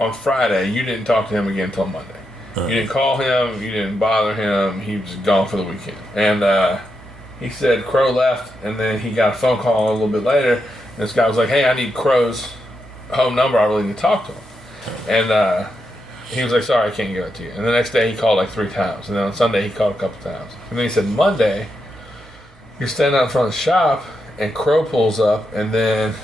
on Friday, you didn't talk to him again until Monday. You didn't call him, you didn't bother him, he was just gone for the weekend. And he said Crow left, and then he got a phone call a little bit later, and this guy was like, hey, I need Crow's home number, I really need to talk to him. And he was like, sorry, I can't give it to you. And the next day he called like 3 times, and then on Sunday he called a couple times. And then he said Monday, you're standing out in front of the shop, and Crow pulls up, and then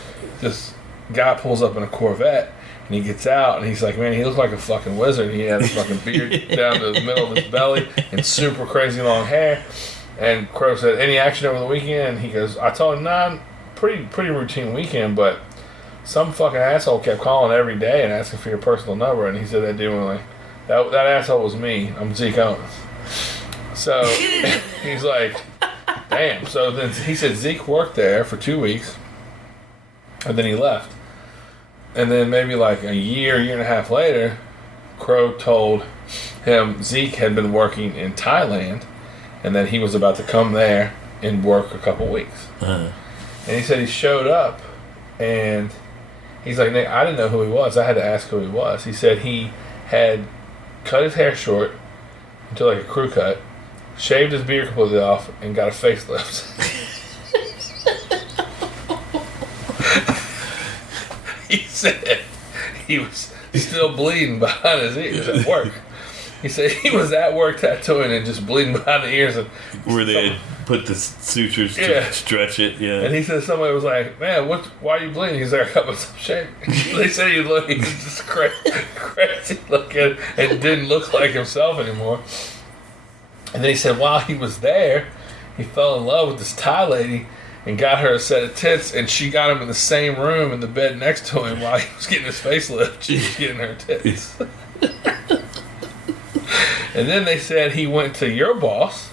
this guy pulls up in a Corvette, and he gets out, and he's like, man, he looked like a fucking wizard. He had a fucking beard down to the middle of his belly and super crazy long hair. And Crow said, any action over the weekend? He goes, I told him, nah, pretty routine weekend, but some fucking asshole kept calling every day and asking for your personal number. And he said that dude was like, that asshole was me. I'm Zeke Owens. So he's like, damn. So then he said Zeke worked there for 2 weeks, and then he left. And then maybe like a year and a half later, Crow told him Zeke had been working in Thailand, and that he was about to come there and work a couple weeks. And he said he showed up, and he's like, Nick, I didn't know who he was. I had to ask who he was. He said he had cut his hair short into like a crew cut, shaved his beard completely off, and got a facelift. He said he was still bleeding behind his ears at work. He said he was at work tattooing and just bleeding behind the ears. And where they had put the sutures to stretch it, And he said somebody was like, man, why are you bleeding? He's like, I cut myself shaving. They said he was just crazy looking and didn't look like himself anymore. And then he said while he was there, he fell in love with this Thai lady, and got her a set of tits, and she got him in the same room in the bed next to him while he was getting his facelift. She was getting her tits. And then they said he went to your boss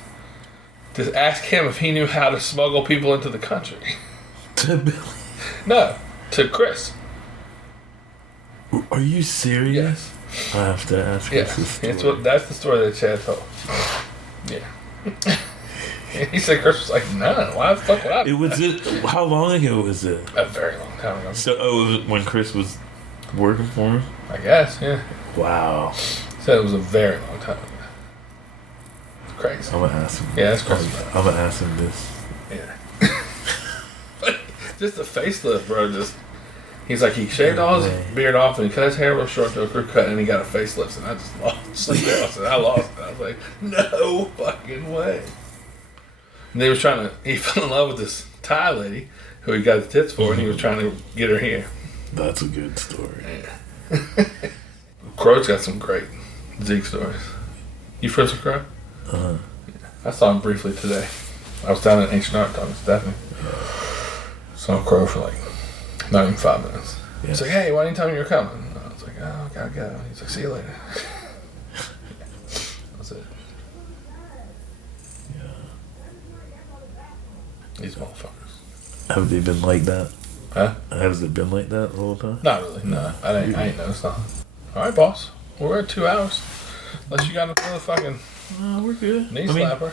to ask him if he knew how to smuggle people into the country. To Billy? No, to Chris. Are you serious? Yes. I have to ask Yeah, this story. that's the story that Chad told. Yeah. He said Chris was like, "No, why the fuck would I?" It was it. How long ago was it? A very long time ago. So, it was when Chris was working for him? I guess, yeah. Wow. Said it was a very long time ago. It's crazy. I'm gonna ask him. Yeah, that's crazy. I'm gonna ask him this. Yeah. Just the facelift, bro. He's like, he shaved all his beard off and he cut his hair real short to a crew cut and he got a facelift, and I just lost it. I lost it. I was like, no fucking way. And he fell in love with this Thai lady who he got the tits for, and he was trying to get her here. That's a good story. Yeah. Crow's got some great Zeke stories. You friends with Crow? Uh-huh. Yeah. I saw him briefly today. I was down at Ancient Art talking to Stephanie. Saw Crow for like not even 5 minutes. Yeah. He's like, "Hey, why didn't you tell me you were coming?" And I was like, "Oh, I gotta go." He's like, "See you later." That's it. Yeah. These motherfuckers. Have they been like that? Huh? Has it been like that the whole time? Not really. No, I ain't noticed nothing. All right, boss. We're at 2 hours. Unless you got another fucking We're good. knee slapper.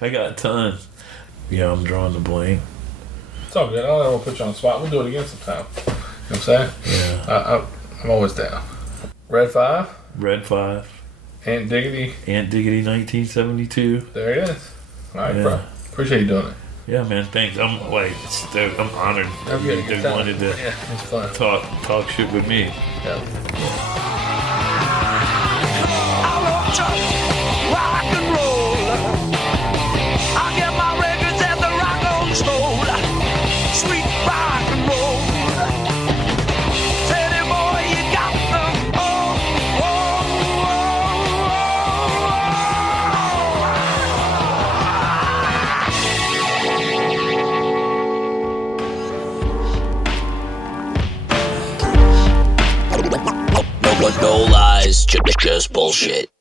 I got tons. Yeah, I'm drawing the blank. It's all good. I don't ever put you on the spot. We'll do it again sometime. You know what I'm saying? Yeah. I'm always down. Red 5. Red 5. Aunt Diggity. Aunt Diggity 1972. There it is. All right, Yeah. bro. Appreciate you doing it. Yeah, man. Thanks. I'm honored that Yeah, you wanted to Yeah, it's fun. talk shit with me. Yeah. Rock and roll. I get my records at the Rock on Stroll. Sweet rock and roll. Teddy boy, you got them. Oh, No lies, just bullshit.